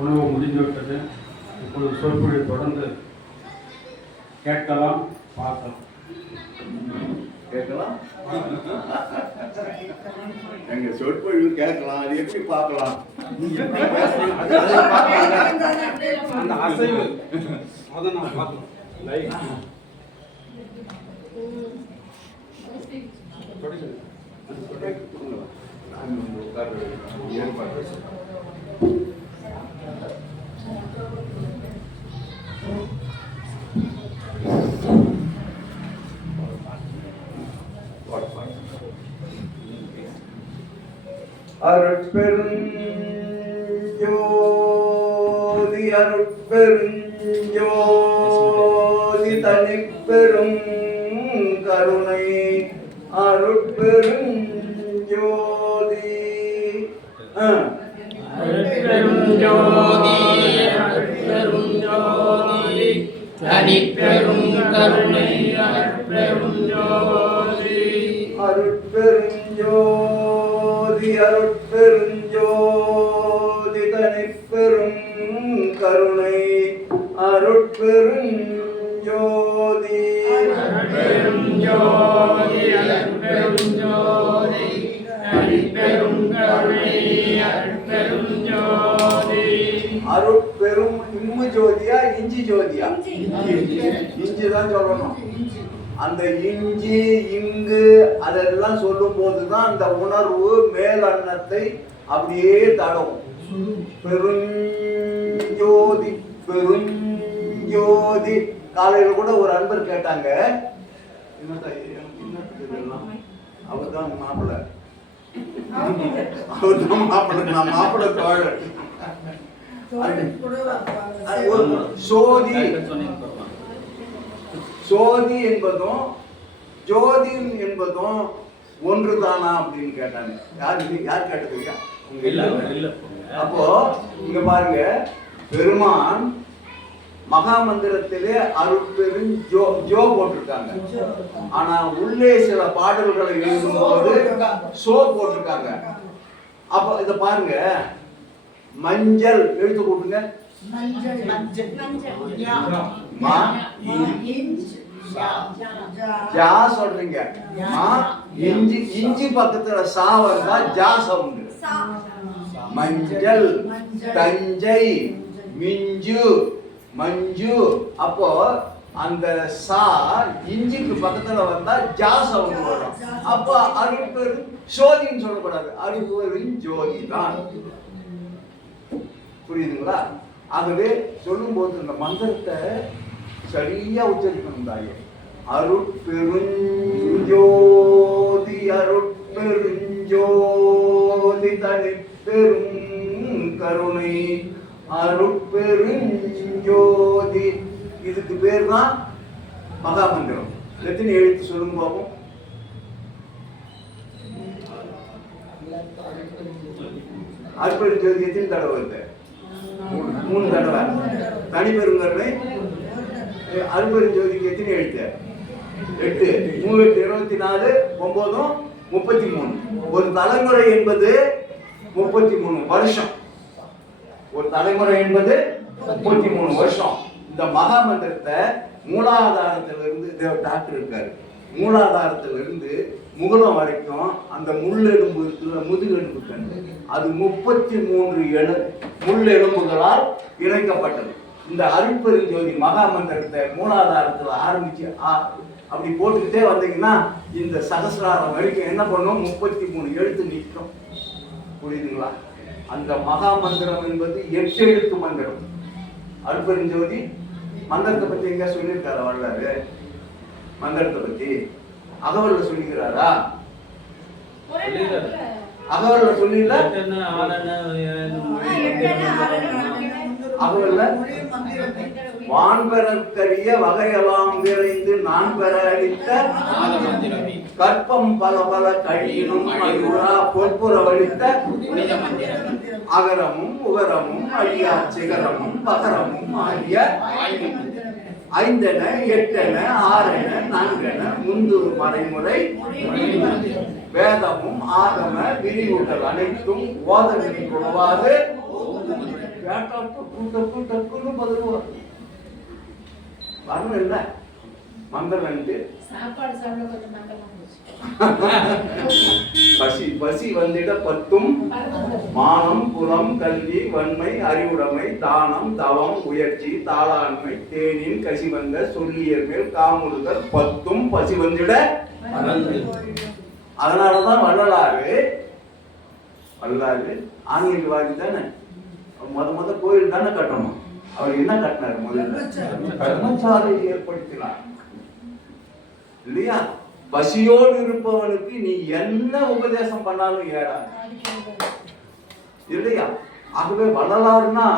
உணவு முடிந்துவிட்டது. இப்பொழுது சொற்பொழிவை தொடர்ந்து கேட்கலாம், பார்க்கலாம். கேட்கலாம், எங்க சொற்பொழிவு கேட்கலாம், அது எப்படி பார்க்கலாம்? அந்த அசைவு அதை நான் பார்க்கலாம். அருட்பெருஞ்சோதி அருட்பெருஞ்சோதி தனிப்பெரும் கருணை அருட்பெருஞ்சோதி அருட்பெருஞ்சோதி அருட்பெருஞ்சோதி தனிப்பெரும் கருணை அருட்பெருஞ்சோதி அருட்பெருஞ்சோதி அருட்பெருஞ்சோதி தனிப்பெரும் கருணை அருட்பெருஞ்சோதி அருட்பெருஞ்சோதி அருட்பெருஞ்சோதி தனிப்பெரும் கருணை அருட்பெருஞ்சோதி அருட்பெரும் இம்மு ஜோதியா இஞ்சி ஜோதியா? இஞ்சி தான் சொல்லணும். அந்த இஞ்சி இங்கு அதெல்லாம் சொல்லும் போதுதான் அந்த உணர்வு மேல் அன்னத்தை அப்படியே தடும். பெருஞ்சோதி பெருஞ்சோதி. காலையில கூட ஒரு அன்பர் கேட்டாங்க, அவர் தான் மாப்பிள்ள, அவர் தான் மாப்பிள்ள, நான் மாப்பிள்ள தோழர். சோதி சோதி என்பதும் ஜோதி என்பதும் ஒன்றுதானா அப்படின்னு கேட்டாங்க. யார் கேட்டதுங்க? அப்போ இங்க பாருங்க, பெருமான் மகாமந்திரத்திலே அருட்பெரும் ஜோ போட்டிருக்காங்க. ஆனா உள்ளே சில பாடல்களை எழுதும்போது சோ போட்டிருக்காங்க. அப்ப இத பாருங்க, மஞ்சள் எழுத்து போட்டுங்க. ஜா சொல்றீங்க. இஞ்சி இஞ்சி பக்கத்துல சா வந்தா ஜா சவுண்ட். மஞ்சள், தஞ்சை, மிஞ்சு, மஞ்சு. அப்போ அந்த சா இஞ்சிக்கு பக்கத்துல வந்தா ஜா சவுண்ட் வரும். அப்போ அருட்பெரும் ஜோதின்னு சொல்லக்கூடாது, அருட்பெரும் ஜோதி தான். புரியுதுங்களா? ஆகவே சொல்லும் போது இந்த மந்திரத்தை சரியா உச்சரிக்கணும் தாயே. அருட்பெருஞ்சோதி அருட்பெருஞ்சோதி தனிப்பெரும் கருணை அருட்பெருஞ்சோதி. இதுக்கு பேர் தான் மகாமந்திரம். எத்தனை எழுத்து சொல்லுங்க பாப்போம். அருட்பெருஞ்சோதி எத்தனை தடவை வருது? 3 தடவை. தனிப்பெருங்கருணை அருட்பெருஞ்சோதிக்கு எத்தனை எழுத்து? 8. 3 24, 9 33. ஒரு தலைமுறை என்பது 33 வருஷம். ஒரு தலைமுறை என்பது 33 வருஷம். இந்த மகாமந்திரத்தை மூலாதாரத்திலிருந்து டாக்டர் இருக்காரு, மூலாதாரத்திலிருந்து முகலம் வரைக்கும் அந்த முள்ளெலும்பு இருக்குல்ல, முதுகெலும்பு கண்டு, அது 33 முள்ளெலும்புகளால் இணைக்கப்பட்டது. இந்த அருட்பெருஞ்சோதி மகாமந்திரத்தை மூலாதாரத்தில் ஆரம்பிச்சு அப்படி போட்டுக்கிட்டே வந்தீங்கன்னா இந்த சகசிராரம் வரைக்கும் என்ன பண்ணும்? 33 எழுத்து நிற்கும். புரியுதுங்களா? அந்த மகாமந்திரம் என்பது 8 எழுத்து மந்திரம். அருட்பெருஞ்சோதி மந்திரத்தை பத்தி எங்க சொல்லியிருக்காரு வரலாறு? மந்திரத்தை பத்தி அகவல்ல சொல்லிக்கிறாரா? அகவல்ல சொல்லிடல. அகவல்ல வான்பெறற்கரிய வகையெல்லாம் விரைந்து நான் பெற அளித்த கற்பம் பல பல கழியினும் பொற்புற வலித்த அகரமும் உகரமும் அழியா சிகரமும் பகரமும் ஆகிய 5 8 6 4 முந்து மறைமுறை வேதமும் ஆகம விரிவுகள் அனைத்தும் ஓதவின் கொள்வாது கேட்டா டக்கு டக்குன்னு பதில் வரும். வரணும் இல்லை மந்திரன்ட்டு சாப்பாடு சாப்பிட கொஞ்சம் மந்தமா போச்சு. பசி வந்திட பத்தும் மானம் புலம் கல்வி வன்மை அறிவுடைமை தானம் தவம் உயர்ச்சி தாளாண்மை தேனின் கசி வந்த சொல்லியர் மேல் காமுறுதல் பத்தும் பசி வந்திட. அதனாலதான் வள்ளலாறு ஆன்மீகவாதி தானே. முத கோயில் தானே கட்டணும். அவர் என்ன கட்டினார்? முதல்ல கர்மச்சாலை ஏற்படுத்தினார் இல்லையா? பசியோடு இருப்பவனுக்கு நீ என்ன உபதேசம் பண்ணாலும் ஏறாது இல்லையா? ஆகவே வள்ளலார்னா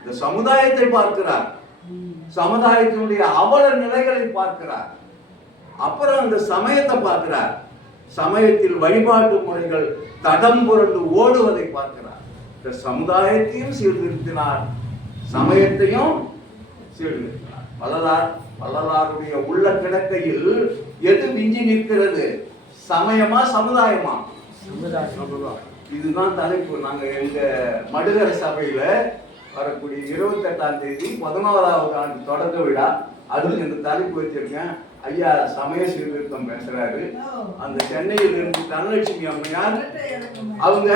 இந்த சமுதாயத்தை பார்க்கிறார், சமுதாயத்தினுடைய அவல நிலைகளை பார்க்கிறார், அப்புறம் அந்த சமயத்தை பார்க்கிறார், சமயத்தில் வழிபாட்டு முறைகள் தடம் புரண்டு ஓடுவதை பார்க்கிறார். இந்த சமுதாயத்தையும் சீர்திருத்தினார், சமயத்தையும் சீர்திருத்தினார். வள்ளலாருடைய உள்ள கிடக்கையில் எது மிஞ்சி நிற்கிறது? சமயமா சமுதாயமா? இதுதான் தலைப்பு. நாங்க எங்க மடுகரை சபையில வரக்கூடிய 28ஆம் தேதி 11வது ஆண்டு தொடக்க விழா, அதுக்கு இந்த தலைப்பு வச்சிருக்கேன். ஐயா சமய சீர்திருத்தம் பேசுறாரு. அந்த சென்னையில் இருந்து தனலட்சுமி அம்மையார் அவங்க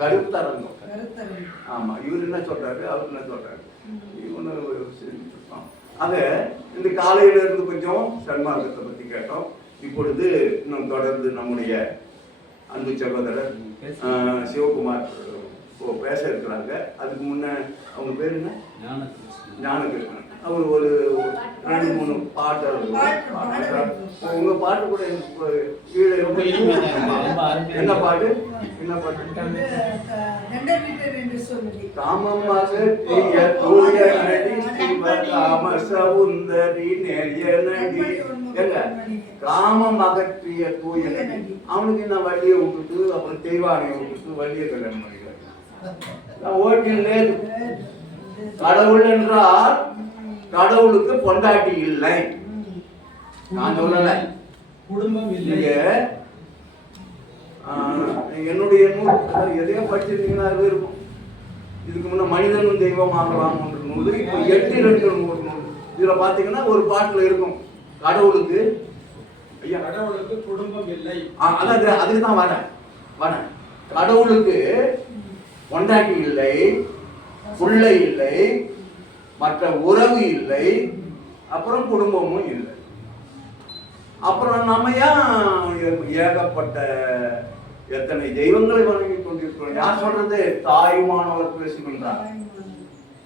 கருத்தரங்கம். ஆமா, இவர் என்ன சொல்றாரு, அவர் என்ன சொல்றாரு, அத இந்த காலையில இருந்து கொஞ்சம் சன்மார்க்கத்தை பத்தி கேட்டோம். இப்பொழுது இன்னும் தொடர்ந்து நம்முடைய அன்பு சகோதரர் சிவகுமார் பேச இருக்கிறாங்க. அதுக்கு முன்ன அவங்க பேர் என்ன? ஞானகிருஷ்ணன். அவர் ஒரு 2-3 பாட்டு உங்க பாட்டு கூட என்ன பாட்டு? என்ன பாட்டு? காமமாக காம சவுந்தரி நெறிய நடி. எங்க காமம் அகற்றிய தூய நடி. அவனுக்கு என்ன வள்ளியை விட்டுட்டு அப்புறம் தெய்வானையை விட்டுட்டு வள்ளியை கல்யாணம் பண்ணிக்கிறாங்க. ஓட்டில் கடவுள் என்றால் கடவுளுக்கு பொண்டாட்டி இல்லை. நான் சொல்லல, குடும்பம் இல்லை. என்னுடைய நூல் எதையோ படிச்சிருந்தீங்கன்னா அது இருக்கும். இதுக்கு முன்ன மனிதனும் தெய்வம் ஆகலாம் நூல், இப்போ 8-2 நூல். இதுல பாத்தீங்கன்னா ஒரு பாட்டுல இருக்கும் கடவுளுக்கு ஐயா கடவுளுக்கு குடும்பம் இல்லை. அதாவது அதுக்கு தான் வரேன். கடவுளுக்கு பொண்டாட்டி இல்லை, பிள்ளை இல்லை, மற்ற உறவு இல்லை, அப்புறம் குடும்பமும் இல்லை. அப்புறம் நம்ம ஏகப்பட்ட எத்தனை தெய்வங்களை வணங்கி கொண்டிருக்கிறோம். யார் சொல்றது? தாயுமானவர் பேசுகின்றார்.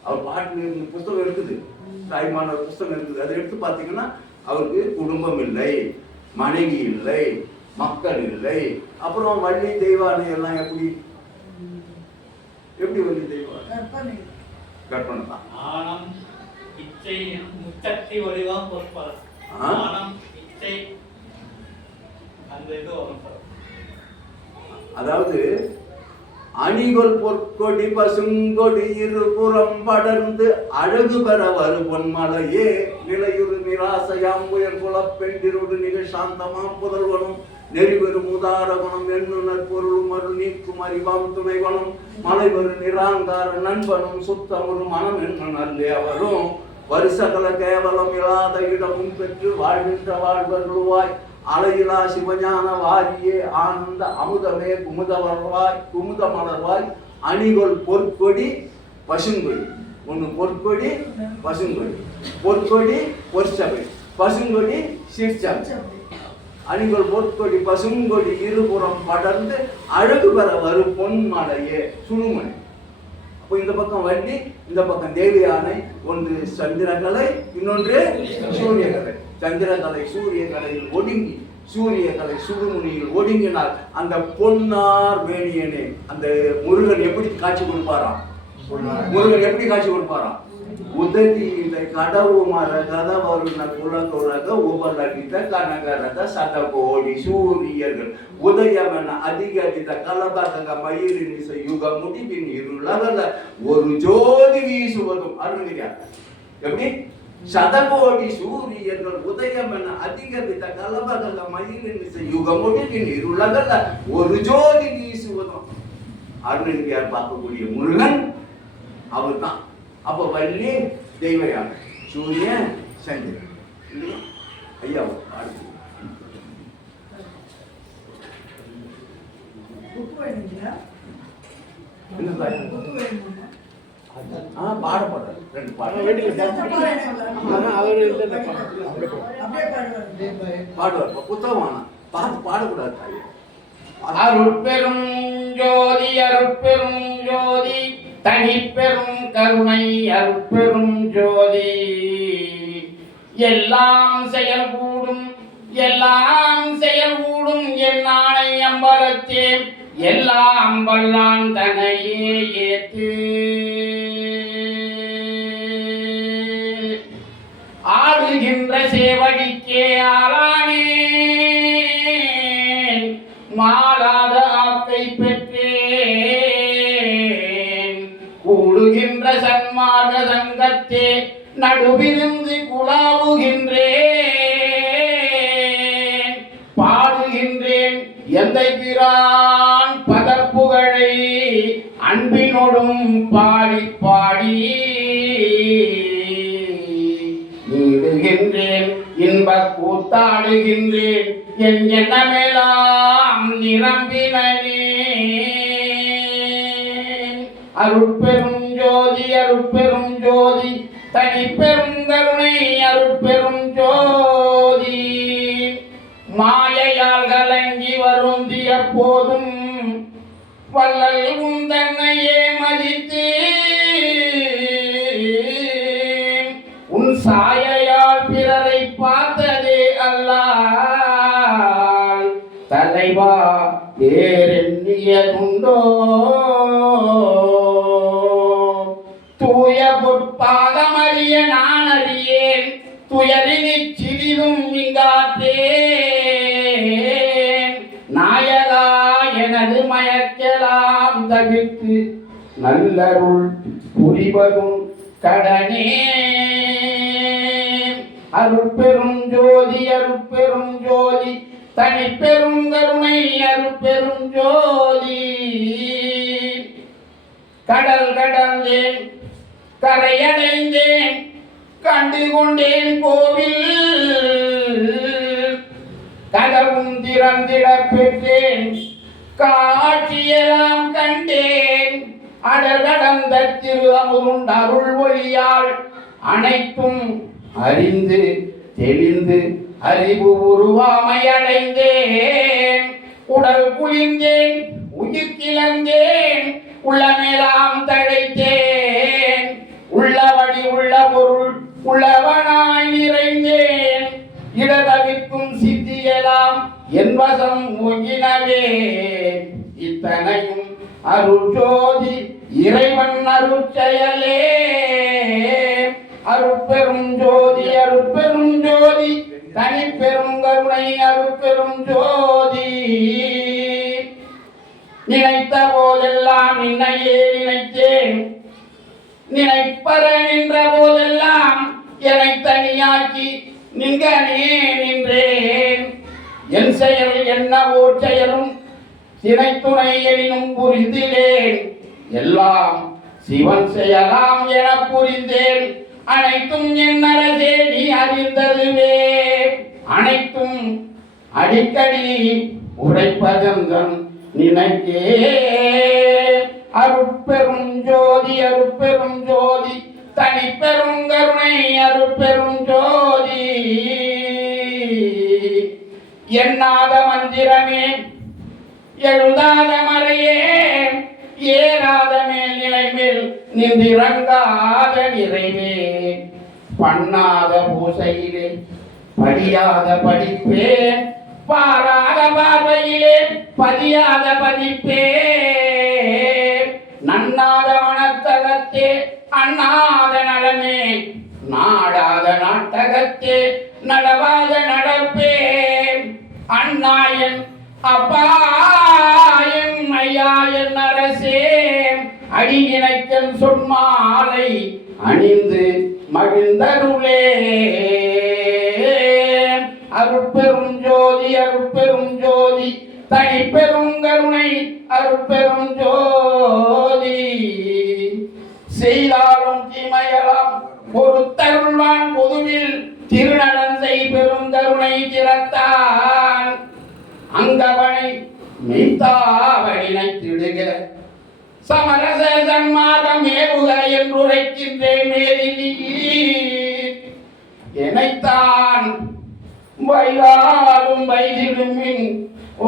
அவர் பாட்டு புஸ்தகம் இருக்குது, தாயுமானவர் புஸ்தகம் இருக்குது. அதை எடுத்து பார்த்தீங்கன்னா அவருக்கு குடும்பம் இல்லை, மனைவி இல்லை, மக்கள் இல்லை. அப்புறம் வள்ளி தெய்வானை எல்லாம் எப்படி வள்ளி தெய்வானை? கற்பனை தான். ஆனம் இச்சை முச்சக்தி வடிவம் பொறுப்பார். ஆனம் இச்சை அந்த இது வரும். அதாவது அணிகொள் பொற்கொடி பசுங்கொடி இருபுறம் படர்ந்து அழகு பெற வரு பொன்மலையே நிலையுறு நிராசையாம் உயர் குலப்பெண்டிரோடு நிக சாந்தமாம் புதல்வனும் நெறிவெறும் உதாரகுணம் எண்ணுனர் பொருளும் அருள் நீக்கும் அறிவாம் துணைவனும் மலைவரு நிராங்கார நண்பனும் சுத்தமுறு மனம் என்ன நல்லே அவரும் வருஷகல கேவலம் இல்லாத இடமும் பெற்று வாழ்கின்ற வாழ்வருவாய் அலையிலா சிவஞான வாரியே ஆனந்த அமுதமே குமுத மலர்வாய் அணிகொள் பொற்கொடி பசுங்கொடி. ஒன்று பொற்கொடி பசுங்கொடி, பொற்கொடி பொற்சபை, பசுங்கொடி சீர்சபை. அணிகொள் பொற்கொடி பசுங்கொடி இருபுறம் படர்ந்து அழகு பெற வரு பொன்மலையே சுழுமணி. அப்போ இந்த பக்கம் வள்ளி, இந்த பக்கம் தேவியானை. ஒன்று சந்திரகலை, இன்னொன்று சூரியகலை. சந்திரகலை சூரியகலையில் ஒடுங்கி, சூரியகலை சுடுமுனியில் ஒடுங்கினால் அந்த பொன்னார் மேனியனே அந்த முருகன் எப்படி காட்சி கொடுப்பாராம்? முருகன் எப்படி காட்சி கொடுப்பாராம்? உதவியில கடவு மர கதவருண குலகுரக உபலகித கனகரக சதகோடி சூரியர்கள் உதயமென அதிகரித்த கலபக மயிரினிச யுக முடிவின் இருளகல ஒரு ஜோதி வீசுவதும் அருள்கிறார். எப்படி? சதகோடி சூரியர்கள் உதயமென அதிகரித்த கலபக மயிரினிச யுக முடிவின் இருளகல ஒரு ஜோதி வீசுவதும். அருணகிரியார் பார்க்கக்கூடிய முருகன் அவர் தான். அப்போ வள்ளி தெய்வ யானை, சூரியன் சந்திரன் இல்லையா? ஐயா அடுத்து பாடப்படுற 2 பாடுவார். புத்தகம் வேணாம், பார்த்து பாடக்கூடாது. அருட்பெரும் ஜோதி அருட்பெரும் ஜோதி தனிப்பெரும் கருணை அருட்பெரும் ஜோதி. எல்லாம் செயல்கூடும் என் ஆணை அம்பலத்தே எல்லாம் வல்லான் தனையே ஏத்து. ஆடுகின்ற சேவடிக்கே ஆளானேன், மாளாத ஆக்கை பெற்றேன். கூடுகின்ற சன்மார்க்க சங்கத்தே நடுவிருந்து குழாவுகின்றேன். பாடுகின்றேன் எந்தை பிரான் பதப்புகழை அன்பினோடும் பாடி பாடி. நீடுகின்றேன் இன்பக் கூத்தாடுகின்றேன் என் எண்ணமெல்லாம் நிரம்பினே. அருட்பெரும் ஜோதி அருட்பெரும் ஜோதி தனிப்பெரும் கருணை அருட்பெரும் ஜோதி. மாயையால் கலங்கி வருந்திய போதும் வள்ளல் உந்தன்னையே மதித்து, உன் சாயையால் பிறரை பார்த்ததே அல்லால் தலைவா வேறெண்ணியதுண்டோ. தூய பொற்பாதமறிய நான் அறியேன், துயரினிற் சிறிதும் இங்காற்றேன். நாயகா எனது மயக்கலாம் தவிர்த்து நல்லருள் புரிவதும் கடனே. அருட்பெரும் ஜோதி அருட்பெரும் ஜோதி தனிப்பெரும் கருணை அருட்பெரும் ஜோதி. கடல் கடந்தேன் கரையடைந்தேன் கண்டு கொண்டேன் கோவில். கதவும் திறந்திட பெற்றேன் காட்சியெல்லாம் கண்டேன். அடல் கடந்த திரு அமுதுண்ட அருள் ஒளியால் அனைத்தும் அறிந்து தெளிந்து அறிவு உருவாமை அடைந்தேன். உடல் குளிர்ந்தேன் உயிர் கிளந்தேன் உள்ளமெல்லாம் தழைத்தேன். உள்ளபடி உள்ள பொருள் உள்ளவனாய் நிறைந்தேன். இடதவிற்கும் சித்தியெல்லாம் என் வசம் ஒங்கினவே. இத்தனையும் அருட்ஜோதி இறைவன் அருட்செயலே. அருட்பெரும் ஜோதி அருட்பெரும் ஜோதி தனிப்பெரும் கருணை அருட்பெரும் ஜோதி. நினைத்த போதெல்லாம் நின்னையே நினைத்தேன், நினைப்பற நின்ற போதெல்லாம் என்னை தனியாக்கி நின்கனே நின்றேன். என் செயல் என்னவோ செயலும் சினைத்துணை எனினும் புரிந்திலேன். எல்லாம் சிவன் செயலாம் என புரிந்தேன். அனைத்தும் என் அரசே நீ அறிந்ததுவே. அனைத்தும் அடிக்கடி உரைப்பதந்தன் நினைக்கே. அருட்பெரும் ஜோதி அருட்பெரும் ஜோதி தனிப்பெரும் கருணை அருட்பெரும் ஜோதி. எண்ணாத மந்திரமே எழுதாத மறையே ஏறாத மேல் நிலை மேல் நின்றிறங்காத நிறைவே. பண்ணாத பூசையிலே படியாத படிப்பேன், பாராத பார்வையிலே பதியாத பதிப்பேன். நன்னாத வனத்தகத்தே அண்ணாத நலமே, நாடாத நாட்டகத்தே நடவாத நடப்பேன். அண்ணாயன் அப்பாயன் ஐயாயன் அரசே அடி நினைக்கன் சொன்மாலை அணிந்து மகிழ்ந்தருளே. அருட்பெரும் ஜோதி அருட்பெரும் ஜோதி தனிப்பெரும் கருணை அருட்பெரும் ஜோதி. செய்தாலும் தீமையெல்லாம் பொறுத்தருள்வான் பொதுவில் திருநடந்தை பெருந்தருணை திறத்தான் அங்கவனை மெய்த்தாவடினை திடுக சமரச சன்மார்க்கம் ஏவுக என்று உரைக்கின்றேன் மேதினி எனைத்தான் வைகாலும் வைதிடுமின்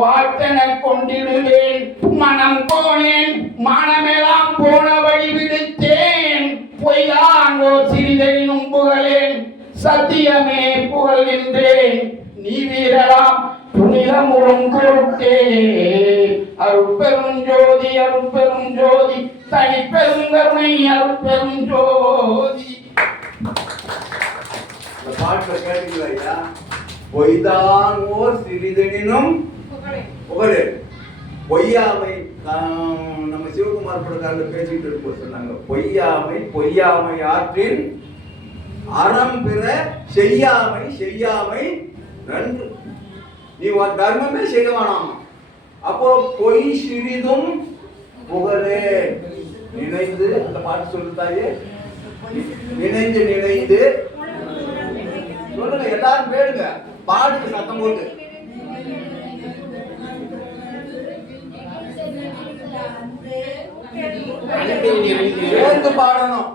வாழ்த்தென கொண்டிடுவேன் மனம் போனேன் மனமெல்லாம் போன வழி விடுத்தேன் பொய்தான் ஓர் சிறிதெனினும் புகழேன் சத்தியமே புகழ்கின்றேன் நீ வீரலாம் புனிதமுறும் பொருட்டே அருட்பெரும் ஜோதி தனிப்பெரும் கருணை அருட்பெரும் ஜோதி. இந்த பாட்டுல கேட்டீங்களா ஐயா? பொய்தான் ஓர் சிறிதெனினும் புகழே பொய்யாமை. நம்ம சிவகுமார் படக்காரர் பேசிட்டு இருப்போம் சொன்னாங்க, பொய்யாமை ஆற்றின் அறம் பிற செய்யாமை நன்று. நீ உன் தர்மமே செய்ய வேணாம். அப்போ பொய் சிறிதும் புகழே நினைந்து, அந்த பாட்டு சொல்லுதாயே, நினைந்து சொல்லுங்க எல்லாரும் கேளுங்க, பாடுங்க சத்தம் போட்டு. சேர்ந்து பாடணும்.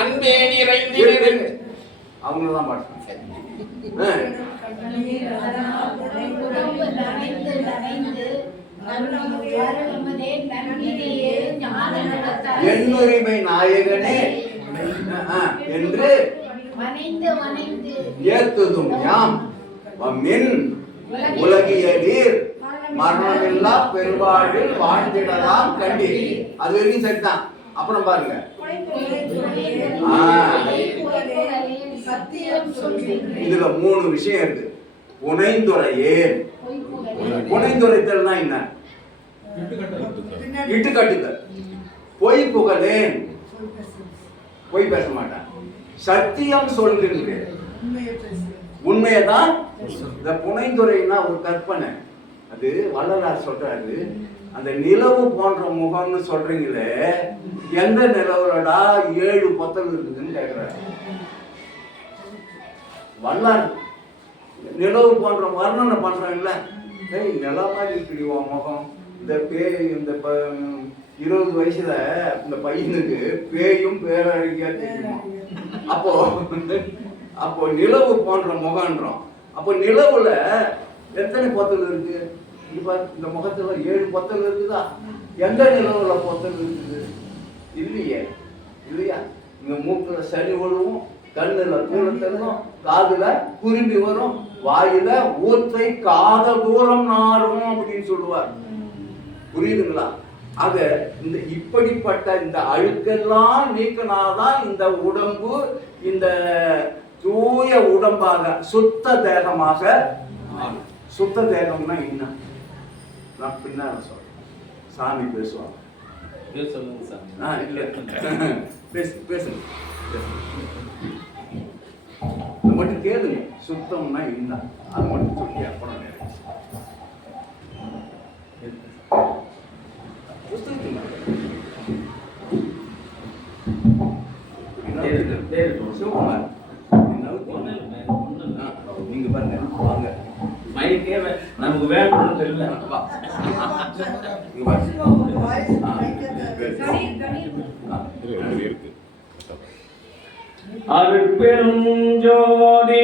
அன்பே நிறைந்து அவங்கதான் பாடுறாங்க. என்னுரிமை நாயகனே என்று ஏத்துதும் யாம் மின் உலகிய நீர் மரணமில்லா பெருவாழ்வில் வாழ்ந்திடலாம் கண்டி. அது வரைக்கும் சரிதான். அப்புறம் பாருங்க, இதுல 3 விஷயம் இருக்கு. புனைந்துரையேன். புனைந்துரைத்தல்னா என்ன? இட்டு கட்டுதல். பொய் புகழேன், பொய் பேச மாட்டான். சத்தியம் சொல்கின்றேன், உண்மையதான். இந்த புனைந்துரைன்னா ஒரு கற்பனை. அது வள்ளலார் சொல்றாரு, அந்த நிலவு போன்ற முகம்னு சொல்றீங்களே, எந்த நிலவுலடா 7 பொத்தல் இருக்குதுன்னு கேட்கிறாரு வள்ளலார். நிலவு போன்ற வர்ணனை பண்றாங்கல்ல, நில மாதிரி இருக்குடி உன் முகம். இந்த பேய், இந்த 20 வயசுல இந்த பையனுக்கு பேயும் பேரழகியா தெரியுமா? அப்போ நிலவு போன்ற முகன்றோம். அப்போ நிலவுல எத்தனை பொத்தல் இருக்கு? இந்த முகத்துல 7 பொத்தல் இருக்குதா? எந்த நிலவுல பொத்தல் இருக்குது? இல்லையா? இங்க மூக்குல சளி விழுவும், கண்ணுல தூரத்தெல்லாம், காதுல குரும்பி வரும், வாயில ஊற்றை காத தூரம் நாரும் அப்படின்னு சொல்லுவார். புரியுதுங்களா? ஆக இந்த இப்படிப்பட்ட இந்த அழுக்கெல்லாம் நீக்கினாதான் இந்த உடம்பு இந்த தூய உடம்பாக சுத்த தேகமாக. சுத்த தேகம்னா என்ன? நான் பின்னால சொல்றேன், சாமி பேசுவாங்க. பேசுங்க மட்டும் கேளுங்க. சுத்தம்னா என்ன அது மட்டும் சொல்லி அப்புறம் சிவகுமார் நீங்க பாருங்க, வாங்க. மைக்கே நமக்கு வேணும்னு தெரியல. அருட்பெரும் ஜோதி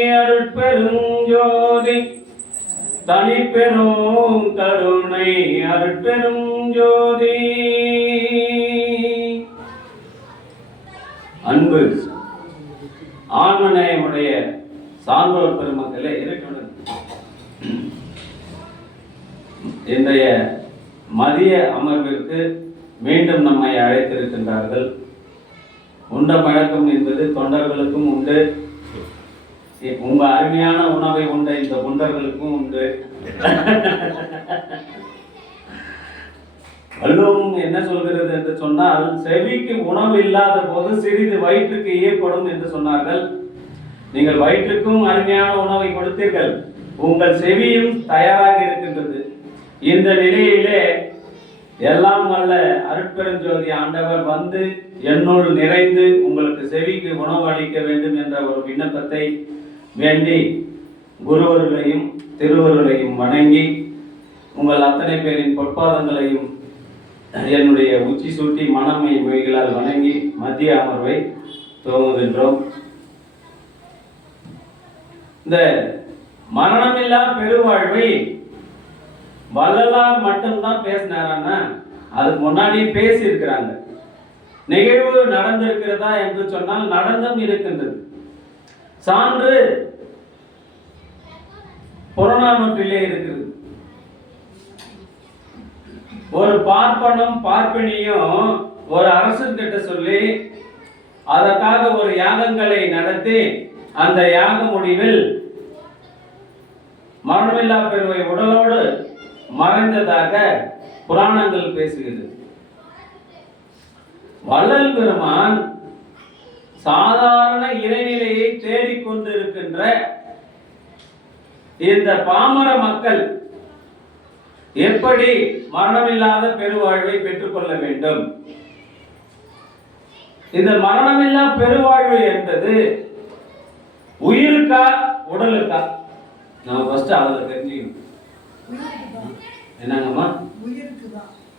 தனிப்பெரும் கருணை அருட்பெரும் ஜோதி. அன்பு ஆன்மநேயமுடைய சான்றோர் பெருமக்களே, இன்றைய மதிய அமர்விற்கு மீண்டும் நம்மை அழைத்திருக்கின்றார்கள். உண்ட பழக்கம் என்பது தொண்டர்களுக்கும் உண்டு, உங்க அருமையான உணவை உண்ட இந்த தொண்டர்களுக்கும் உண்டு. வள்ளுவம் என்ன சொல்கிறது என்று சொன்னால், செவிக்கு உணவு இல்லாத போது சிறிது வயிற்றுக்கு ஏற்படும் என்று சொன்னார்கள். நீங்கள் வயிற்றுக்கும் அருமையான உணவை கொடுத்தீர்கள், உங்கள் செவியும் தயாராக இருக்கின்றது. இந்த நிலையிலே எல்லாம் வல்ல அருட்பெருஞ்சோதி ஆண்டவர் வந்து என்னுள் நிறைந்து உங்களுக்கு செவிக்கு உணவு அளிக்க வேண்டும் என்ற ஒரு விண்ணப்பத்தை வேண்டி குருவர்களையும் திருவர்களையும் வணங்கி உங்கள் அத்தனை பேரின் பொற்பாதங்களையும் என்னுடைய உச்சி சூட்டி மனமை மொழிகளால் வணங்கி மத்திய அமர்வை துவங்குகின்றோம். இந்த மரணமில்லா பெருவாழ்வை வள்ளலார் மட்டும்தான் பேசினாரான்னா அதுக்கு முன்னாடி பேசி இருக்கிறாங்க. நிகழ்வு நடந்திருக்கிறதா என்று சொன்னால் நடந்தும் இருக்கின்றது. சான்று புறநானூற்றிலே இருக்குது. ஒரு பார்ப்பனும் பார்ப்பினியும் ஒரு அரசன்கிட்ட சொல்லி அதற்காக ஒரு யாகங்களை நடத்தி அந்த யாக முடிவில் மரணமில்லா பெருவை உடலோடு மறைந்ததாக புராணங்கள் பேசுகிறது. வள்ளல் பெருமான் சாதாரண இறைநிலையை தேடிக்கொண்டிருக்கின்ற இந்த பாமர மக்கள் எப்படி மரணமில்லாத பெருவாழ்வை பெற்றுக்கொள்ள வேண்டும்? இந்த மரணமில்லா பெருவாழ்வு என்பது உயிருக்கா உடலுக்கா? நம்ம ஃபர்ஸ்ட் அதை தெரிஞ்சுக்கணும். என்னங்கம்மா?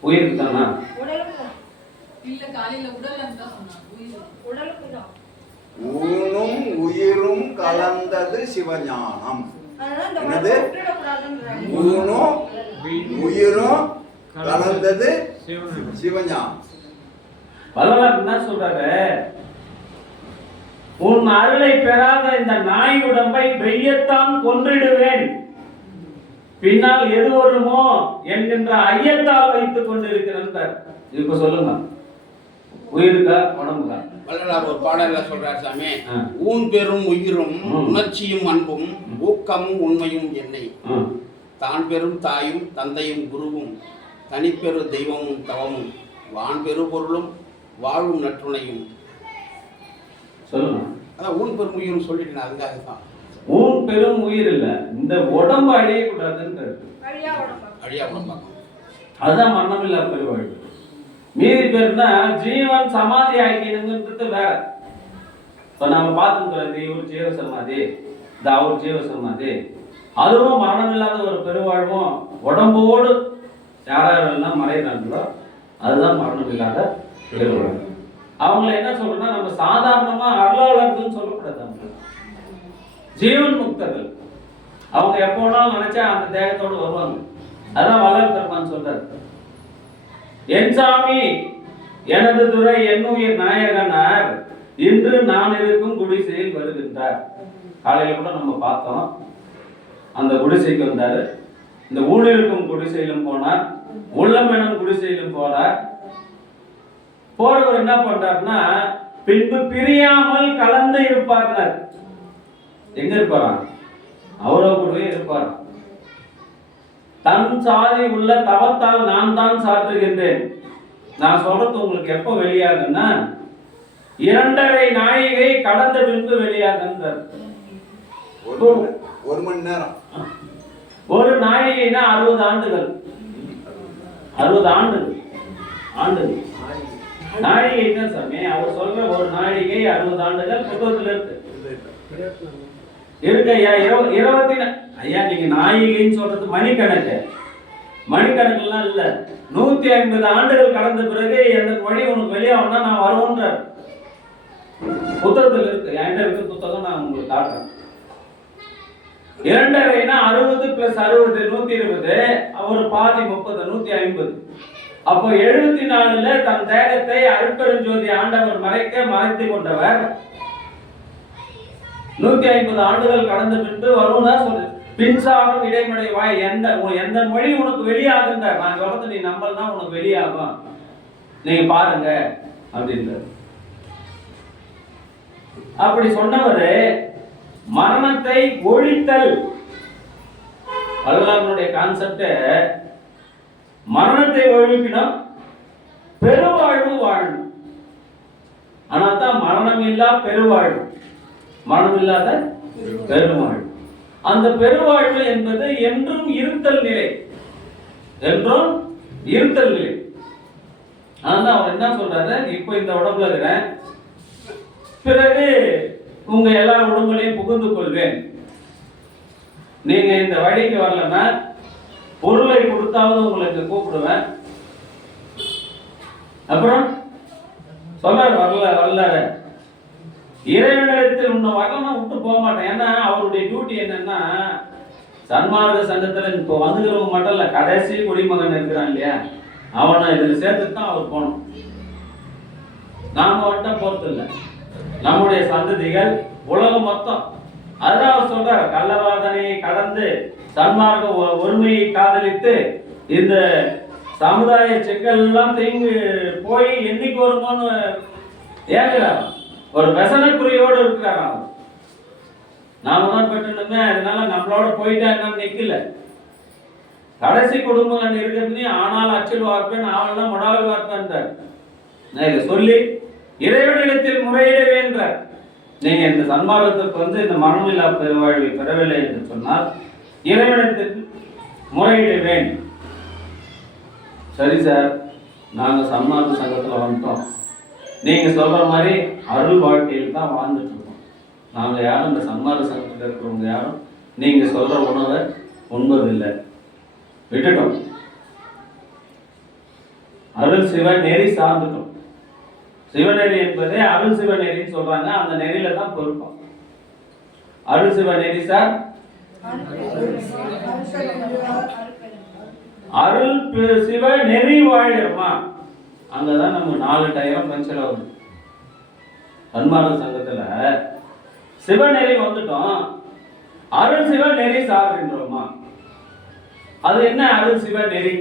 உயிருக்கு தானா? ஊனும் உயிரும் கலந்தது சிவஞானம். என்னது? ஊனும் உயிரும் கலந்தது சிவஞானம். வள்ளலார் என்ன சொல்றாரு? உன் அருளை பெறாத இந்த நாய் உடம்பை வெய்யத்தான் கொன்றிடுவேன், பின்னால் எது வருமோ என்கின்ற ஐயத்தால் வைத்துக் கொண்டிருக்கிறேன். இப்ப சொல்லுங்க, உயிருக்கா உடம்புக்கா? வள்ளலார் ஒரு பாடல்ல சொல்றார் சாமி, ஊன் பெரும் உயிரும் உணர்ச்சியும் அன்பும் ஊக்கமும் உண்மையும் என்னை, தான் பெரும் தாயும் தந்தையும் குருவும் தனிப்பெரு தெய்வமும் தவமும் வான் பெரு பொருளும் வாழும் நற்றுணையும். சொல்லுங்க. அதான் ஊன் பெரும் உயிரும் சொல்லிட்டேன், அதுக்காக தான். ஊன் பெரும் உயிர் இல்ல, இந்த உடம்பு அழியக்கூடாதுன்னு அழியா உடம்பாக்கம். அதுதான் மரணமில்லா பெருவாழ்வு. மீதி பேருனா ஜீவன் சமாதி ஆகினுங்கிறது வேற. இப்ப நம்ம பார்த்துக்கிறோம், இவர் ஜீவ சமாதி, இந்த அவர் ஜீவ சமாதி, அதுவும் மரணம் இல்லாத ஒரு பெருவாழ்வும் உடம்போடு யாரெல்லாம் மறைகிறாங்களோ அதுதான் மரணம் இல்லாத பெருவாழ்வு. அவங்களை என்ன சொல்றோம்னா, நம்ம சாதாரணமா அருளாளர்கள்னு சொல்லக்கூடாது. அவங்க ஜீவன் முக்தர்கள். அவங்க எப்போ வேணாலும் நினைச்சா அந்த தேகத்தோடு வருவாங்க. அதான் வள்ளல் பெருமான் சொல்றாரு, என் சாமி எனது துறை என்னுயிர் நாயகனார் இன்று நான் இருக்கும் குடிசையில் வருகின்றார். காலையில கூட நம்ம பார்த்தோம், அந்த குடிசைக்கு வந்தாரு. இந்த ஊழிருக்கும் குடிசையிலும் போனார், உள்ளம் எனும் குடிசையிலும் போனார். போறவர் என்ன பண்றாருன்னா, பின்பு பிரியாமல் கலந்து இருப்பார். எங்க இருப்பாரா? அவரோ கூடவே இருப்பார். தன் சாதி உள்ள தவத்தால் நான் தான் சாற்றுகின்றேன். நான் சொல்றது உங்களுக்கு எப்ப வெளியாகுன்னா, 2.5 நாழிகை கடந்த பின்பு வெளியாகுன்றார். ஒரு மணி நேரம். ஒரு நாழிகைனா 60 ஆண்டுகள். 60 ஆண்டுகள் நாழிகை தான் சாமி. அவர் சொல்ற ஒரு நாழிகை 60 ஆண்டுகள் புத்தகத்துல இருக்கு. ஐயா 20 ஐயா நீங்க நாழிகைன்னு சொல்றது மணிக்கணக்குலாம் இல்ல. 150 ஆண்டுகள் கடந்த பிறகு எந்த வழி உனக்கு வெளியாகும்னா நான் வருவோன்றார். புத்தகத்துல இருக்கு, என்கிட்ட இருக்க புத்தகம் நான் உங்களுக்கு காட்டுறேன். 2.5னா 60 + 60 120, அவர் பாதி 30 150. அப்போ 74ல தன் தேகத்தை அருட்பெருஞ்சோதி ஆண்டவர் மறைத்து கொண்டவர் 150 ஆண்டுகள் கடந்த பின்பு வரும்னா சொல்லு. பின்சாரம் இடைமடை வாய் எந்த மொழி உனக்கு வெளியாகுன்ற நான் சொல்றது நீ நம்பல்னா உனக்கு வெளியாகும், நீங்க பாருங்க அப்படின்றார். அப்படி சொன்னவரு மரணத்தை ஒழித்தல், வள்ளலாருடைய கான்செப்ட் மரணத்தை ஒழிப்பினும் பெருவாழ்வு வாழணும். ஆனா தான் மரணம் இல்லா பெருவாழ்வு, மரணம் இல்லாத பெருவாழ்வு. அந்த பெருவாழ்வு என்பது என்றும் இருத்தல் நிலை, என்றும் இருத்தல் நிலை. அதனால அவர் என்ன சொல்றாரு, இப்போ இந்த உடம்புல இருக்கிறேன், பிறகு உங்க எல்லா உடம்புலையும் புகுந்து கொள்வேன். நீங்க இந்த வழிக்கு வரலன்னா பொருளை கொடுத்தாவது உங்களுக்கு கூப்பிடுவேன். அப்புறம் சொல்றாரு, வரல இறைவனிடத்தில் உன்னை வரலாம் விட்டு போக மாட்டேன். ஏன்னா அவருடைய டியூட்டி என்னன்னா, சன்மார்க்க சங்கத்துல இப்போ வந்துக்கிறவங்க மட்டும் இல்ல, கடைசி குடிமகன் இருக்கிறான் இல்லையா, அவனை இதுல சேர்த்துட்டு தான் அவர் போகணும். நாம மட்டும் போறது இல்லை, நம்முடைய சந்ததிகள் உலகம் மொத்தம். அதுதான் அவர் சொல்றாரு, கள்ளவாதனையை கடந்து சன்மார்க்க ஒருமையை காதலித்து இந்த சமுதாய சிக்கல் எல்லாம் தீங்கு போய் என்னைக்கு வருமோன்னு ஏங்குறார். ஒரு व्यसனக்குறியோடு இருக்கிறார். நாம தான் பெற்றுமே, அதனால நம்மளோட போயிட்டா என்னன்னு நிக்கல. கடைசி குடும்பம் இருக்கிறது, ஆனால் அச்சில் வார்ப்பேன், ஆவல்தான் முடாவில் வார்ப்பேன்றார். நான் இதை சொல்லி இறைவனிடத்தில் முறையிடுவேன்றார். நீங்க இந்த சன்மார்க்கத்துக்கு வந்து இந்த மரணமில்லா பெருவாழ்வை பெறவில்லை என்று சொன்னால் இறைவனிடத்தில் முறையிடுவேன். சரி சார், நாங்க சன்மார்க்க சங்கத்துல வந்துட்டோம், நீங்க சொல்ற மாதிரி அருள் வாழ்க்கையில் தான் வாழ்ந்துட்டு இருக்கோம். நாங்க யாரும் இந்த சன்மார்க்க சங்கத்தில் இருக்கிறவங்க யாரும் நீங்க சொல்ற உணவை உண்பதில்லை, விட்டுட்டோம். அருள் சிவ நெறி சார்ந்துட்டோம். சிவநெறி என்பதே அருள் சிவ நெறின்னு சொல்றாங்க, அந்த நெறியில தான் பொறுப்போம். அருள் சிவ நெறி சார், அருள் சிவ நெறி வாழமா, அங்கதான் நம்ம 4 டயரம் பஞ்சர் ஆகுது. சன்மார்க்க சங்கத்துல சிவநெறி வந்துட்டோம், அருள் சிவ நெறி சார்கின்றோமா? அது என்ன அருள் சிவ நெறி?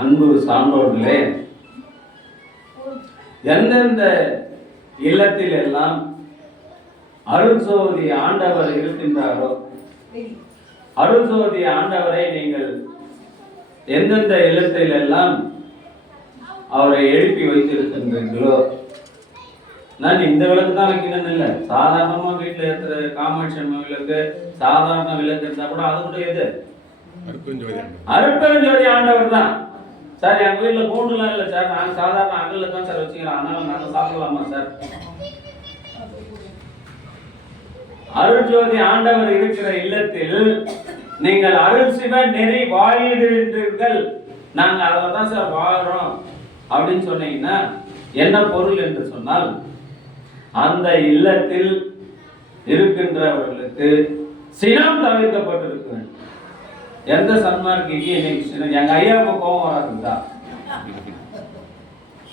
அன்பு சான்றோர்களே, எந்தெந்த இல்லத்தில் எல்லாம் அருள் சோதி ஆண்டவர் இருக்கின்றாரோ, அருள் சோதி ஆண்டவரை நீங்கள் எந்தெந்த இல்லத்தில் எல்லாம் அவரை எழுப்பி வைத்திருக்கின்றீர்களோ, நான் இந்த விளக்கு தான் வைக்கணும்னு இல்லை, சாதாரணமா வீட்டில் இருக்கிற காமாட்சி அம்மா விளக்கு, சாதாரண விளக்கு இருந்தா கூட அது கூட எது அருட்பெருஞ்சோதி ஆண்டவர் தான். சார் எங்க வீட்டுல கூண்டுலாம் இல்லை சார், நாங்க சாதாரண அகல்ல தான் சார் வச்சுக்கிறோம், அதனால நாங்க சாப்பிடலாமா சார்? அருட்ஜோதி ஆண்டவர் இருக்கிற இல்லத்தில் நீங்கள் அருள் சிவ நெறி வாழிடுகின்றீர்கள், நாங்க அதில் தான் சார் வாழ்றோம் அப்படின்னு சொன்னீங்கன்னா என்ன பொருள் என்று சொன்னால், அந்த இல்லத்தில் இருக்கின்றவர்களுக்கு சினம் தவிர்க்கப்பட்டிருக்க வேண்டும். எந்த சன்மார்க்கிக்கு இன்னைக்கு சினம்? எங்க ஐயாவுக்கு கோபம் வராதுங்களா?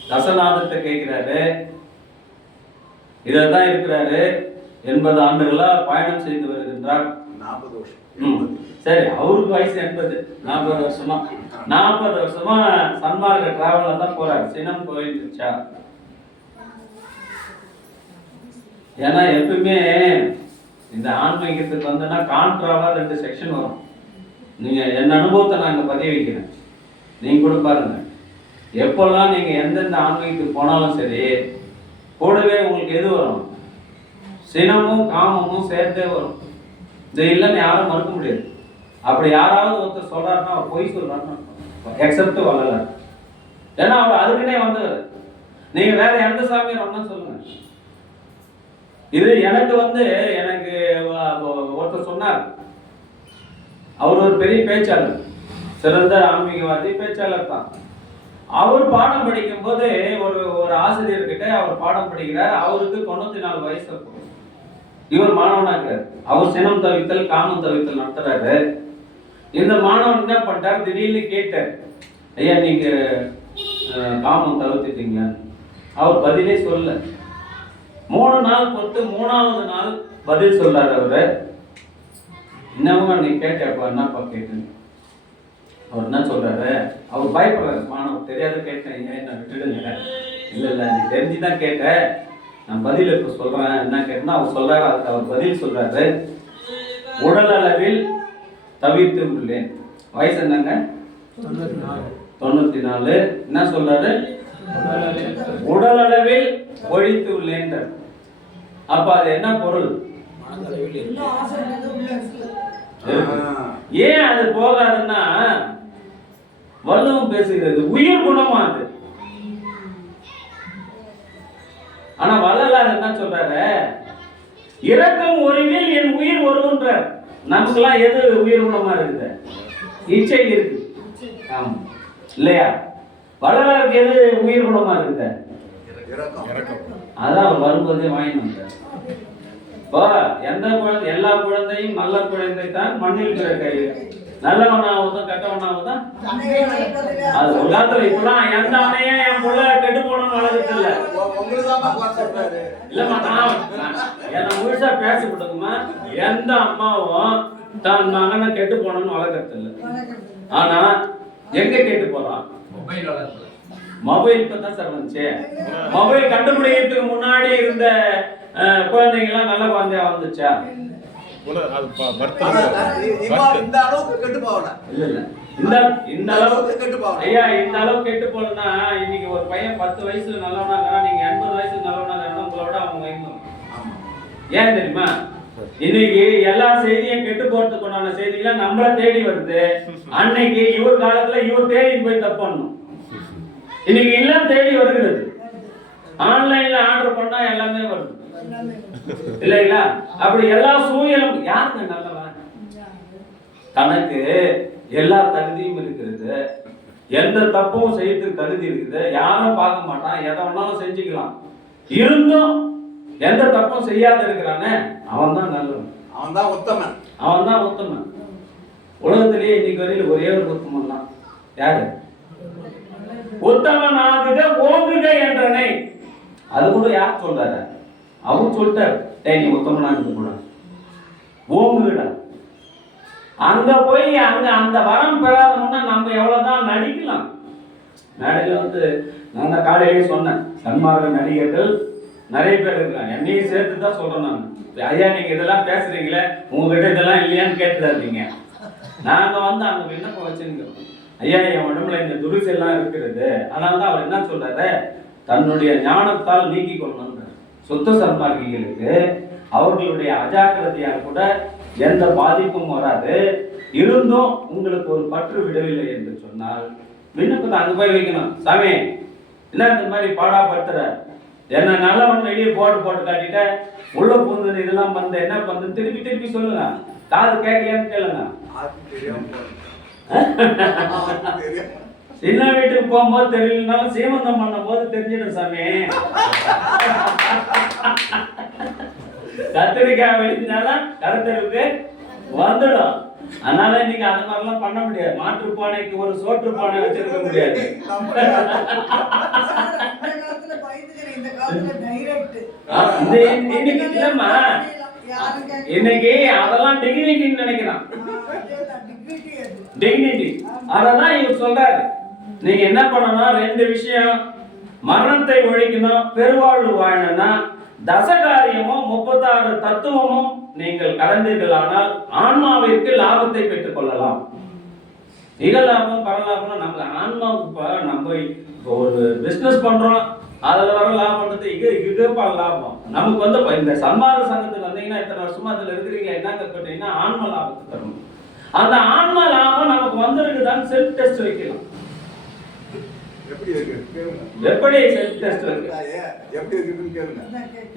தசநாதத்தை கேட்கிறாரு, இதான் இருக்கிறாரு, 80 ஆண்டுகளா பயணம் செய்து வருகின்றார். 40 வருஷம். சரி, அவருக்கு வயசு 80, 40 வருஷமா 40 வருஷமா சன்மார்க்க டிராவல்ல தான் போறாரு. சினம் போயிடுச்சா? ஏன்னா எப்பவுமே இந்த ஆன்மீகத்துக்கு வந்தோன்னா கான்ட்ராவா 2 செக்ஷன் வரும். நீங்க என் அனுபவத்தை நான் இங்க பதிய வைக்கிறேன், நீங்க கூட பாருங்க. எப்பெல்லாம் நீங்க எந்தெந்த ஆன்மீகத்துக்கு போனாலும் சரி, கூடவே உங்களுக்கு எது வரும்? சினமும் காமமும் சேர்த்தே வரும். இது இல்லைன்னு யாரும் மறுக்க முடியாது. அப்படி யாராவது ஒருத்தர் சொல்றாருன்னா அவர் பொய் சொல்றாருன்னு எக்ஸப்ட் வரல. ஏன்னா அவர் அதுக்குன்னே வந்தவர். நீங்க வேற எந்த சாமியார் ஒன்றும் சொல்லுங்க. இது எனக்கு எனக்கு ஒருத்தர் சொன்னார், அவர் ஒரு பெரிய பேச்சாளர், சிறந்த ஆன்மீகவாதி பேச்சாளர் தான். அவர் பாடம் படிக்கும் போது ஒரு ஆசிரியர்கிட்ட அவர் பாடம் படிக்கிறார். அவருக்கு 94 வயசு இருக்கும். இவர் மாணவனாக்கிறார். அவர் சினம் தவித்தல் காமம் தவித்தல் நடத்துறாரு. இந்த மாணவன் என்ன பண்ணிட்டார், திடீர்னு கேட்டார், ஐயா நீங்க காமம் தவிர்த்துட்டீங்க? அவர் பதிலே சொல்ல. 3 நாள் பொறுத்து 3ஆவது நாள் பதில் சொல்றாரு. அவரு இன்னமும் நீ கேட்டப்பா என்னப்பா கேட்டு? அவர் என்ன சொல்றாரு, அவர் பயப்படுறாரு. மாணவர் தெரியாத கேட்டேன், என்ன விட்டுடுங்க. இல்ல நீ தெரிஞ்சுதான் கேட்ட, நான் பதில் இப்ப சொல்றேன். என்ன கேட்டா அவர் சொல்றாரு, அதுக்கு அவர் பதில் சொல்றாரு, உடல் அளவில் தவிர்த்து உள்ளேன். வயசு என்னங்க? 94. என்ன சொல்றாரு? உடல் அளவில் ஒழித்து உள்ளேன். அப்ப அது என்ன பொருள்? ஏன் அது போகாதுன்னா, வள்ளுவம் பேசுகிறது உயிர் குணமா அது. ஆனா வள்ளலார் என்ன சொல்றாரு, இரக்கம் ஒருவில் என் உயிர் ஒருவன்றார். நமக்குலாம் எது உயிர் குணமா இருக்குது? இச்சை இருக்கு. ஆமா இல்லையா? வள்ளலாருக்கு எது உயிர் குணமா இருக்குது? அதான் அவர் வரும்போதே வாங்கிட்டு வந்தார். இப்போ எந்த குழந்தை, எல்லா குழந்தையும் நல்ல குழந்தை தான் மண்ணில் பிறக்க, நல்லவனாவதும் கெட்டவனாவதும் அது உலகத்துல இப்பெல்லாம் எந்த அணையே என் புள்ள கெட்டு போகணும்னு வளர்க்கறது இல்ல. இல்லம்மா என்ன முழுசா பேச விட்டுக்குமா, எந்த அம்மாவும் தான் மகனை கெட்டு போகணும்னு வளர்க்கறது இல்ல. ஆனா எங்க கெட்டு போறான்? மொபைல் இப்பதான் சார் வந்துச்சு. மொபைல் கண்டுபிடிக்கிறதுக்கு முன்னாடி இருந்த குழந்தைங்க எல்லாம் நல்ல குழந்தையா வந்துச்சா? இந்த அளவுக்கு கெட்டு போகல. இல்ல இல்ல இந்த அளவுக்கு கெட்டு போகல ஐயா. இந்த அளவுக்கு கெட்டு போகலன்னா இன்னைக்கு ஒரு பையன் 10 வயசுல நல்லவனா, நீங்க 80 வயசுல நல்லவனா உங்களோட அவங்க வைக்கணும். ஏன் தெரியுமா? இன்னைக்கு எல்லா செய்தியும் கெட்டு போறதுக்கு உண்டான செய்திகள் நம்மள தேடி வருது. அன்னைக்கு இவர் காலத்துல இவர் தேடி போய் தப்பு பண்ணணும். இன்னைக்கு எல்லாம் தேடி வருகிறது. ஆன்லைன்ல ஆர்டர் பண்ணா எல்லாமே வருது இல்லைங்களா? அப்படி எல்லா சூழலும் யாருங்க நல்லவன்? தனக்கு எல்லா தகுதியும் இருக்கிறது, எந்த தப்பும் செய்யறதுக்கு தகுதி இருக்குது, யாரும் பார்க்க மாட்டான், எதை வேணாலும் செஞ்சுக்கலாம். இருந்தும் எந்த தப்பும் செய்யாத இருக்கிறானே அவன் தான் நல்லவன், அவன் தான் உத்தமன். அவன் தான் உத்தமன். உலகத்திலேயே இன்னைக்கு வரையில் ஒரே ஒரு உத்தமன் தான். யாரு? உத்தமன் ஆகுக ஓங்குக என்றனை. அது கூட யார் சொல்றாரு? அவர் சொல்லிட்டார், நீ உத்தமனா இருக்க கூடாது, ஓங்குடா. அங்க போய் அங்க அந்த வரம் பெறாதவன்னா நம்ம எவ்வளவுதான் நடிக்கலாம். மேடையில வந்து நான் தான் காலையிலேயே சொன்னேன், சன்மார்க்க நடிகர்கள் நிறைய பேர் இருக்காங்க, என்னையும் சேர்த்து தான் சொல்றேன் நான். ஐயா நீங்க இதெல்லாம் பேசுறீங்களே, உங்ககிட்ட இதெல்லாம் இல்லையான்னு கேட்டுதாருங்க. நாங்க வந்து அங்க விண்ணப்பம் வச்சுருக்கோம், ஐயா என் உடம்புல இந்த துரிசெல்லாம் இருக்கிறது. அதனால தான் அவர் என்ன சொல்றாரு, தன்னுடைய ஞானத்தால் நீக்கி கொள்ளணும். சுத்த சன்மார்க்கிகளுக்கு அவர்களுடைய அஜாக்கிரதையால் கூட எந்த பாதிப்பும் வராது. இருந்தும் உங்களுக்கு ஒரு பற்று விடவில்லை என்று சொன்னால் விண்ணப்பத்தை அங்க போய் வைக்கணும். சாமி என்ன இந்த மாதிரி பாடாப்படுத்துற, என்ன நல்லவன் வெளியே போட்டு காட்டிட்ட, உள்ள பூந்து இதெல்லாம் வந்து என்ன பண்ணு திருப்பி திருப்பி சொல்லுங்க. காது கேட்கலையான்னு கேளுங்க. சின்ன வீட்டுக்கு போகும்போது தெரியலனாலும் சீமந்தம் பண்ணும் போது தெரிஞ்சிடும் சாமி. கத்திரிக்காய் வெளிச்சாலும் கருத்தருக்கு வந்துடும். அதனால நீங்க அது மாதிரிலாம் பண்ண முடியாது. மாற்று பானைக்கு ஒரு சோற்று பானை வச்சிருக்க முடியாது. இன்னைக்கு அதெல்லாம் டிக்னிட்டின்னு நினைக்கிறான். டிக்னிட்டி அததான் இவர் சொல்றாரு. நீங்க என்ன பண்ணணும், 2 விஷயம். மரணத்தை ஒழிக்கணும், பெருவாழ்வு வாழணும்னா தசகாரியமும் 36 தத்துவமும் நீங்கள் கடந்தீர்களானால் ஆன்மாவிற்கு லாபத்தை பெற்றுக் கொள்ளலாம். நிகழாபம் பரலாபம் நமக்கு ஆன்மாவுக்கு. நம்ம இப்போ ஒரு பிசினஸ் பண்றோம், அதுல வர லாபம்ன்றது இதுப்பா லாபம். நமக்கு வந்து இந்த சன்மார்க்க சங்கத்துக்கு வந்தீங்கன்னா இத்தனை வருஷமா அதுல இருக்கிறீங்க, என்ன கேட்டீங்கன்னா ஆன்ம லாபத்தை தரணும். அந்த ஆன்ம லாபம் நமக்கு வந்திருக்குதான்னு செல்ஃப் டெஸ்ட் வைக்கலாம். எப்படி செல்ஃப் டெஸ்ட்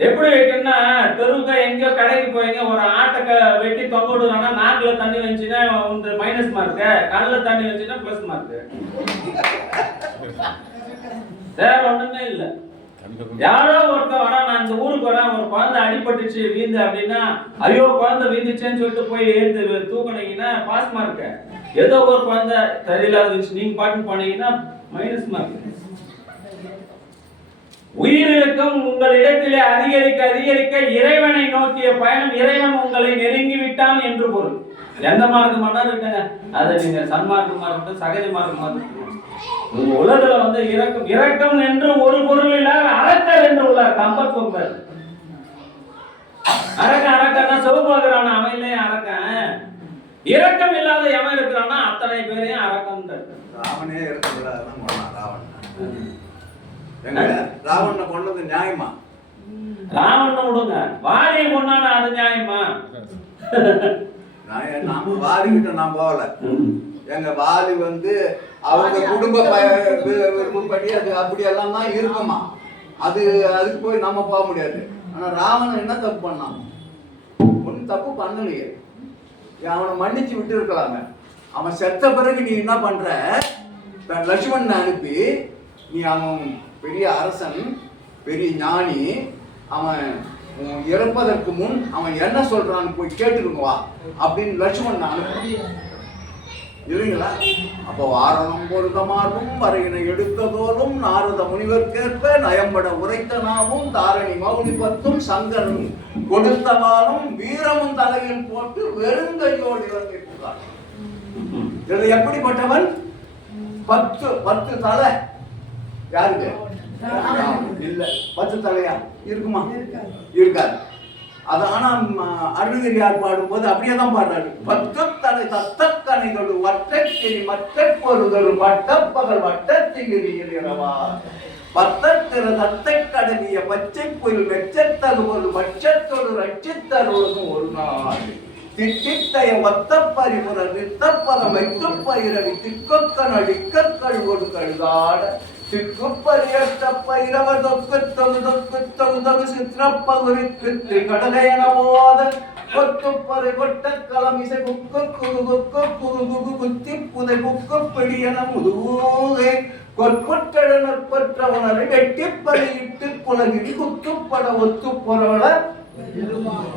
எப்படி வைக்கணும்னா, தெருவுக்கு எங்கேயோ கடைக்கு போயிங்க, ஒரு ஆட்டை வெட்டி தொங்க விடுறாங்கன்னா நாக்குல தண்ணி வந்துச்சுன்னா மைனஸ் மார்க்கு, கண்ணில் தண்ணி வந்துச்சுன்னா பிளஸ் மார்க்கு. வேற ஒண்ணுமே இல்லை. யாரோ ஒருத்தர் வரா, நான் இந்த ஊருக்கு வரேன், ஒரு குழந்தை அடிபட்டுச்சு வீந்து அப்படின்னா, ஐயோ குழந்தை வீந்துச்சேன்னு சொல்லிட்டு போய் ஏந்து தூக்கினீங்கன்னா பாஸ் மார்க்கு. ஏதோ ஒரு குழந்தை தெரியலாத விஷயம் நீங்க பாட்டு போனீங்கன்னா மைனஸ் மார்க். உயிரிழக்கும் உங்களிடத்திலே அதிகரிக்க அதிகரிக்க இறைவனை நோக்கிய பயணம், இறைவன் உங்களை நெருங்கி விட்டான் என்று பொருள். எந்த மார்க்கமான இருக்குங்க, அதை நீங்க சன்மார்க்கமா இருக்கட்டும், சகஜ மார்க்கமா இருக்கட்டும், உங்க உலகத்துல வந்து இரக்கம் என்று ஒரு பொருள் இல்லாத அரக்கர் என்று உள்ளார். கம்பர் சொல்றார், அரக்கன்னா சிவபாகிறான அமையிலே அரக்கன். இரக்கம் இல்லாத எவன் இருக்கிறானா அத்தனை பேரையும் அரக்கம். ராவணே இருக்கக்கூடாதுன்னு ராவணனை கொண்டது நியாயமா? ராவணனை விடுங்க, வாலியை கொண்டான அது நியாயமா? நாம வாதிக்கிட்ட நான் போகல, எங்க வாலி வந்து அவங்க குடும்ப விருப்பப்படி அது அப்படியெல்லாம் தான் இருக்குமா. அதுக்கு போய் நம்ம போக முடியாது. ஆனா ராவணன் என்ன தப்பு பண்ணான்? ஒன்றும் தப்பு பண்ணலையே. அவனை மன்னிச்சு விட்டு இருக்கலாங்க. அவன் செத்த பிறகு நீ என்ன பண்ற? லட்சுமணனை அனுப்பி நீ அவன் பெரிய அரசன், பெரிய ஞானி, அவன் இறப்பதற்கு முன் அவன் என்ன சொல்றான்னு போய் கேட்டுருங்க வா அப்படின்னு லட்சுமணன் அனுப்பி இல்லைங்களா? அப்போ வாரணம் பொருத்தமாகவும் வரையினை எடுத்ததோறும் நாரத முனிவர்க்கேற்ப நயம்பட உரைத்தனாவும் தாரணி மௌனி பத்தும் சங்கரன் கொடுத்தவாலும் வீரமும் தலையில் போட்டு வெறுங்கையோடு இறங்கிட்டான். இது எப்படிப்பட்டவன்? 10 தலை. யாருக்கு? இல்ல 10 தலையா இருக்குமா? இருக்காது. அது ஆனா அருணகிரியார் பாடும்போது அப்படியே தான் பாடுறாரு. 10 தலை தத்தக்கணைகள் வட்டக்கிரி மற்றொரு வட்டப்பகல் வட்டத்திகிரியில் இரவா 10 தத்தை கடலிய பச்சை புயல் வெச்சத்தது ஒரு பட்சத்தொரு ரட்சித்தருவதும் ஒரு நாள் திட்டித்தைய ஒத்தப்பறிமுற நித்தப்பதம் வைத்து பயிரவி திக்கொக்கன் அடிக்கற்கள் ஒரு கழுதாட திக்குப்பரியற்ற பயிரவர் தொக்கு சித்திரப்பகுதிக்கு கடலையனவோத கொத்துப்பறை கொட்ட களமிசை குக்கு குகு குத்தி புதை குக்கு பிடியன முதுகே கொற்பற்ற நற்பற்ற உணரை வெட்டி பலியிட்டு குலகிரி குத்துப்பட ஒத்து பொறவள.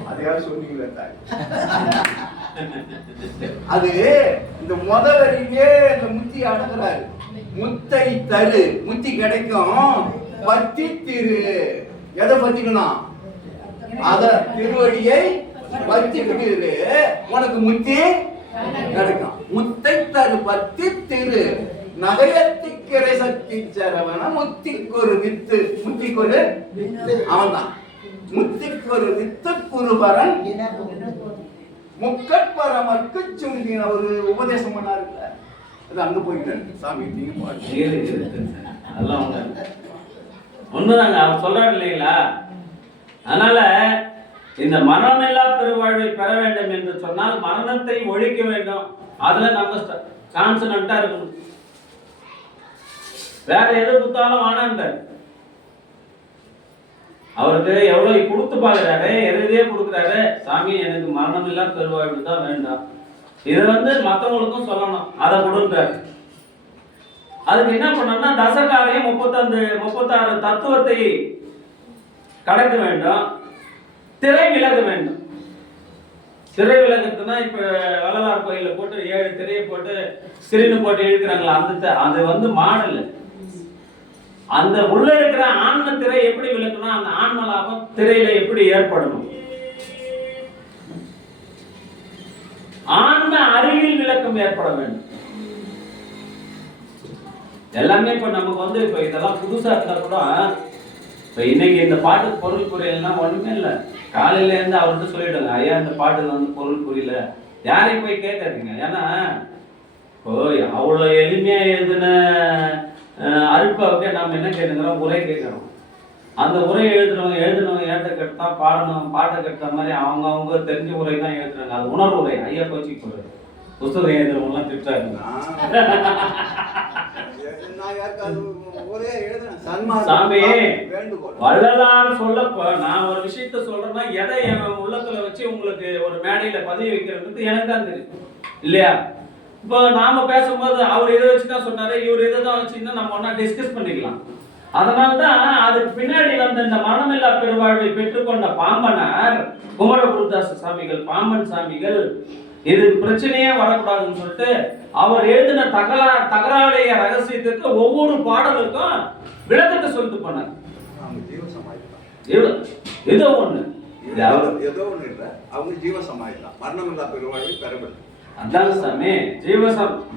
அதையா சொன்னீங்களே தாய். அது இந்த முதலிலே இந்த முத்தி அடங்குறாரு. முத்தை தரு, முத்தி கிடைக்கும். பத்தி திரு, எதை பத்திக்கணும்? அத திருவடியை பத்திக்கிட்டு உனக்கு முத்தி கிடைக்கும். முத்தை தரு பத்தி திரு நகையத்திக்கிறை சக்தி சரவண முத்திக்கொரு வித்து. முத்திக்கொரு அவன் தான். முத்திக்கொரு வித்து குருபரன் முக்கட்பரமற்கு சுண்டின ஒரு உபதேசம் பண்ணாருல்ல, அது அங்க போயிட்டாரு. சாமி அதெல்லாம் ஒண்ணுதாங்க அவர் சொல்றாரு இல்லைங்களா? அதனால இந்த மரணமில்லா பெருவாழ்வை பெற வேண்டும் என்று சொன்னால் மரணத்தை ஒழிக்க வேண்டும். அதுல நம்ம கான்சனண்டா இருக்கணும். வேற எது கொடுத்தாலும் ஆனான்றார். அவருக்கு எவ்வளவு கொடுத்து பாக்குறாரு, எதையே கொடுக்குறாரு. சாமி எனக்கு மரணமில்லா பெருவாழ்வு தான் வேண்டாம், இதை மற்றவங்களுக்கும் சொல்லணும், அதை கொடுன்றாரு. அதுக்கு என்ன பண்ணோம்னா தசகாரியம் 36 தத்துவத்தை கடக்க வேண்டும், திரை விலக வேண்டும். திரை விலகத்துனா இப்ப வள்ளலார் கோயில போட்டு 7 திரையை போட்டு ஸ்கிரீன் போட்டு இழுக்கிறாங்களா, அது மாடல். அந்த உள்ள இருக்கிற ஆன்ம திரை எப்படி விளக்கணும், அந்த ஆன்ம லாபம் திரையில எப்படி ஏற்படணும், ஆன்ம அறிவில் விளக்கம் ஏற்பட வேண்டும். எல்லாமே இப்ப நமக்கு இப்ப இதெல்லாம் புதுசா இருந்தா கூட, இப்ப இன்னைக்கு இந்த பாட்டுக்கு பொருள் புரியலன்னா ஒண்ணுமே இல்லை. காலையில இருந்து அவர்கிட்ட சொல்லிடுங்க, ஐயா இந்த பாட்டுல பொருள் புரியல, யாரையும் போய் கேட்காதீங்க. ஏன்னா அவ்வளவு எளிமையா எழுதுன அருட்பாவுக்கே நாம் என்ன கேட்குறோம், உரை கேட்குறோம். அந்த உரை எழுதுனவங்க ஏட்ட கட்டா பாட்டை கட்டுற மாதிரி அவங்க தெரிஞ்ச உரை தான் எழுதுறாங்க. அது உணர்வு உரை. ஐயா கோச்சி போடுறது புத்தகம் எழுதுறவங்கலாம் திட்டாருங்க. சாமி வள்ளலார் சொல்லப்ப நான் ஒரு விஷயத்த சொல்றேன்னா எதை என் உள்ளத்துல வச்சு உங்களுக்கு ஒரு மேடையில பதிவு வைக்கிறது எனக்கு தான் தெரியும் இல்லையா? இப்போ நாம பேசும்போது அவர் எதை வச்சுதான் சொன்னாரு, இவர் எதை தான் வச்சுன்னா நம்ம ஒன்னா டிஸ்கஸ் பண்ணிக்கலாம். அதனால்தான் அதுக்கு பின்னாடி வந்த இந்த மரணமில்லா பெருவாழ்வை பெற்றுக்கொண்ட பாம்பனார் குமரகுருதாச சாமிகள், பாம்பன் சாமிகள், இது பிரச்சனையே வரக்கூடாதுன்னு சொல்லிட்டு அவர் எழுதின தகராளைய ரகசியத்திற்கு ஒவ்வொரு பாடலுக்கும் விளக்கத்தை சொல்லிட்டு போனார். ஏதோ ஒண்ணு இல்லை, அவங்க ஜீவ சமாதிதான் மரணமில்லா பெருவாழ்வை பெறவில்லை. அதான் சாமி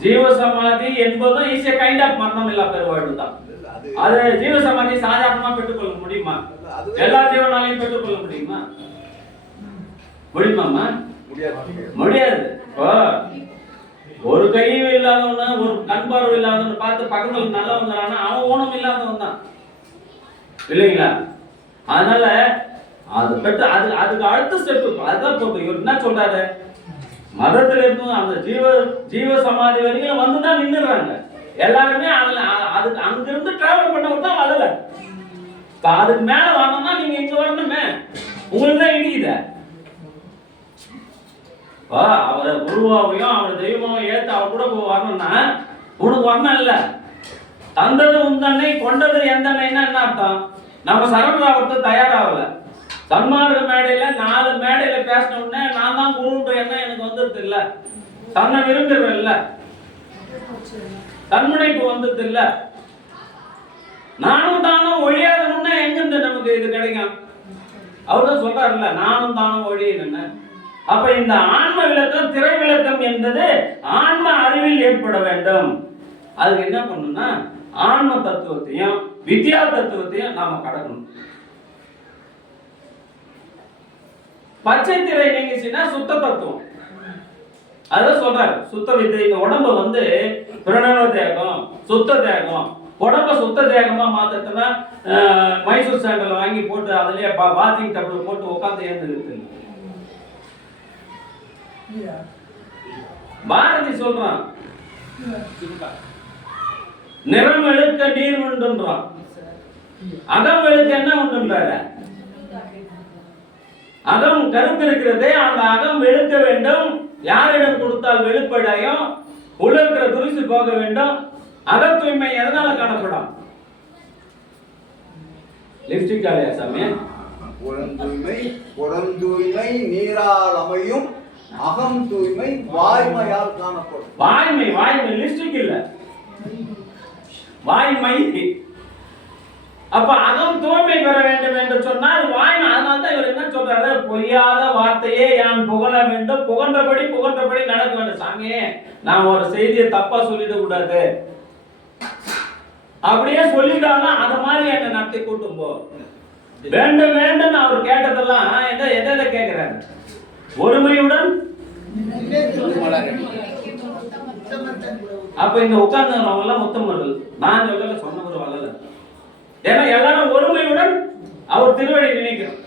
ஜீவசமாதி என்பதும் இஸ் எ கைண்ட் ஆஃப் மரணமில்லா பெருவாழ்வு தான். அது ஜீவசமாதி சாதாரணமா பெற்றுக்கொள்ள முடியுமா? எல்லா ஜீவனாலையும் பெற்றுக்கொள்ள முடியுமா? முடியுமாமா? முடியாது. ஒரு கையும் இல்லாதவன, ஒரு கண் பார்வை இல்லாதவன் பார்த்து பக்கத்துல நல்லவங்கிறானா அவன் ஊனம் இல்லாதவன் தான் இல்லைங்களா? அதனால அது பெற்று அதுக்கு அடுத்த ஸ்டெப் அதுதான் போட்டு இவர் என்ன சொல்றாரு, மதத்துல இருந்தும் அந்த ஜீவ சமாதி வரைக்கும் வந்துதான் நின்றுறாங்க எல்லாருமே. அதுல அதுக்கு அங்கிருந்து டிராவல் பண்ணவங்க தான் வரல. அதுக்கு மேல வரணும்னா நீங்க இங்க வரணுமே, உங்களுக்கு தான் இடிக்குத. அவரை குருவாவையும் அவர் தெய்வமாவும் ஏத்து அவர் கூட வரணும்னா உனக்கு வரணும் இல்ல. தந்தது உந்தன்னை கொண்டது எந்தன்னைன்னா என்ன அர்த்தம்? நம்ம சரணாவதுக்கு தயாராகல. சன்மார்க்க மேடையில 4 மேடையில பேசின உடனே நான் தான் குருன்ற எண்ணம் எனக்கு வந்துருது இல்ல. தன்னை விரும்புறேன் இல்ல, தன்முனைப்பு வந்தது இல்ல. நானும் தானும் ஒழியாதவன்னா எங்கிருந்து நமக்கு இது கிடைக்கும்? அவர் தான் சொல்றாருல்ல, நானும் தானும் ஒழியன்னு. அப்ப இந்த ஆன்ம விளக்கம் திரை விளக்கம் என்பது ஆன்ம அறிவில் ஏற்பட வேண்டும். அதுக்கு என்ன பண்ணணும்னா ஆன்ம தத்துவத்தையும் வித்யா தத்துவத்தையும் நாம கடக்கணும். பச்சை திரை நீங்கிச்சுன்னா சுத்த தத்துவம். அதான் சொல்றாரு சுத்த வித்தை. இந்த உடம்ப வந்து பிரணவ தேகம், சுத்த தேகம். உடம்ப சுத்த தேகமா மாத்தனா மைசூர் சாண்டல் வாங்கி போட்டு அதுலயே பாத்திங் டப்ல போட்டு உட்காந்து ஏந்துருக்கு. பாரதி சொல்றான் நிறம் வெளுக்க நீர் உண்டுன்றான், அகம் வெளுக்க என்ன உண்டுன்றாரு? அகம் கருத்து இருக்கிறதே, அந்த அகம் வெளுக்க வேண்டும். யாரிடம் கொடுத்தால் வெளுப்படையும், உள்ள இருக்கிற துரிசு போக வேண்டும். அக தூய்மை எதனால காணப்படும்? லிப்ஸ்டிக் ஆலையா சாமி? புறந்தூய்மை நீரால் அமையும், அகம் தூய்மை வாய்மையால் காணப்படும். வாய்மை லிப்ஸ்டிக் இல்ல, வாய்மை. அப்ப அகம் தூய்மை பெற வேண்டும் என்று சொன்னால் வாய்மை. அதனால தான் இவர் என்ன சொல்றாரு? பொய்யாத வார்த்தையே யான் புகழ வேண்டும், புகன்றபடி நடக்க வேண்டும். சாமியே, நான் ஒரு செய்தியை தப்பா சொல்லிட கூடாது. அப்படியே சொல்லிட்டாலும் அது மாதிரி என்ன நடத்தி கூட்டும் போ வேண்டும். அவர் கேட்டதெல்லாம் எதை கேட்கிறாரு? ஒருமையுடன். அப்ப இங்க உட்கார்ந்தவங்க எல்லாம் முத்தமர்கள். நான் சொல்லல, சொன்னவர் வரல. ஏன்னா எல்லாரும் ஒருமையுடன் அவர் திருவடி நினைக்கிறோம்.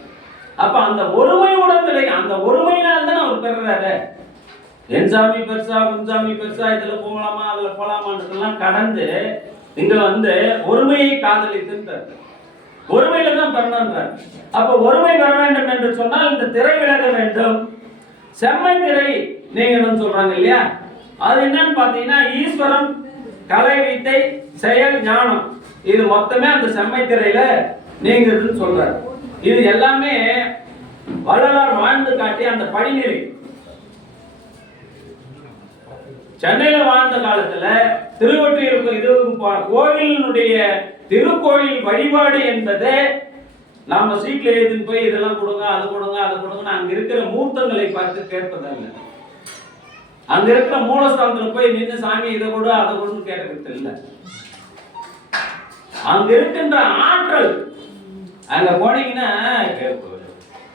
அப்ப அந்த ஒருமையுடன் கிடைக்கும். அந்த ஒருமையினால் தான் அவர் பெறுறாரு. என் சாமி பெருசா, உன் சாமி பெருசா, இதுல போகலாமா அதுல போலாமான்றதெல்லாம் கடந்து இங்க வந்து ஒருமையை காதலித்துன்றார். ஒருமையில தான் பெறணுன்றார். அப்ப ஒருமை பெற வேண்டும் என்று சொன்னால் இந்த திரை விலக வேண்டும். செம்மை திரை நீங்கன்னு சொல்றாங்க இல்லையா? அது என்னன்னு பாத்தீங்கன்னா ஈஸ்வரம், கலை, வித்தை, செயல், ஞானம், இது மொத்தமே அந்த செம்மை திரையில நீங்கிறதுன்னு சொல்றாரு. இது எல்லாமே வள்ளலார் வாழ்ந்து காட்டிய அந்த படிநிலை. சென்னையில வாழ்ந்த காலத்துல திருவொற்றியூருக்கு இதுவும் கோவிலினுடைய திருக்கோயில் வழிபாடு என்பது நாம சீட்ல எழுதின்னு போய் இதெல்லாம் கொடுங்க, அது கொடுங்க, அங்க இருக்கிற மூர்த்தங்களை பார்த்து கேட்பதல்ல. அங்க இருக்கிற மூலஸ்தானத்துல போய் நின்று சாமி இதை கொடு அதை கொடுன்னு கேட்கறது இல்லை. அங்க இருக்கின்ற ஆற்றல். அங்க போனீங்கன்னா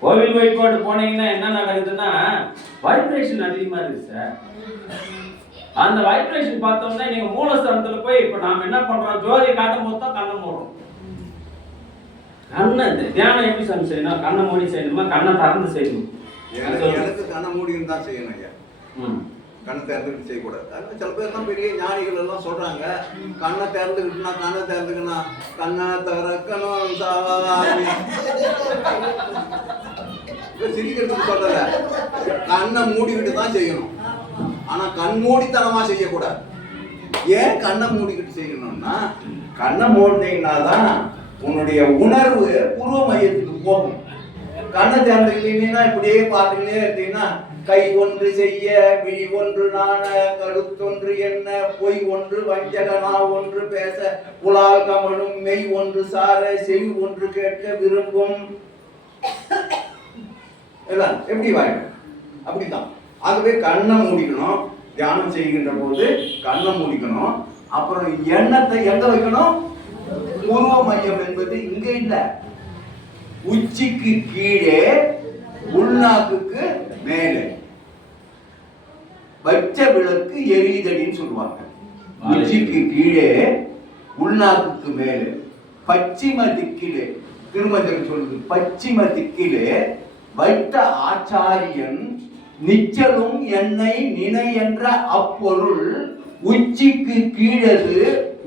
கோவில் வழிபாடு போனீங்கன்னா என்ன நடக்குதுன்னா வைப்ரேஷன் அதிகமா இருக்கு சார். அந்த வைப்ரேஷன் பார்த்தோம்னா நீங்க மூலஸ்தானத்துல போய் இப்ப நாம என்ன பண்றோம்? ஜோதி காட்டும் போது தான் கண்ணை மூடுறோம். கண்ணை தியானம் எப்படி சாமி செய்யணும்? கண்ணை மூடி செய்யணுமா, கண்ணை திறந்து செய்யணும்? எனக்கு கண்ணை மூடின்னு தான் செய்யணும் ஐயா. கண்ணை திறந்துக்கிட்டு செய்யக்கூடாது. அது சில பேர் தான் பெரிய ஞானிகள் எல்லாம் சொல்றாங்க, கண்ணை திறந்துக்கிட்டுனா கண்ணை திறக்கணும் சாமி. சிரிக்கிறதுக்கு சொல்லல, கண்ணை மூடிக்கிட்டு தான் செய்யணும். ஆனா கண் மூடித்தனமா செய்யக்கூடாது. ஏன் கண்ணை மூடிக்கிட்டு செய்யணும்னா, கண்ணை மூடினீங்கன்னா தான் உன்னுடைய உணர்வு பூர்வ மையத்துக்கு போகும். கண்ணை திறந்துக்கிட்டீங்கன்னா இப்படியே பார்த்துக்கிட்டே இருந்தீங்கன்னா கை ஒன்று செய்ய, விழி ஒன்று நாண, கருத்தொன்று என்ன, பொய் ஒன்று வஞ்சக, நா ஒன்று பேச, புலால் கமழும், மெய் ஒன்று சார, செவி ஒன்று கேட்க விரும்பும். எப்படி வாய்ப்பு? அப்படித்தான். ஆகவே கண்ணை மூடிக்கணும். தியானம் செய்கின்ற போது கண்ணை மூடிக்கணும். அப்புறம் எண்ணத்தை எங்க வைக்கணும்? பூர்வ மையம் என்பது இங்க இல்ல, உச்சிக்கு கீழே, உள்நாக்குக்கு மேலே. வச்ச விளக்கு எரியுதடின்னு சொல்லுவாங்க. உச்சிக்கு கீழே, உள்நாக்குக்கு மேலே, பச்சிம திக்கிலே, திருமஞ்சம் சொல்லுது, பச்சிம திக்கிலே வைத்த ஆச்சாரியன் நிச்சலும் என்னை நினை என்ற அப்பொருள் உச்சிக்கு கீழது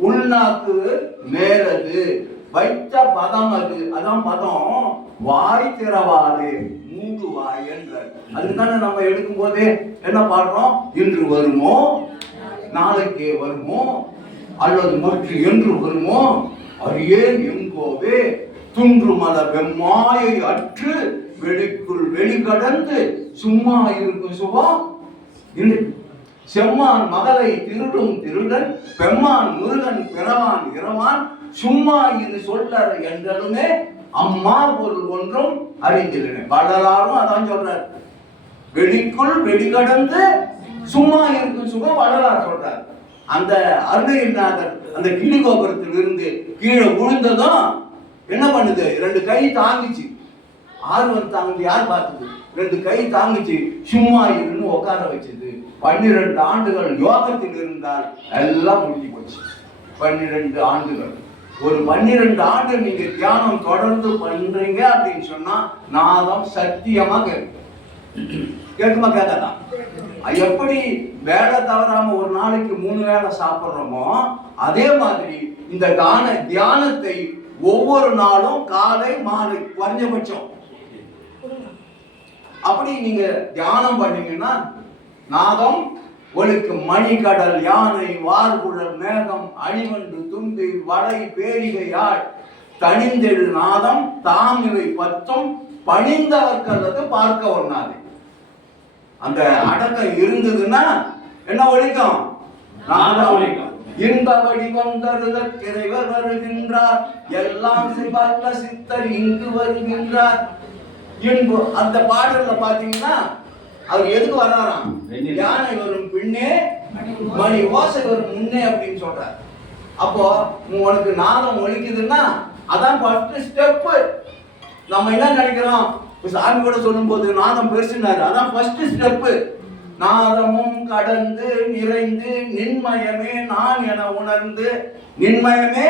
உள்நாக்கு மேலது வைத்த பதம் அது. அதான் பதம் வாய் திறவாது மூடு வாய் என்ற. அதுதானே நம்ம எடுக்கும் போதே என்ன பாடுறோம்? இன்று வருமோ, நாளைக்கே வருமோ, அல்லது மற்ற என்று வருமோ, அரியேன் எங்கோவே துன்று மத வெம்மாயை அற்று வெளிக்குள் வெளிக்கடந்து சும்மா இருக்கும் சுபம். செம்மான் மகளை திருடும் திருடன், பெம்மான் முருகன் பிறவான் இரவான், சும்மா இது சொல்லற என்றலுமே அம்மா பொருள் ஒன்றும் அறிந்திருந்தேன். வள்ளலாரும் அதான் சொல்றார். வெளிக்குள் வெளிக்கடந்து சும்மா இருக்கும் சுகம் வள்ளலார் சொல்றார். அந்த அருணகிரிநாதர் அந்த கிளி கோபுரத்தில் இருந்து கீழே விழுந்ததும் என்ன பண்ணுது? 2 கை தாங்கிச்சு. ஆர்வம் தாங்கி யார் பார்த்தது? 2 கை தாங்கிச்சு. சும்மா இருந்து உட்கார வச்சது. 12 ஆண்டுகள் யோகத்தில் இருந்தால் எல்லாம் முடிஞ்சு போச்சு. 12 ஆண்டுகள். ஒரு 12 ஆண்டு நீங்க தியானம் தொடர்ந்து பண்றீங்க அப்படின்னு சொன்னா நாதம் சத்தியமா கேட்குமா? கேட்கதான். எப்படி வேலை தவறாம ஒரு நாளைக்கு 3 வேளை சாப்பிடுறோமோ அதே மாதிரி இந்த தியானத்தை ஒவ்வொரு நாளும் காலை மாலை குறைஞ்சபட்சம் அப்படி நீங்க தியானம் பண்ணீங்கன்னா நாதம் ஒழுக்கு மணிக்கடல் யானை வார்குழல் மேகம் அணிவண்டு தும்பி வளை பேரிகையாள் தனிந்தெழு நாதம் தாம் இவை 10 பணிந்தவர்க்கல்லது பார்க்க ஒண்ணாது. அந்த அடக்கம் இருந்ததுன்னா என்ன ஒழிக்கும்? நாதம் ஒழிக்கும். இன்ப வடிவம் தருத இறைவர் வருகின்றார், எல்லாம் சிவல்ல சித்தர் இங்கு வருகின்றார். இன்பு அந்த பாடல்ல பாத்தீங்கன்னா அவர் எதுக்கு வர்றாராம்? யானை வரும் பின்னே மணி ஓசை வரும் முன்னே அப்படின்னு சொல்றார். அப்போ உனக்கு நாதம் ஒழிக்குதுன்னா அதான் ஃபர்ஸ்ட் ஸ்டெப். நம்ம என்ன நினைக்கிறோம்? சாமி கூட சொல்லும் போது நாதம் பெருசுனாரு. அதான் ஃபர்ஸ்ட் ஸ்டெப். நாதமும் கடந்து நிறைந்து நின்மயமே நான் என உணர்ந்து, நின்மயமே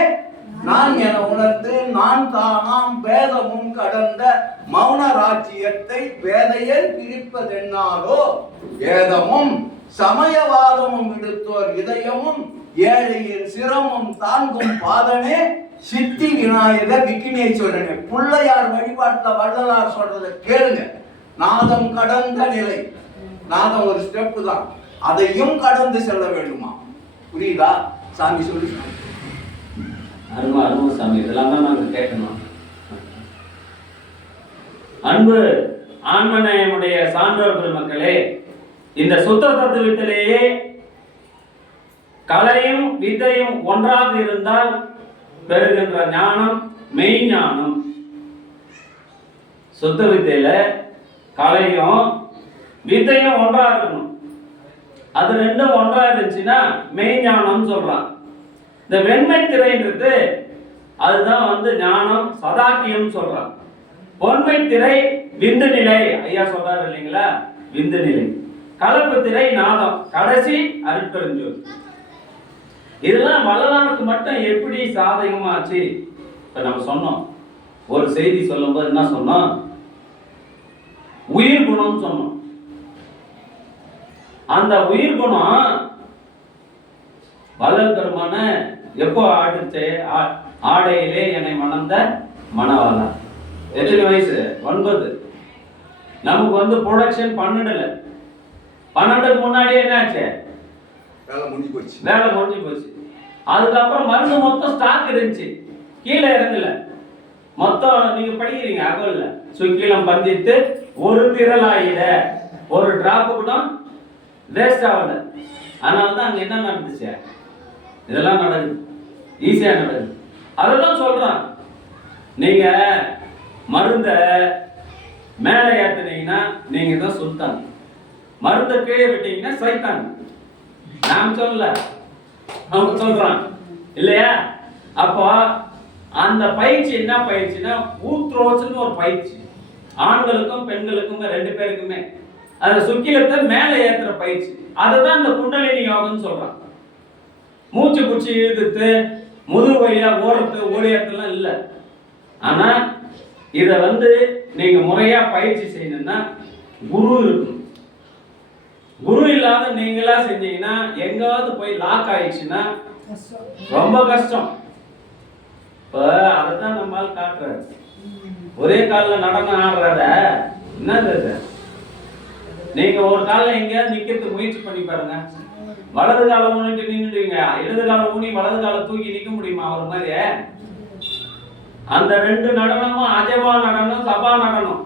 நான் என உணர்ந்து நான் தானாம் பேதமும் கடந்த மௌன ராஜ்யத்தை பேதையர் பிரிப்பதென்னாலோ ஏதமும் சமயவாதமும் விடுத்தோர் இதயமும் ஏழையின் சிரமம் தாங்கும் பாதனே சித்தி விநாயக விக்னேஸ்வரனே. பிள்ளையார் வழிபாட்டுல வள்ளலார் சொல்றதை கேளுங்க. நாதம் கடந்த நிலை. நாதம் ஒரு ஸ்டெப் தான், அதையும் கடந்து செல்ல வேண்டுமா? புரியுதா? சாமி சொல்லி அருமா அருமா சாமி, இதெல்லாம் தான் நாங்கள் கேட்கணும். அன்பு ஆன்மநேயமுடைய சான்றோர் பெருமக்களே, இந்த சுத்த தத்துவத்திலேயே கலையும் வித்தையும் ஒன்றாக இருந்தால் பெறுகின்ற ஞானம் மெய்ஞானம். சுத்த வித்தையில கலையும் வித்தையும் ஒன்றா இருக்கணும். அது ரெண்டும் ஒன்றா இருந்துச்சுன்னா மெய்ஞானம் சொல்றான். இந்த வெண்மை திரைன்றது அதுதான் ஞானம் சதாக்கியம் சொல்றான். பொன்மை திரை விந்து நிலை, ஐயா சொல்றாரு இல்லைங்களா, விந்து நிலை. கலப்பு திரை நாதம், கடைசி அருட்பெருஞ்சோதி. இதெல்லாம் வள்ளலாருக்கு மட்டும் எப்படி சாதகமாச்சு? இப்ப நம்ம சொன்னோம், ஒரு செய்தி சொல்லும் போது என்ன சொன்னோம்? உயிர் குணம் சொன்னோம். அந்த உயிர் குணம் வள்ளல் பெருமான எப்போ ஆடுச்சு? ஆடையிலே என்னை மணந்த மணவாளா. எத்தனை வயசு? 9. நமக்கு ப்ரொடக்ஷன் 12. 12க்கு முன்னாடியே என்னாச்சு? வேலை முடிஞ்சு போச்சு. அதுக்கப்புறம் மருந்து மொத்தம் ஸ்டாக் இருந்துச்சு, கீழே இறங்கல. மொத்தம் நீங்க படிக்கிறீங்க அகல்ல, சுக்கிலம் பந்தித்து ஒரு திரளாயிட, ஒரு டிராப்பு கூட வேஸ்ட் ஆகல. அதனால தான் அங்க என்ன நடந்துச்சு? இதெல்லாம் நடக்குது, ஈஸியா நடக்குது. அதெல்லாம் சொல்றான். நீங்க மருந்த மேலே ஏத்துனீங்கன்னா நீங்க தான் சுல்தான், மருந்த கீழே விட்டீங்கன்னா சைத்தான். நான் சொல்லல, அவன் சொல்றான் இல்லையா? அப்போ அந்த பயிற்சி என்ன பயிற்சினா ஊத்ரோஸ்னு ஒரு பயிற்சி. ஆண்களுக்கும் பெண்களுக்கும் 2 பேருக்குமே அந்த சுக்கிலத்தை மேலே ஏத்துற பயிற்சி. அதுதான் இந்த குண்டலினி யோகம்னு சொல்றான். மூச்சு குச்சி இழுத்து முதுகு வழியா ஓடியறதுலாம் இல்லை. ஆனா இதை நீங்க முறையா பயிற்சி செய்யணும்னா குரு இருக்கணும். குரு இல்லாத நீங்களா செஞ்சீங்கன்னா எங்காவது போய் லாக் ஆயிடுச்சுன்னா ரொம்ப கஷ்டம். இப்போ அதைதான் நம்மால் காட்டுறாரு. ஒரே காலில் நடனம் ஆடுறாத என்னது அது? நீங்க ஒரு காலில் எங்கேயாவது நிக்கிறதுக்கு முயற்சி பண்ணி பாருங்க. வலது காலம் ஊனிட்டு நின்றுடுவீங்க, இடது காலம் ஊனி வலது காலம் தூக்கி நிக்க முடியுமா? அவர் மாதிரி அந்த ரெண்டு நடனமும் அஜபா நடனம், சபா நடனம்.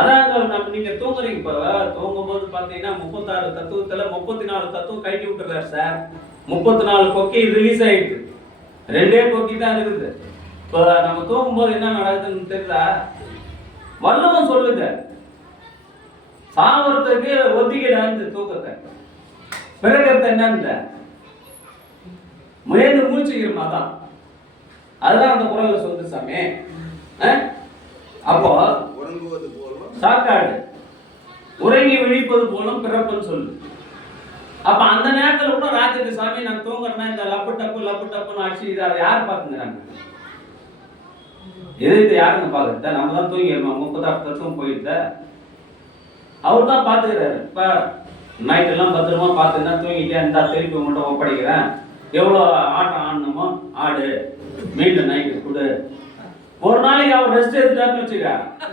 அதான் நம்ம நீங்க தூங்குறீங்க. இப்ப தூங்கும் போது பாத்தீங்கன்னா 36 தத்துவத்துல 34 தத்துவம் கட்டி விட்டுறாரு சார். 34 கொக்கி ரிலீஸ் ஆயிடுது, 2 கொக்கி தான் இருக்குது. இப்ப நம்ம தூங்கும் போது என்ன நடக்குதுன்னு தெரியுதா? வல்லவன் சொல்லுங்க, சாவறதுக்கு ஒத்திக்கிடாந்து தூக்கத்தை பிறகு என்ன முயன்று மூச்சுக்கிறோம். அதான் அதுதான் அந்த குரல்ல சொல்லுது சாமி. அப்போ உறங்குவது போலும் சாக்காடு, உறங்கி விழிப்பது போலும் பிறப்புன்னு சொல்லு. அப்ப அந்த நேரத்துல கூட ராத்திரி சாமி நான் தூங்குறேன்னா இந்த லப்பு டப்புன்னு ஆட்சி இதை அதை யார் பாத்துங்கிறாங்க? எதிர்த்து யாருங்க பாக்குறத? நம்ம தான் தூங்கிடுவோம். 36 தத்துவம் போயிட்ட அவர் தான் பாத்துக்கிறாரு. இப்ப நைட் எல்லாம் பத்திரமா பார்த்துன்னா தூங்கிட்டே இருந்தா திருப்பி உங்கள்கிட்ட ஒப்படைக்கிறேன். எவ்வளோ ஆட்டம் ஆடணுமோ ஆடு, மீண்டும் நைட்டு கொடு. ஒரு நாளைக்கு அவர் ரெஸ்ட் எடுத்துட்டாருன்னு வச்சுக்க,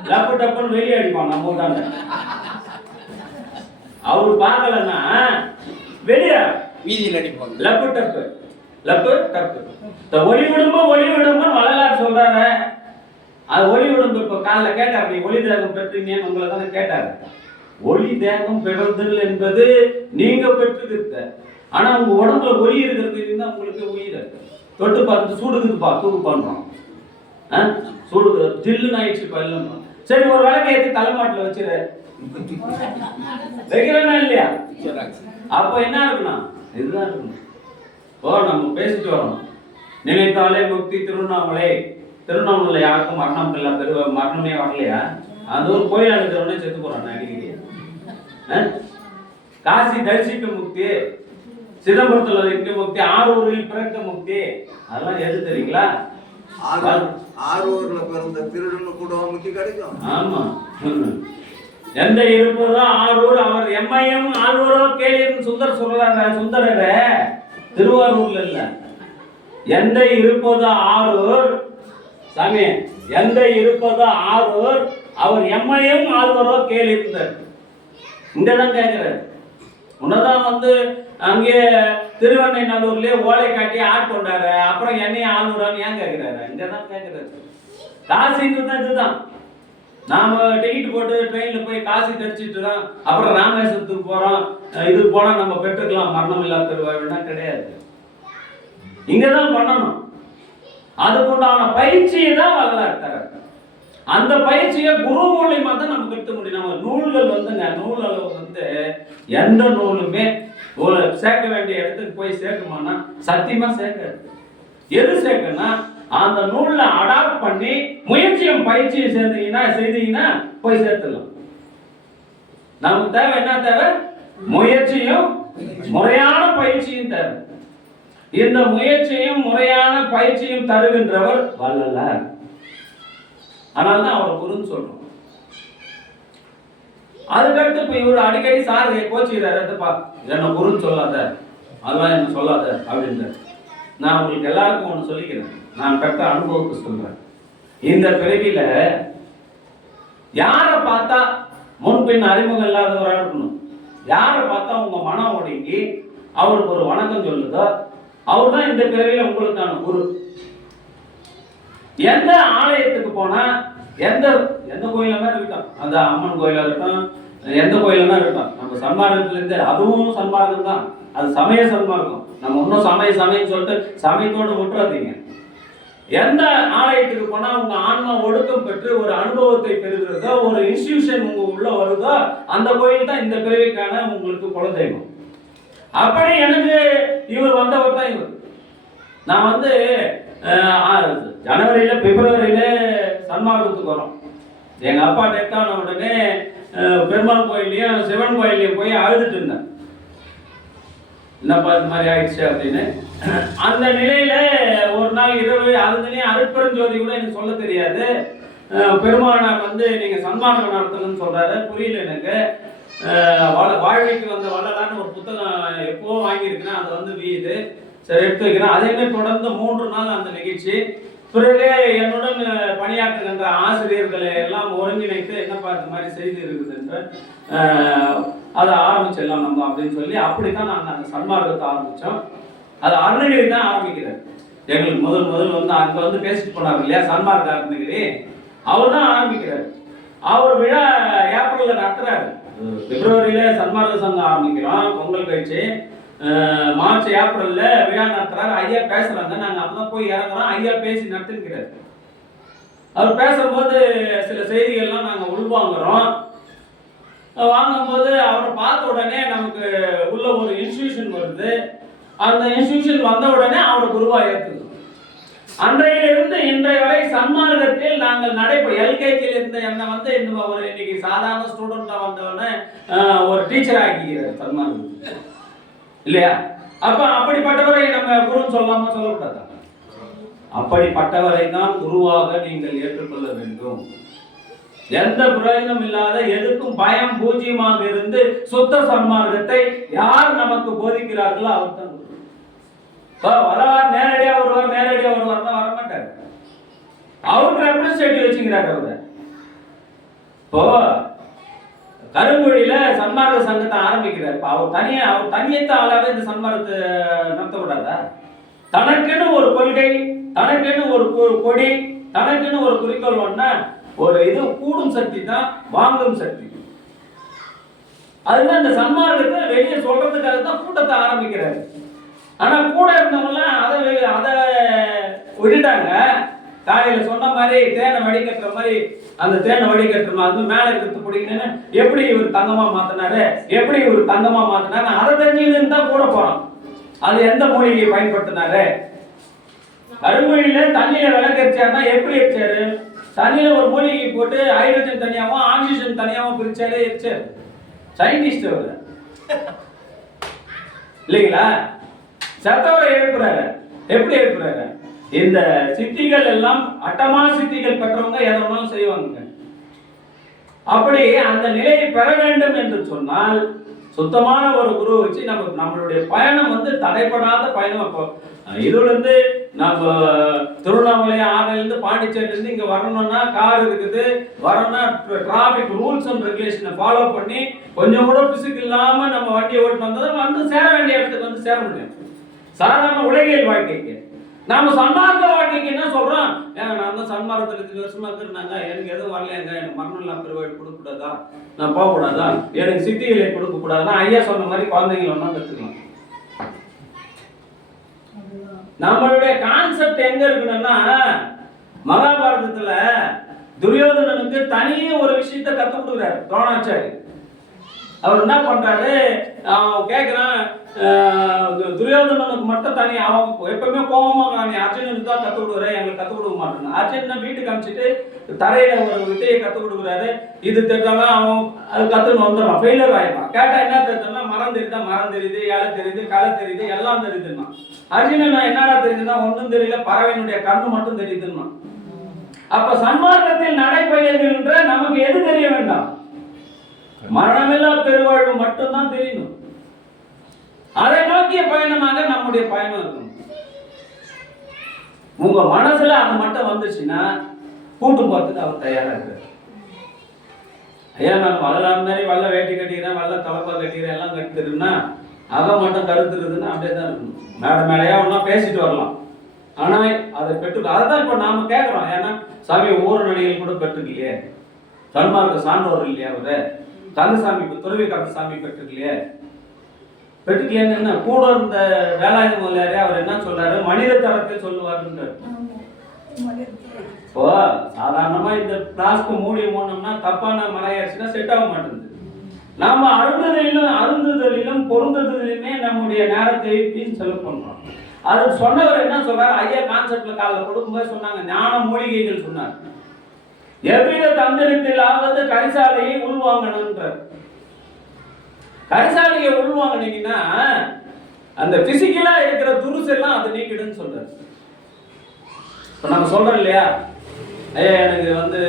லப்பு டப்புன்னு வெளியே அடிப்பான் நம்ம ஊட்டாங்க. அவரு பார்க்கலன்னா வெளியே வீதியில் அடிப்பாங்க. லப்பு டப்பு ஒளி விடும்போது வள்ளலார் சொல்றாரு. அது ஒளி விடும்பு. இப்ப காலைல கேட்டார், நீ ஒளி தேகம் பெற்றீங்கன்னு உங்களை தானே கேட்டாரு. ஒளி தேகம் பெறுதல் என்பது நீங்க பெற்றுக்கிட்ட, ஆனா உங்க உடம்புல ஒளி இருக்கிறது இருந்தா உங்களுக்கு உயிர் தொட்டு பார்த்து சூடுக்குதுப்பா தூக்கு பண்றோம். சூடு ஜில்லுன்னு ஆயிடுச்சு பல்லம். சரி, ஒரு விளக்கை ஏற்றி தலைமாட்டில் வச்சிரு, வைக்கிறேன்னா இல்லையா? அப்போ என்ன இருக்கணும்? இதுதான் இருக்கணும். ஓ நம்ம பேசிட்டு வரோம். நினைத்தாலே முக்தி திருவண்ணாமலை யாருக்கும் மரணம் இல்லை, மரணமே வரலையா? அது ஒரு கோயில் அழுகிறவனே செத்து போறான் அடிக்கடி. காசி தரிசிக்க முக்தி, சிதம்பரத்துல இருக்க முக்தி, ஆரூரில் பிறக்க முக்தி, அதெல்லாம் எது தெரியுங்களா? ஆரூர்ல பிறந்த திருடனு கூட முக்தி கிடைக்கும். ஆமா, எந்த இருப்பதோ ஆரூர் அவர் எம்ஐஎம் ஆரூரோ கேள்வி சுந்தர் சொல்றாங்க. சுந்தரர திருவாரூர்ல இல்ல, எந்த இருப்பதோ ஆரூர் சாமி, எந்த இருப்பதோ ஆரூர் அவர் எம்ஐஎம் ஆரூரோ கேள்வி இருந்தார். இங்கதான் கேட்கிறாரு. உன்னதான் அங்கே திருவண்ணைநல்லூர்லயே ஓலை காட்டி ஆட்கொண்டாரு, அப்புறம் என்னையும் ஆளுறான்னு ஏன் கேட்கிறாரு? இங்கதான் கேட்கிறாரு. காசின்றது இதுதான். நாம டிக்கெட் போட்டு ட்ரெயின்ல போய் காசி தரிச்சிட்டு தான் அப்புறம் ராமேஸ்வரத்துக்கு போறோம், இது போனா நம்ம பெற்றுக்கலாம் மரணம் இல்லா பெறுவாருன்னா கிடையாது. இங்கதான் பண்ணணும். அதுக்குண்டான பயிற்சியை தான் வரலாறு தர. அந்த பயிற்சியை குரு மூலியமா தான் நம்ம கற்க முடியும். நம்ம நூல்கள் நூல் அளவு எந்த நூலுமே சேர்க்க வேண்டிய இடத்துக்கு போய் சேர்க்குமானா சத்தியமா சேர்க்காது. எது சேர்க்கணும்னா அந்த நூல்ல அடாப்ட் பண்ணி முயற்சியும் பயிற்சியும் செய்தீங்கன்னா போய் சேர்த்துடலாம். நமக்கு தேவை என்ன? தேவை முயற்சியும் முறையான பயிற்சியும் தேவை. இந்த முயற்சியும் முறையான பயிற்சியும் தருகின்றவர் வள்ளலார். அதனால்தான் அவர் குருன்னு சொல்றோம். அதுக்கடுத்து இப்ப இவர் அடிக்கடி சார் கோச்சுக்கிறாரு, என்ன குருன்னு சொல்லாத, அதெல்லாம் என்ன சொல்லாத அப்படின்ற. நான் உங்களுக்கு எல்லாருக்கும் ஒண்ணு சொல்லிக்கிறேன், நான் கற்ற அனுபவத்தை சொல்றேன். இந்த பிறவியில யாரை பார்த்தா முன்பின் அறிமுகம் இல்லாதவராக இருக்கணும். யாரை பார்த்தா உங்க மனம் ஒடுங்கி அவருக்கு ஒரு வணக்கம் சொல்லுதோ அவர் தான் இந்த பிறவியில உங்களுக்கான குரு. எந்த ஆலயத்துக்கு போனா எந்த கோயிலா இருக்கட்டும், அந்த அம்மன் கோயிலா இருக்கட்டும், எந்த கோயிலா இருக்கட்டும், நம்ம சன்மார்க்கத்துல இருந்து அதுவும் சன்மார்க்கம் தான், அது சமய சன்மார்க்கம். நம்ம இன்னும் சமயம் சொல்லிட்டு சமயத்தோடு விட்டுறாதீங்க. எந்த ஆலயத்துக்கு போனா உங்க ஆன்மா ஒடுக்கம் பெற்று ஒரு அனுபவத்தை பெறுகிறதோ, ஒரு இன்ஸ்டிடியூஷன் உங்க உள்ள வருதோ, அந்த கோயில் தான் இந்த பிறவிக்கான உங்களுக்கு குலதெய்வம். அப்படி எனக்கு இவர் வந்தவர் தான் இவர். நான் ஜனவரியில பிப்ரவரியில சன்மார்க்கத்துக்கு வரோம். எங்க அப்பா டெத் ஆன உடனே பெருமாள் கோயிலையும் சிவன் கோயிலையும் போய் அழுதுட்டு இருந்தேன், என்னப்பா இது மாதிரி ஆயிடுச்சு அப்படின்னு. அந்த நிலையில ஒரு நாள் இரவு அதுலயே அருட்பெருஞ்சோதி கூட எனக்கு சொல்ல தெரியாது. பெருமானார் நீங்க சன்மார்க்கம் நடத்தணும்னு சொல்றாரு, புரியல எனக்கு. வாழ்க்கைக்கு வந்த வள்ளலான்னு ஒரு புத்தகம் எப்போ வாங்கியிருக்கிறேன், அது வந்து வீது சரி எடுத்து வைக்கிறேன். அதேமாதிரி தொடர்ந்து 3 நாள் அந்த நிகழ்ச்சி. பிறகு என்னுடன் பணியாற்றுகின்ற ஆசிரியர்களை எல்லாம் ஒருங்கிணைத்து என்னப்பா இந்த மாதிரி செய்தி இருக்குது என்று அதை ஆரம்பிச்சிடலாம் நம்ம அப்படின்னு சொல்லி அப்படித்தான் நாங்கள் அந்த சன்மார்க்கத்தை ஆரம்பித்தோம். அது அருணகிரி தான் ஆரம்பிக்கிறார். எங்களுக்கு முதல் வந்து அங்கே வந்து பேசிட்டு போனார் இல்லையா சன்மார்க்க அருணகிரி, அவர் தான் ஆரம்பிக்கிறார். அவர் விழா ஏப்ரலில் நடத்துறாரு. பிப்ரவரியில சன்மார்க்க சங்கம் ஆரம்பிக்கிறோம், பொங்கல் கழிச்சு மார்ச் ஏப்ரல்ல விழா நடத்துறாரு. ஐயா பேசுறாங்க, நாங்கள் அப்பதான் போய் இறங்குறோம். ஐயா பேசி நடத்திருக்கிறார். அவர் பேசும்போது சில செய்திகள்லாம் நாங்கள் உள்வாங்குறோம். வாங்கும்போது அவரை பார்த்த உடனே நமக்கு உள்ள ஒரு இன்ஸ்டிடியூஷன் வருது. அந்த இன்ஸ்டிடியூஷன் வந்த உடனே அவரை குருவா ஏற்றுக்கிறோம். அன்றையிலிருந்து இன்றைய வரை சன்மார்க்கத்தில் நாங்கள் எல்கேஜியில் இருந்த என்னை வந்து இந்த ஒரு இன்னைக்கு சாதாரண ஸ்டூடெண்டாக வந்தவொடனே ஒரு டீச்சர் ஆக்கிக்கிறார் சன்மார்க்கம் இல்லையா? அப்ப அப்படிப்பட்டவரை நம்ம குருன்னு சொல்லாம சொல்லக்கூடாது. அப்படிப்பட்டவரை தான் குருவாக நீங்கள் ஏற்றுக்கொள்ள வேண்டும். எந்த பிரயோஜனம் இல்லாத எதுக்கும் பயம் பூஜ்யமாக இருந்து சுத்த சன்மார்க்கத்தை யார் நமக்கு போதிக்கிறார்களோ அவர் தான் வரவார். நேரடியா வருவார் தான் வரமாட்டார். அவருக்கு ரெப்ரஸன்டேட்டிவ் வச்சுக்கிறார். அவரை இப்போ கருங்குழியில சன்மார்க்க சங்கத்தை ஆரம்பிக்கிறார். அவர் தனியத்த ஆளாவே இந்த சன்மார்க்கத்தை நடத்தக்கூடாதா? தனக்குன்னு ஒரு கொள்கை, தனக்குன்னு ஒரு கொடி, தனக்குன்னு ஒரு குறிக்கோள் ஒண்ணா ஒரு இது கூடும் சக்தி தான் வாங்கும் சக்தி. அதுதான் இந்த சன்மார்க்கத்தை வெளியே சொல்றதுக்காக தான் கூட்டத்தை ஆரம்பிக்கிறாரு. ஆனா கூட இருந்தவங்கலாம் அதை விட்டுட்டாங்க. காலையில சொன்ன மாதிரி தேனை வடிகட்டுற மாதிரி அந்த தேனை வடிகட்டுற மாதிரி மேல இருக்கிறது பிடிக்கணும்னு எப்படி இவர் தங்கமா மாத்தினாரு, அதை தெரிஞ்சுக்கிட்டு தான் கூட போறோம். அது எந்த மூலிகையை பயன்படுத்தினாரு? கருமொழியில தண்ணியில விளக்கு எரிச்சாருன்னா எப்படி எரிச்சாரு? தண்ணியில ஒரு மூலிகை போட்டு ஹைட்ரஜன் தனியாவும் ஆக்சிஜன் தனியாவும் பிரிச்சாலே எரிச்சாரு. சயின்டிஸ்ட் அவர் இல்லைங்களா? சத்தவரை எழுப்புறாரு. எப்படி எழுப்புறாரு? இந்த சித்திகள் எல்லாம் அட்டமா சித்திகள் பெற்றவங்க எதனாலும் செய்வாங்க. அப்படி அந்த நிலையை பெற வேண்டும் என்று சொன்னால் சுத்தமான ஒரு குரு வச்சு நம்மளுடைய பயணம் வந்து தடைப்படாத பயணம். அப்போ இதுல இருந்து நம்ம திருவண்ணாமலை ஆறிலிருந்து பாண்டிச்சேரியிலிருந்து இங்க வரணும்னா கார் இருக்குது, வரணும்னா டிராபிக் ரூல்ஸ் அண்ட் ரெகுலேஷனை ஃபாலோ பண்ணி கொஞ்சம் கூட பிசுக்கு இல்லாம நம்ம வண்டியை ஓட்டு வந்ததும் வந்து சேர வேண்டிய இடத்துக்கு வந்து சேர முடியும். சாதாரண உலகியல் வாழ்க்கைக்கு நாம சன்மார்க்க வாழ்க்கைக்கு என்ன சொல்றோம்? நான் தான் சன்மார்க்கத்தில் 2 வருஷமா இருக்கிறாங்க, எனக்கு எதுவும் வரலையாங்க, எனக்கு மரணம் இல்லாம பெருவாழ் கொடுக்க கூடாதா, நான் போக கூடாதா, எனக்கு சித்திகளை கொடுக்க கூடாதுன்னா ஐயா சொன்ன மாதிரி குழந்தைங்களை ஒன்றா கற்றுக்கலாம். நம்மளுடைய கான்செப்ட் எங்க இருக்கணும்னா மகாபாரதத்துல துரியோதனனுக்கு தனியே ஒரு விஷயத்தை கற்றுக் கொடுக்குறாரு துரோணாச்சாரி. அவர் என்ன பண்றாரு, அவன் கேட்கிறான் துரியோதனனுக்கு மட்டும் தனி, அவன் எப்பவுமே கோபமா நீ அர்ஜுனனுக்கு தான் கற்றுக் கொடுக்குற, எங்களுக்கு கற்றுக் கொடுக்க மாட்டேன். அர்ஜுனன் வீட்டுக்கு அனுப்பிச்சிட்டு தரையில ஒரு வித்தையை கற்றுக் கொடுக்குறாரு. இது தெரிஞ்சாலும் அவன் அது கற்றுன்னு வந்துடுறான், ஃபெயிலியர் ஆயிடுறான். கேட்டா என்ன தெரியுதுன்னா மரம் தெரியுது, இலை தெரியுது, களை தெரியுது, எல்லாம் தெரியுதுன்னா. அர்ஜுனன் என்னடா தெரியுதுன்னா ஒன்றும் தெரியல, பறவையினுடைய கண்ணு மட்டும் தெரியுதுன்னா. அப்ப சன்மார்க்கத்தில் நடைபெறுகின்ற நமக்கு எது தெரிய வேண்டாம்? மரணமில்லா பெருவாழ்வு மட்டும்தான் தெரியணும். அதை நோக்கிய பயணமாக நம்முடைய பயணம் இருக்கும். உங்க மனசுல அது மட்டும் வந்துச்சுன்னா கூட்டு போறதுக்கு அவர் தயாரா இருக்காரு. ஐயா நான் வள்ளலாம் மாதிரி வல்ல வேட்டி கட்டிக்கிறேன், வல்ல தலப்பா கட்டிக்கிறேன், எல்லாம் கட்டுறதுன்னா அதை மட்டும் கருத்துறதுன்னா அப்படியே தான் இருக்கணும். மேடையா ஒன்னா பேசிட்டு வரலாம், ஆனா அதை பெற்று அதைதான் இப்ப நாம கேட்கிறோம். ஏன்னா சாமி ஒவ்வொரு நடிகைகள் கூட பெற்றுக்கலையே, சன்மார்க்க சான்றோர் இல்லையா அவரு, கந்தசாமி துறவி கந்தசாமி பெற்றுக்கலையே, பெற்றுக்கலைன்னு கூட இருந்த வேலாயுத முதலியாரே அவர் என்ன சொல்றாரு, மனித தரத்தில் சொல்லுவாருன்றார். இப்போ சாதாரணமா இந்த பிளாஸ்க்கு மூடி மூடணும்னா தப்பான மலையாச்சுன்னா செட் ஆக மாட்டேங்குது. நாம அருந்துதலிலும் பொருந்துதலிலுமே நம்முடைய நேரத்தை செலவு பண்றோம். அது சொன்னவர் என்ன சொல்றாரு, ஐயா கான்செப்ட்ல காலைல கொடுக்கும்போது சொன்னாங்க, ஞான மூலிகைகள் சொன்னார். எவ்வித தந்திரத்திலாவது கரிசாலையை உள்வாங்கணுன்றார். கரிசாலையை உள்வாங்கினீங்கன்னா அந்த பிசிக்கலா இருக்கிற துருசெல்லாம் அது நீக்கிடுன்னு சொல்றாரு. இப்ப நம்ம சொல்றோம் இல்லையா, ஐயா எனக்கு வந்து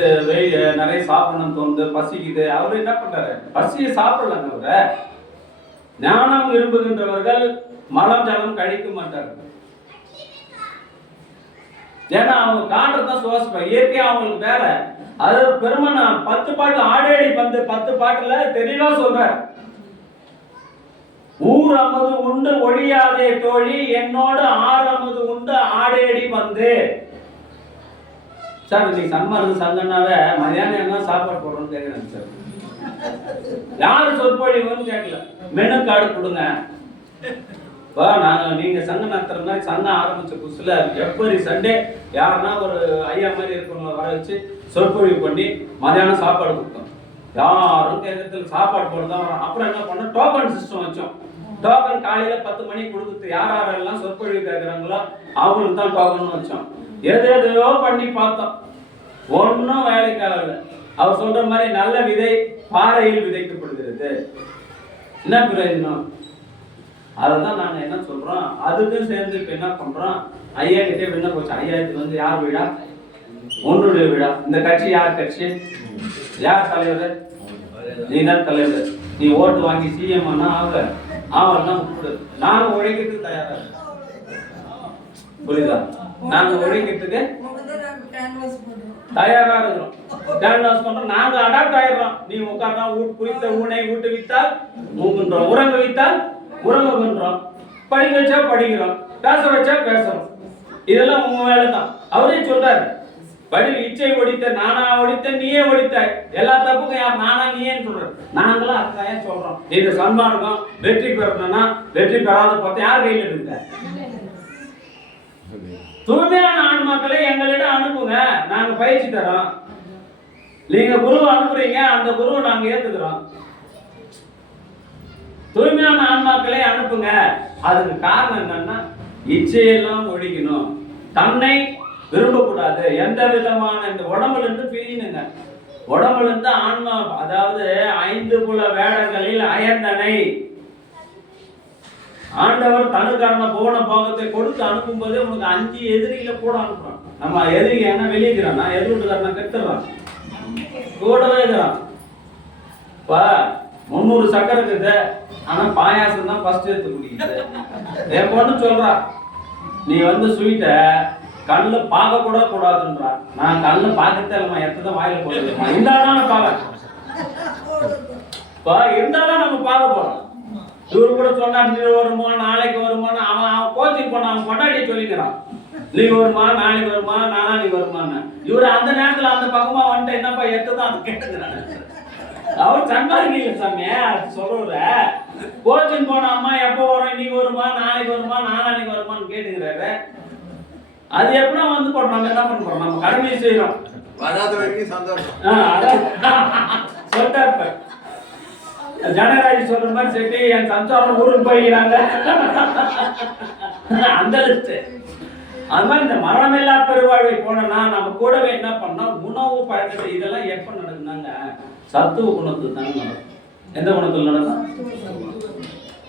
நிறைய சாப்பிடணும்னு தோணுது, பசிக்குது. அவரு என்ன பண்றாரு? பசியை சாப்பிடலாங்க. அவரை ஞானம் விரும்புகின்றவர்கள் மலம் ஜலம் கழிக்க மாட்டார்கள். ஏன்னா அவங்க காட்டுறதான் சுவாசிப்பாங்க. இயற்கையா அவங்களுக்கு வேற. அது பெருமை. நான் 10 பாட்டு ஆடேடி பந்து 10 பாட்டுல தெளிவா சொல்றேன். ஊர் அமுது உண்டு ஒழியாதே தோழி, என்னோடு ஆறு அமுது உண்டு ஆடேடி பந்து. சார் இன்னைக்கு சன்மார்க்க சங்கம்னாவே மதியானம் என்ன சாப்பாடு போடுறோம்னு கேட்குறேன் சார். யாரு சொற்பொழிவுன்னு கேட்கல, மெனு கார்டு கொடுங்க. நீங்க சங்கம் நடத்துற மாதிரி சங்கம் ஆரம்பிச்ச புதுசுல எவ்வரி சண்டே யாருன்னா ஒரு ஐயா மாதிரி இருக்கவங்க வர வச்சு சொற்பொழிவு பண்ணி மதியானம் சாப்பாடு கொடுத்தோம். யாரும் கேட்கறதுக்கு சாப்பாடு போடுதான் வரோம். அப்புறம் என்ன பண்ணோம், டோக்கன் சிஸ்டம் வச்சோம். டோக்கன் காலையில 10 மணிக்கு கொடுத்து யார் யாரெல்லாம் சொற்பொழிவு கேட்கறாங்களோ அவங்களுக்கு தான் டோக்கன் வச்சோம். எதையோ பண்ணி பார்த்தோம், ஒன்றும் வேலைக்காகல. அவர் சொல்ற மாதிரி நல்ல விதை பாறையில் விதைக்கப்படுகிறது. என்ன பிரயோஜனம்? அதுதான் நாங்க என்ன சொல்றோம். அதுக்கும் சேர்ந்து இப்ப என்ன பண்றோம், ஐயா கிட்டே என்ன போச்சு. ஐயா இது வந்து யார் விழா? உன்னுடைய விழா. இந்த கட்சி யார் கட்சி? யார் தலைவர்? நீ தான் தலைவர். நீ ஓட்டு வாங்கி சிஎம் ஆக அவர் தான் நாங்க உழைக்கிறதுக்கு தயாரா. புரியுதா? நாங்க உழைக்கிறதுக்கு தயாரா இருக்கிறோம். கேன்வாஸ் பண்றோம். நாங்க அடாப்ட் ஆயிடுறோம். நீ உட்கார்ந்தா குறித்த ஊனை ஊட்டு வித்தால் மூங்குன்றோம், உறங்க வித்தால் உறங்குகின்றோம், படிக்க வச்சா படிக்கிறோம், பேச வச்சா பேசுறோம். இதெல்லாம் உங்க வேலை தான். அவரே சொல்றாரு, படி இச்சை ஒடித்த நானா ஒடித்த நீயே ஒடித்த, எல்லா தப்புக்கும் யார் நானா நீயேன்னு சொல்றாரு. நாங்களும் அதுக்காக சொல்றோம். இந்த சன்மார்க்கம் வெற்றி பெறணும்னா வெற்றி பெறாத பார்த்தா யார் கையில் இருக்க? தூய்மையான ஆன்மாக்களை எங்களிடம் அனுப்புங்க, நாங்க பயிற்சி தரோம். நீங்க குருவை அனுப்புறீங்க, அந்த குருவை நாங்க ஏத்துக்கிறோம். தூய்மையான ஆன்மாக்களை அனுப்புங்க. அதுக்கு காரணம் என்னன்னா இச்சையெல்லாம் ஒழிக்கணும், தன்னை விரும்பக்கூடாது. எந்த விதமான இந்த உடம்புல இருந்து பிரியணுங்க. உடம்புல இருந்து ஆன்மா, அதாவது 5 புல வேடங்களில் அயர்ந்தனை ஆண்டவர் தனுக்காரன போன போகத்தை கொடுத்து அனுப்பும் போதே உனக்கு 5 எதிரிகளை கூட அனுப்புறான். நம்ம எதிரி என்ன வெளியேறான், எதிர்விட்டுக்காரன கெட்டுறான், கூடவே இருக்கிறான். இப்ப 300 சக்கரை இருக்குது, ஆனா பாயாசம் தான் ஃபர்ஸ்ட் எடுத்து குடிக்குது. என் பொண்ணு சொல்றா, நீ வந்து ஸ்வீட்ட கண்ணுல பார்க்க கூட கூடாதுன்றா. நான் கண்ணுல பார்க்கறதே இல்லைம்மா, எத்தனை வாயில போடுறதுமா, இருந்தாலும் நான் பார்க்க இருந்தாலும் நம்ம பார்க்க போறோம். இவரு கூட சொன்னா நீ வருமா நாளைக்கு வருமானு அவன் கோச்சிங் பண்ண அவன் கொண்டாடி சொல்லிக்கிறான். நீ வருமா நாளைக்கு வருமா நாளைக்கு வருமான்னு. இவரு அந்த நேரத்துல அந்த பக்கமா வந்துட்டு என்னப்பா எத்ததான் அது கேட்டுக்கிறான். அவர் சன்மார்க்கி இல்ல சாமி, சொல்ற கோச்சிங் போன அம்மா எப்போ வரும், நீ வருமா நாளைக்கு வருமா நாளைக்கு வருமான்னு கேட்டுக்கிறாரு. அது எப்படின்னா வந்து போறோம், நம்ம என்ன பண்றோம், நம்ம கடமையை செய்யறோம். வராத வரைக்கும் சந்தோஷம். சொல்லிட்டாரு ஜனராஜ் சொல்ற மாதிரி சரி என் சம்சாரம் ஊருக்கு போய்கிறாங்க அந்த லிஸ்ட். அது மாதிரி இந்த மரணமில்லா பெருவாழ்வை போனோம்னா நம்ம கூடவே என்ன பண்ணோம், உணவு பழக்கத்தை இதெல்லாம் எப்ப நடக்குனாங்க, சத்துவ குணத்துக்கு தானே நடக்கும். எந்த குணத்தில் நடக்கும்?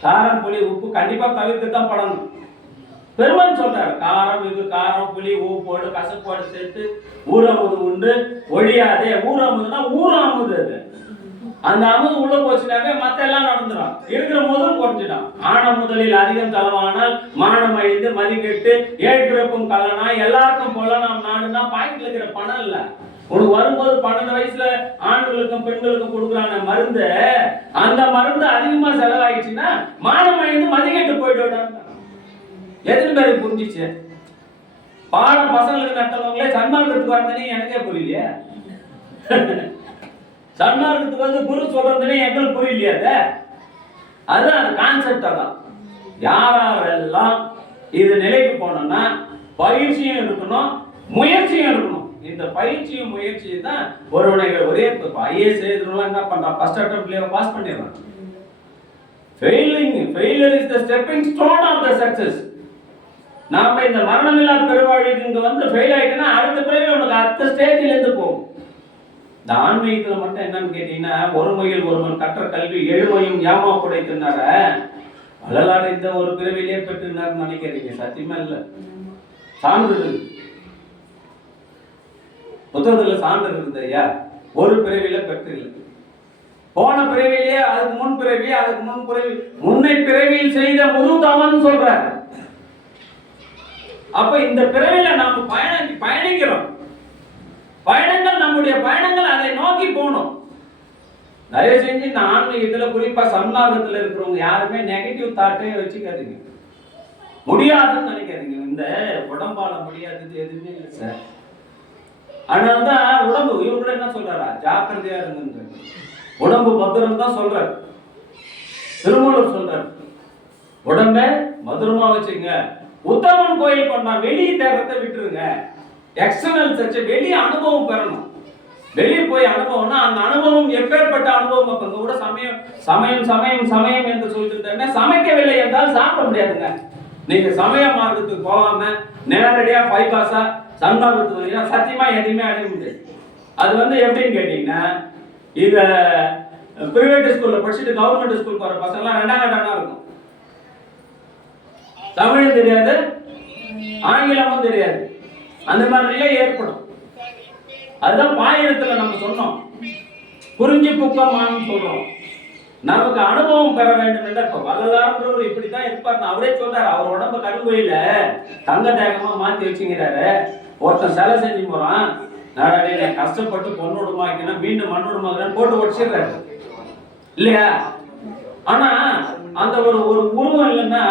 காரம் புளி உப்பு கண்டிப்பா தவிர்த்து தான் படணும். பெருமான் சொல்றாரு, காரம் இது காரம் புளி உப்போடு கசப்போடு சேர்த்து ஊரமுது உண்டு ஒழியாதே. ஊரமுதுன்னா ஊராமுது. அது அந்த அமுது உள்ள போச்சுனாவே மத்த எல்லாம் நடந்துடும். இருக்கிற முதல் குறைஞ்சிடும். ஆன முதலில் அதிகம் தளவானால் மானம் அழிந்து மதிக்கெட்டு ஏற்பிறப்பும் கலனா எல்லாருக்கும் போல நாம் நாடுனா பாக்கெட்ல இருக்கிற பணம் இல்ல. உனக்கு வரும்போது 12 வயசுல ஆண்களுக்கும் பெண்களுக்கும் கொடுக்குறான மருந்து, அந்த மருந்து அதிகமா செலவாயிடுச்சுன்னா மானம் அழிந்து மதிக்கெட்டு போயிட்டு எத்தனை பேருக்கு புரிஞ்சிச்சு? பாடம் பசங்களுக்கு நடத்துறவங்களே சன்மார்க்கத்துக்கு வந்தனே எனக்கே புரியலையே. சன்மார்க்கத்துக்கு வந்து குரு சொல்றதுனே எங்களுக்கு புரியலையா? அதுதான் அந்த கான்செப்ட். தான் யாரெல்லாம் இது நிலைக்கு போனோம்னா பயிற்சியும் இருக்கணும் முயற்சியும் இருக்கணும். இந்த பயிற்சியும் முயற்சியும் தான் ஒருவனை ஒரே ஐஏஎஸ் எழுதுறவங்க என்ன பண்றான், ஃபர்ஸ்ட் அட்டெம்ப்ட்லயே பாஸ் பண்ணிடுறான். Failure is the stepping stone of the success. நாம இந்த மரணமில்லா பெருவாழ்வுக்கு இங்க வந்து ஃபெயில் ஆயிட்டேன்னா அடுத்த பிறகு உனக்கு அடுத்த ஸ்டேஜ்ல இருந்து போகும். இந்த ஆன்மீகத்துல மட்டும் என்னன்னு கேட்டீங்கன்னா, ஒருமையில் ஒருவன் கற்ற கல்வி எழுமையும் ஏமா குடைத்தினார வள்ளலார் இந்த ஒரு பிறவிலே பெற்றிருந்தாருன்னு நினைக்கிறீங்க? சத்தியமா இல்ல. சான்று புத்தகத்துல சான்று இருக்குது ஐயா. ஒரு பிறவியில பெற்றில்லை, போன பிறவிலேயே அதுக்கு முன் பிறவி, அதுக்கு முன் பிறவி, முன்னை பிறவியில் செய்த முழு தவன் சொல்றார். அப்ப இந்த பிறவியில நாம பயணிக்கிறோம். பயணங்கள் நம்முடைய பயணங்கள் அதை நோக்கி போகணும். தயவு செஞ்சு இந்த ஆன்மீகத்துல குறிப்பா சன்மார்க்கத்துல இருக்கிறவங்க யாருமே நெகட்டிவ் தாட்டே வச்சுக்காதீங்க. முடியாதுன்னு நினைக்காதீங்க. இந்த உடம்பால முடியாதது எதுவுமே இல்லை சார். அதனாலதான் உடம்பு இவரு கூட என்ன சொல்றாரா, ஜாக்கிரதையா இருங்க. உடம்பு பத்திரம் தான் சொல்றாரு, திருமூலர் சொல்றாரு. உடம்ப பத்திரமா வச்சுங்க. உத்தமன் கோயில் கொண்டா வெளியே தேர்றதை விட்டுருங்க. எக்ஸ்டர்னல் சர்ச்சை, வெளியே அனுபவம் பெறணும். வெளியே போய் அனுபவம்னா அந்த அனுபவம் எப்பேற்பட்ட அனுபவம். அப்ப கூட சமயம் சமயம் சமயம் சமயம் என்று சொல்லிட்டு சமைக்கவில்லை என்றால் சாப்பிட முடியாதுங்க. நீங்க சமய மார்க்கத்துக்கு போகாம நேரடியா பைபாஸா சன்மார்க்கத்துக்கு வந்தீங்கன்னா சத்தியமா எதுவுமே அடைய முடியாது. அது எப்படின்னு கேட்டீங்கன்னா, இத பிரைவேட் ஸ்கூல்ல படிச்சுட்டு கவர்மெண்ட் ஸ்கூல் போற பசங்க எல்லாம் ரெண்டாம் இருக்கும். தமிழும் தெரியாது, ஆங்கிலமும் தெரியாது. அந்த மாதிரி நிலை ஏற்படும். அதுதான் பாயிரத்துல நம்ம சொன்னோம், குறிஞ்சி புக்கமான்னு சொல்றோம். நமக்கு அனுபவம் பெற வேண்டும் என்ற இப்ப வள்ளலார்ன்றவர் இப்படித்தான் இருப்பார். அவரே சொல்றாரு, அவர் உடம்பு கருங்கோயில தங்க தேகமா மாத்தி வச்சுங்கிறாரு. ஒருத்தன் சிலை செஞ்சு போறான், நாடாடியில கஷ்டப்பட்டு பொண்ணுடுமாக்கினா மீண்டும் மண்ணுடுமாக்குறான்னு போட்டு உடச்சிடுறாரு இல்லையா? ஆனா அந்த ஒரு உருவம் இல்லைன்னா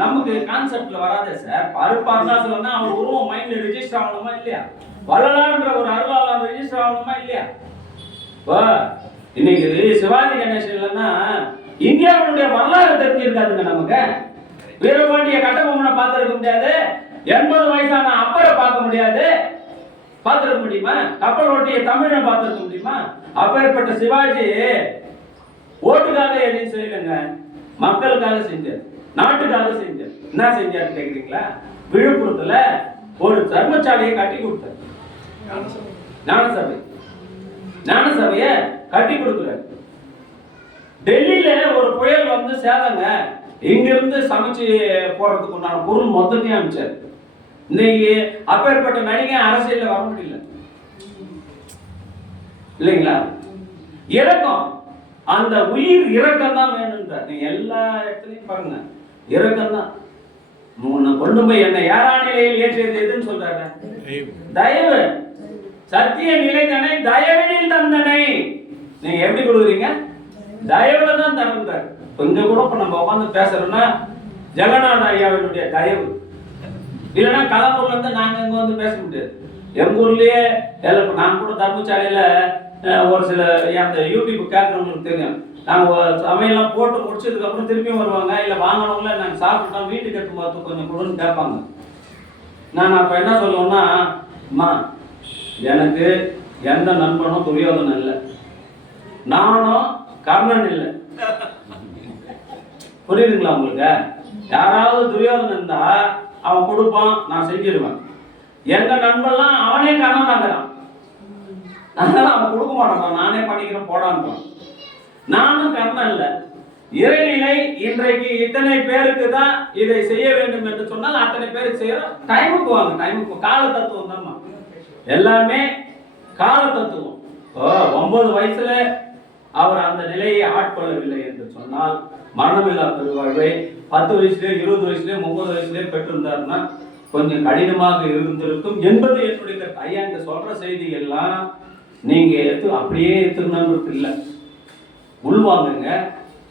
நமக்கு கான்செப்ட்ல வராதே சார். பருப்பாருன்னா அவர் உருவம் மைண்ட்ல ரெஜிஸ்டர் ஆகணுமா இல்லையா? வள்ளலார்ன்ற ஒரு அருளாளர் ரெஜிஸ்டர் ஆகணுமா இல்லையா? இன்னைக்கு சிவாஜி கணேசன் இல்லைன்னா இந்தியாவுடைய வரலாறு தெரிஞ்சிருக்காதுங்க நமக்கு. வீரபாண்டிய கட்டபொம்மனை பார்த்திருக்க முடியாது, 80 வயசான அப்பரை பார்க்க முடியாது. பார்த்திருக்க முடியுமா? கப்பல் ஓட்டிய தமிழை பார்த்திருக்க முடியுமா? அப்பேற்பட்ட சிவாஜி ஓட்டுக்காக எதையும் செய்யலைங்க, மக்களுக்காக செஞ்சார், நாட்டுக்காக செஞ்சார். என்ன செஞ்சார் கேக்குறீங்களா? விழுப்புரத்துல ஒரு தர்மசாலையை கட்டி கொடுத்தார். ஞானசபைய கட்டி கொடுக்கிறார். டெல்லியில ஒரு புயல் சேதங்க, இங்கிருந்து சமைச்சு போறதுக்கு உண்டான பொருள் மொத்தத்தையும் அமைச்சார். இன்னைக்கு அப்பேற்பட்ட நடிகை அரசியல்ல வர முடியல இல்லைங்களா? இரக்கம், அந்த உயிர் இரக்கம் தான் வேணும்ன்றார். நீங்க எல்லா இடத்துலையும் பாருங்க, இரக்கம் தான். கொண்டு போய் என்ன யாரா நிலையில் ஏற்றியது எதுன்னு சொல்றாரு? தயவு. சத்திய நிலைதனை தயவினில் தந்தனை. நீங்க எப்படி கொடுக்குறீங்க? தயவுல தான் தரந்தார். இங்க கூட இப்ப நம்ம உட்காந்து பேசுறோம்னா ஜெகநாத ஐயாவினுடைய தயவு இல்லைன்னா கலம்பூர்ல இருந்து நாங்க இங்க பேச முடியாது. எங்க ஊர்லயே நான் கூட தர்மசாலையில ஒரு சில அந்த யூடியூப் கேட்கறவங்களுக்கு தெரியும், நாங்க சமையல்லாம் போட்டு முடிச்சதுக்கு அப்புறம் திருப்பியும் வருவாங்க, இல்ல வாங்கினவங்கள நாங்க சாப்பிட்டோம் வீட்டுக்கு எடுத்து பார்த்து கொஞ்சம் கொடுன்னு கேட்பாங்க. நான் அப்ப என்ன சொல்லுவேன்னா, அம்மா எனக்கு எந்த நண்பனும் துரியோதனன் இல்லை, நானும் கர்ணன் இல்லை. புரியுதுங்களா உங்களுக்கு? யாராவது துரியோதனன் இருந்தா அவன் கொடுப்பான், நான் செஞ்சிருவேன். எங்க நண்பன்லாம் அவனே கர்ணன் ஆகிறான், அவன் கொடுக்க மாட்டான், நானே பண்ணிக்கிறேன் போடான்றான். நானும் கர்ணன் இல்லை. இறைநிலை இன்றைக்கு இத்தனை பேருக்கு தான் இதை செய்ய வேண்டும் என்று சொன்னால் அத்தனை பேருக்கு செய்யறோம். டைமுக்கு வாங்க, டைமுக்கு. கால தத்துவம் தான் எல்லாமே, கால தத்துவம். 9 வயசுல அவர் அந்த நிலையை ஆட்கொள்ளவில்லை என்று சொன்னால் மரணமில்லா பெருவாழ்வை 10 வயசுலேயே 20 வயசுலேயே 30 வயசுலேயே பெற்றிருந்தாருன்னா கொஞ்சம் கடினமாக இருந்திருக்கும் என்பது என்னுடைய ஐயா. இந்த சொல்ற செய்தி எல்லாம் நீங்க அப்படியே ஏற்றுக்கணும்ன்றது இல்லை, உள்வாங்குங்க,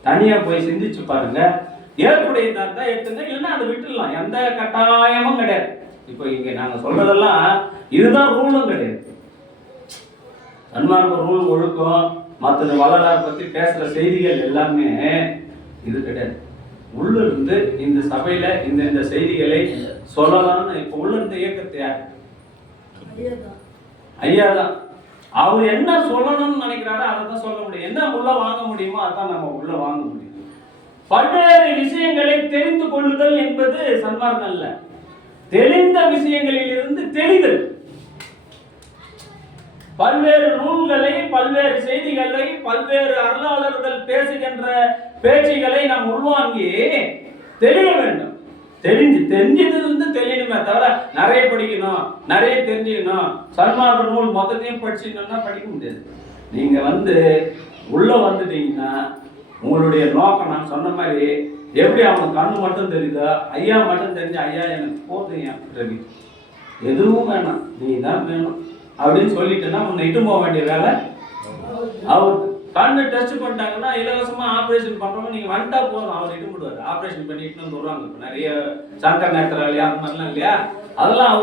தனியா போய் சிந்திச்சு பாருங்க. ஏற்புடையதா இருந்தா ஏற்றுங்க, இல்லைன்னா அதை விட்டுடலாம். எந்த கட்டாயமும் கிடையாது. இப்போ இங்க நாங்க சொல்றதெல்லாம் இதுதான் ரூலும் கிடையாது. சன்மார்க்க ரூல் ஒழுக்கம் மற்ற வள்ளலார் பத்தி பேசுற செய்திகள் எல்லாமே இது கிடையாது. உள்ள இருந்து இந்த சபையில இந்த செய்திகளை சொல்லலாம்னு இப்ப உள்ள இருந்த இயக்கத்தை யார்? ஐயா தான். அவர் என்ன சொல்லணும்னு நினைக்கிறாரோ அதை தான் சொல்ல முடியும். என்ன உள்ள வாங்க முடியுமோ அதான் நம்ம உள்ள வாங்க முடியும். பல்வேறு விஷயங்களை தெரிந்து கொள்ளுதல் என்பது சன்மார்க்கம் அல்ல, தெரிந்த விஷயங்களில் இருந்து தெளிதல். பல்வேறு நூல்களை, பல்வேறு செய்திகளை, பல்வேறு அருளாளர்கள் பேசுகின்ற பேச்சுகளை நாம் உள்வாங்கி தெளிய வேண்டும். தெரிஞ்சது வந்து தெரியணுமே தவிர நிறைய படிக்கணும், நிறைய தெரிஞ்சுக்கணும், சன்மார்க்க நூல் மொத்தத்தையும் படிச்சுக்கணும்னா படிக்க முடியாது. நீங்க வந்து உள்ள வந்துட்டீங்கன்னா உங்களுடைய நோக்கம் நான் சொன்ன மாதிரி எப்படி அவனுக்கு கண்ணு மட்டும் தெரியுதோ, ஐயா மட்டும் தெரிஞ்சு ஐயா எனக்கு போதுங்க ரவி, எதுவும் வேணாம், நீ தான் வேணும் அப்படின்னு சொல்லிட்டேன்னா உன்னை இட்டு போக வேண்டிய வேலை அவர். கண்ணு டெஸ்ட் பண்ணிட்டாங்கன்னா இலவசமா ஆப்ரேஷன் பண்றவங்க நீங்க வந்துட்டா போதும், அவர் இட்டு விடுவார். ஆப்ரேஷன் பண்ணிட்டு வந்து வருவாங்க. இப்போ நிறைய சங்கர் நேத்திராலயா அந்த மாதிரிலாம் இல்லையா, அதெல்லாம்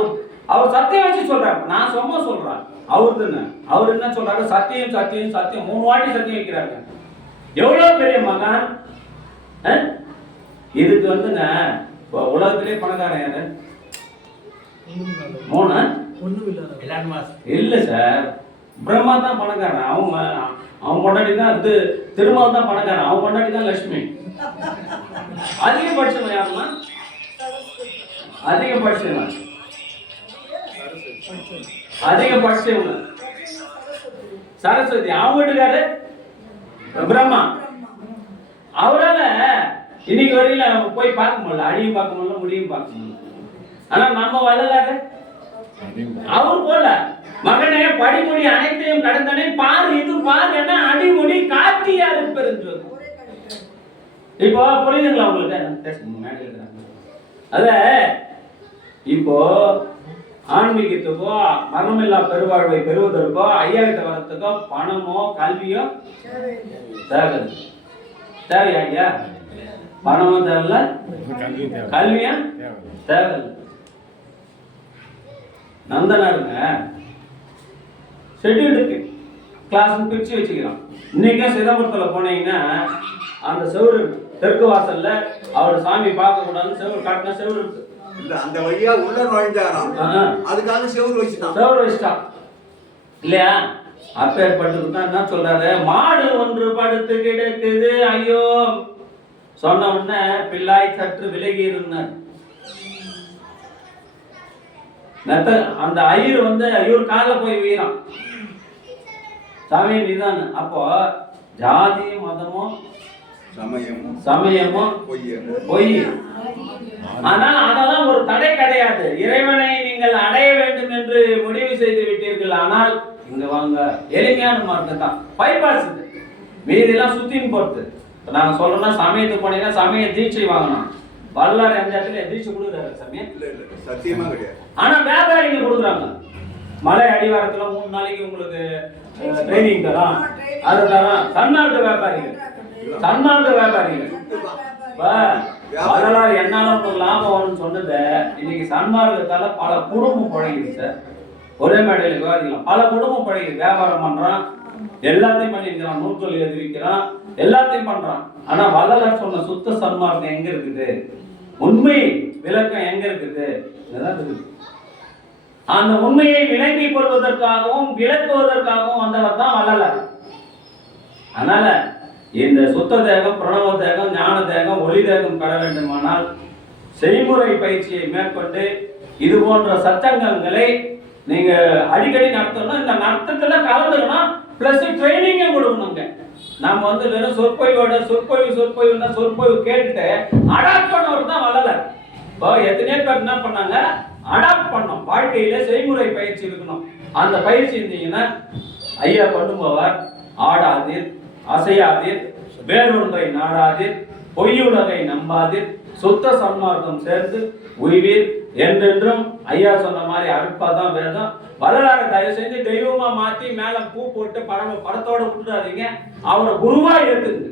அவர் சத்தியம் வச்சு சொல்றாரு. நான் சும்மா சொல்றேன் அவருதுன்னு. அவர் என்ன சொல்றாரு? சத்தியம் சத்தியம் சத்தியம் 3 வாட்டி சத்தியம் வைக்கிறாங்க. எவ்வளவு பெரிய மகான். இதுக்கு வந்துங்க உலகத்திலே பணக்காரன் யாரு? 3 இல்ல சார், பிரம்மா தான் பணக்காரன். அவன் கொண்டாடி தான் இது திருமால் தான் பணக்காரன். அவன் கொண்டாடி தான் லட்சுமி. அதிகபட்சம் யாருன்னா அதிகபட்சம் சரஸ்வதி. அவங்க வீட்டுக்காரு பிரம்மா. அவரால இன்னைக்கு வரையில போய் பார்க்க முடியல, அடியும் பார்க்க முடியல, முடியும் பார்க்க முடியல. ஆனா நம்ம வள்ளலாரு அவர் போல மகனே படிமுடி அனைத்தையும் கடந்தனே பார் இது பார் என அடிமுடி காட்டியாரு பெருஞ்சோர். இப்போ புரியுதுங்களா உங்களுக்கு? அத இப்போ ஆன்மீகத்துக்கோ மரணமில்லா பெருவாழ்வை பெறுவதற்கோ ஐயா கிட்ட வரத்துக்கோ பணமோ கல்வியோ தேவை. தேவையா ஐயா? பணமும் தேவையில்ல, கல்வியும் தேவை. நந்தனாருங்க ஷெட்யூல்டுக்கு கிளாஸ் பிரிச்சு வச்சுக்கிறோம். இன்னைக்கே சிதம்பரத்தில் போனீங்கன்னா அந்த செவரு தெற்கு வாசல்ல அவர் சாமி பார்க்க கூடாதுன்னு செவரு காட்டின செவரு இருக்கு. இல்ல அந்த வழியா உள்ள நுழைஞ்சாராம், அதுக்காக செவரு வச்சுட்டான் இல்லையா? அப்பேற்பட்டதுக்கு தான் என்ன சொல்றாரு? மாடு ஒன்று படுத்து கிடக்குது ஐயோ சொன்ன உடனே பிள்ளாய் சற்று விலகி இருந்தார். அந்த ஐயர் வந்து ஐயர் காலில் போய் வீரான், சாமி நீதான். அப்போ ஜாதி மதமும் சமயமும் பொய். ஆனால் அதெல்லாம் ஒரு தடை கிடையாது. இறைவனை நீங்கள் அடைய வேண்டும் என்று முடிவு செய்து விட்டீர்கள். ஆனால் இங்க வாங்க, எளிமையான மார்க்கம் தான், பைபாஸ். மீதெல்லாம் சுத்தின்னு போறது. நாங்க சொல்றோம்னா சமயத்துக்கு போனீங்கன்னா சமய தீட்சை வாங்கணும். வல்லாறு அந்த இடத்துல தீட்சை கொடுக்குறாரு சமயம் சத்தியமா கிடையாது. ஆனா வியாபாரிங்க கொடுக்குறாங்க. மலை அடிவாரத்துல 3 நாளைக்கு உங்களுக்கு ட்ரைனிங் தரோம், அது தரோம். சன்மார்க்க வியாபாரிகள் வரலாறு என்னால உங்களுக்கு லாபம் வரும்னு சொன்னதை இன்னைக்கு சன்மார்க்கத்தால பல குடும்பம் பழகிது சார். ஒரே மேடையில் விவாதிக்கலாம். பல குடும்பம் பழகிது. வியாபாரம் பண்றான், எல்லாத்தையும் பண்ணிருக்கிறான், நூல்கள் எழுதி வைக்கிறான், எல்லாத்தையும் பண்றான். ஆனா வள்ளலார் சொன்ன சுத்த சன்மார்க்கம் எங்க இருக்குது? உண்மை விளக்கம் எங்க இருக்குது? அந்த உண்மையை விளங்கிக் கொள்வதற்காகவும் விளக்குவதற்காகவும் வந்தவர் தான் வள்ளலார். அதனால இந்த சுத்த தேகம், பிரணவ தேகம், ஞான தேகம், ஒளி தேகம் பெற வேண்டுமானால் செய்முறை பயிற்சியை மேற்கொண்டு இது போன்ற சச்சங்கங்களை நீங்க அடிக்கடி நடத்தணும். இந்த நடத்தத்துல கலந்துக்கணும், பிளஸ் ட்ரைனிங்கே கொடுக்கணுங்க. நம்ம வந்து வெறும் சொற்பொழிவு கேட்டுட்டு அடாப்ட் பண்ணவர் தான் வள்ளலார். இப்போ எத்தனையோ பேர் என்ன பண்ணாங்க? அடாப்ட் பண்ணோம். வாழ்க்கையில செய்முறை பயிற்சி இருக்கணும். அந்த பயிற்சி இருந்தீங்கன்னா ஐயா கொண்டு போவார். ஆடாதீர், அசையாதீர், வேறொன்றை நாடாதீர், பொய்யுலகை நம்பாதீர், சுத்த சன்மார்க்கம் சேர்ந்து உய்வீர் என்றென்றும். ஐயா சொன்ன மாதிரி அருட்பாதான் வேதம். வள்ளலாரை தயவு செஞ்சு தெய்வமா மாத்தி மேல பூ போட்டு படத்தோட விட்டுறாதீங்க. அவரை குருவா ஏத்துங்க.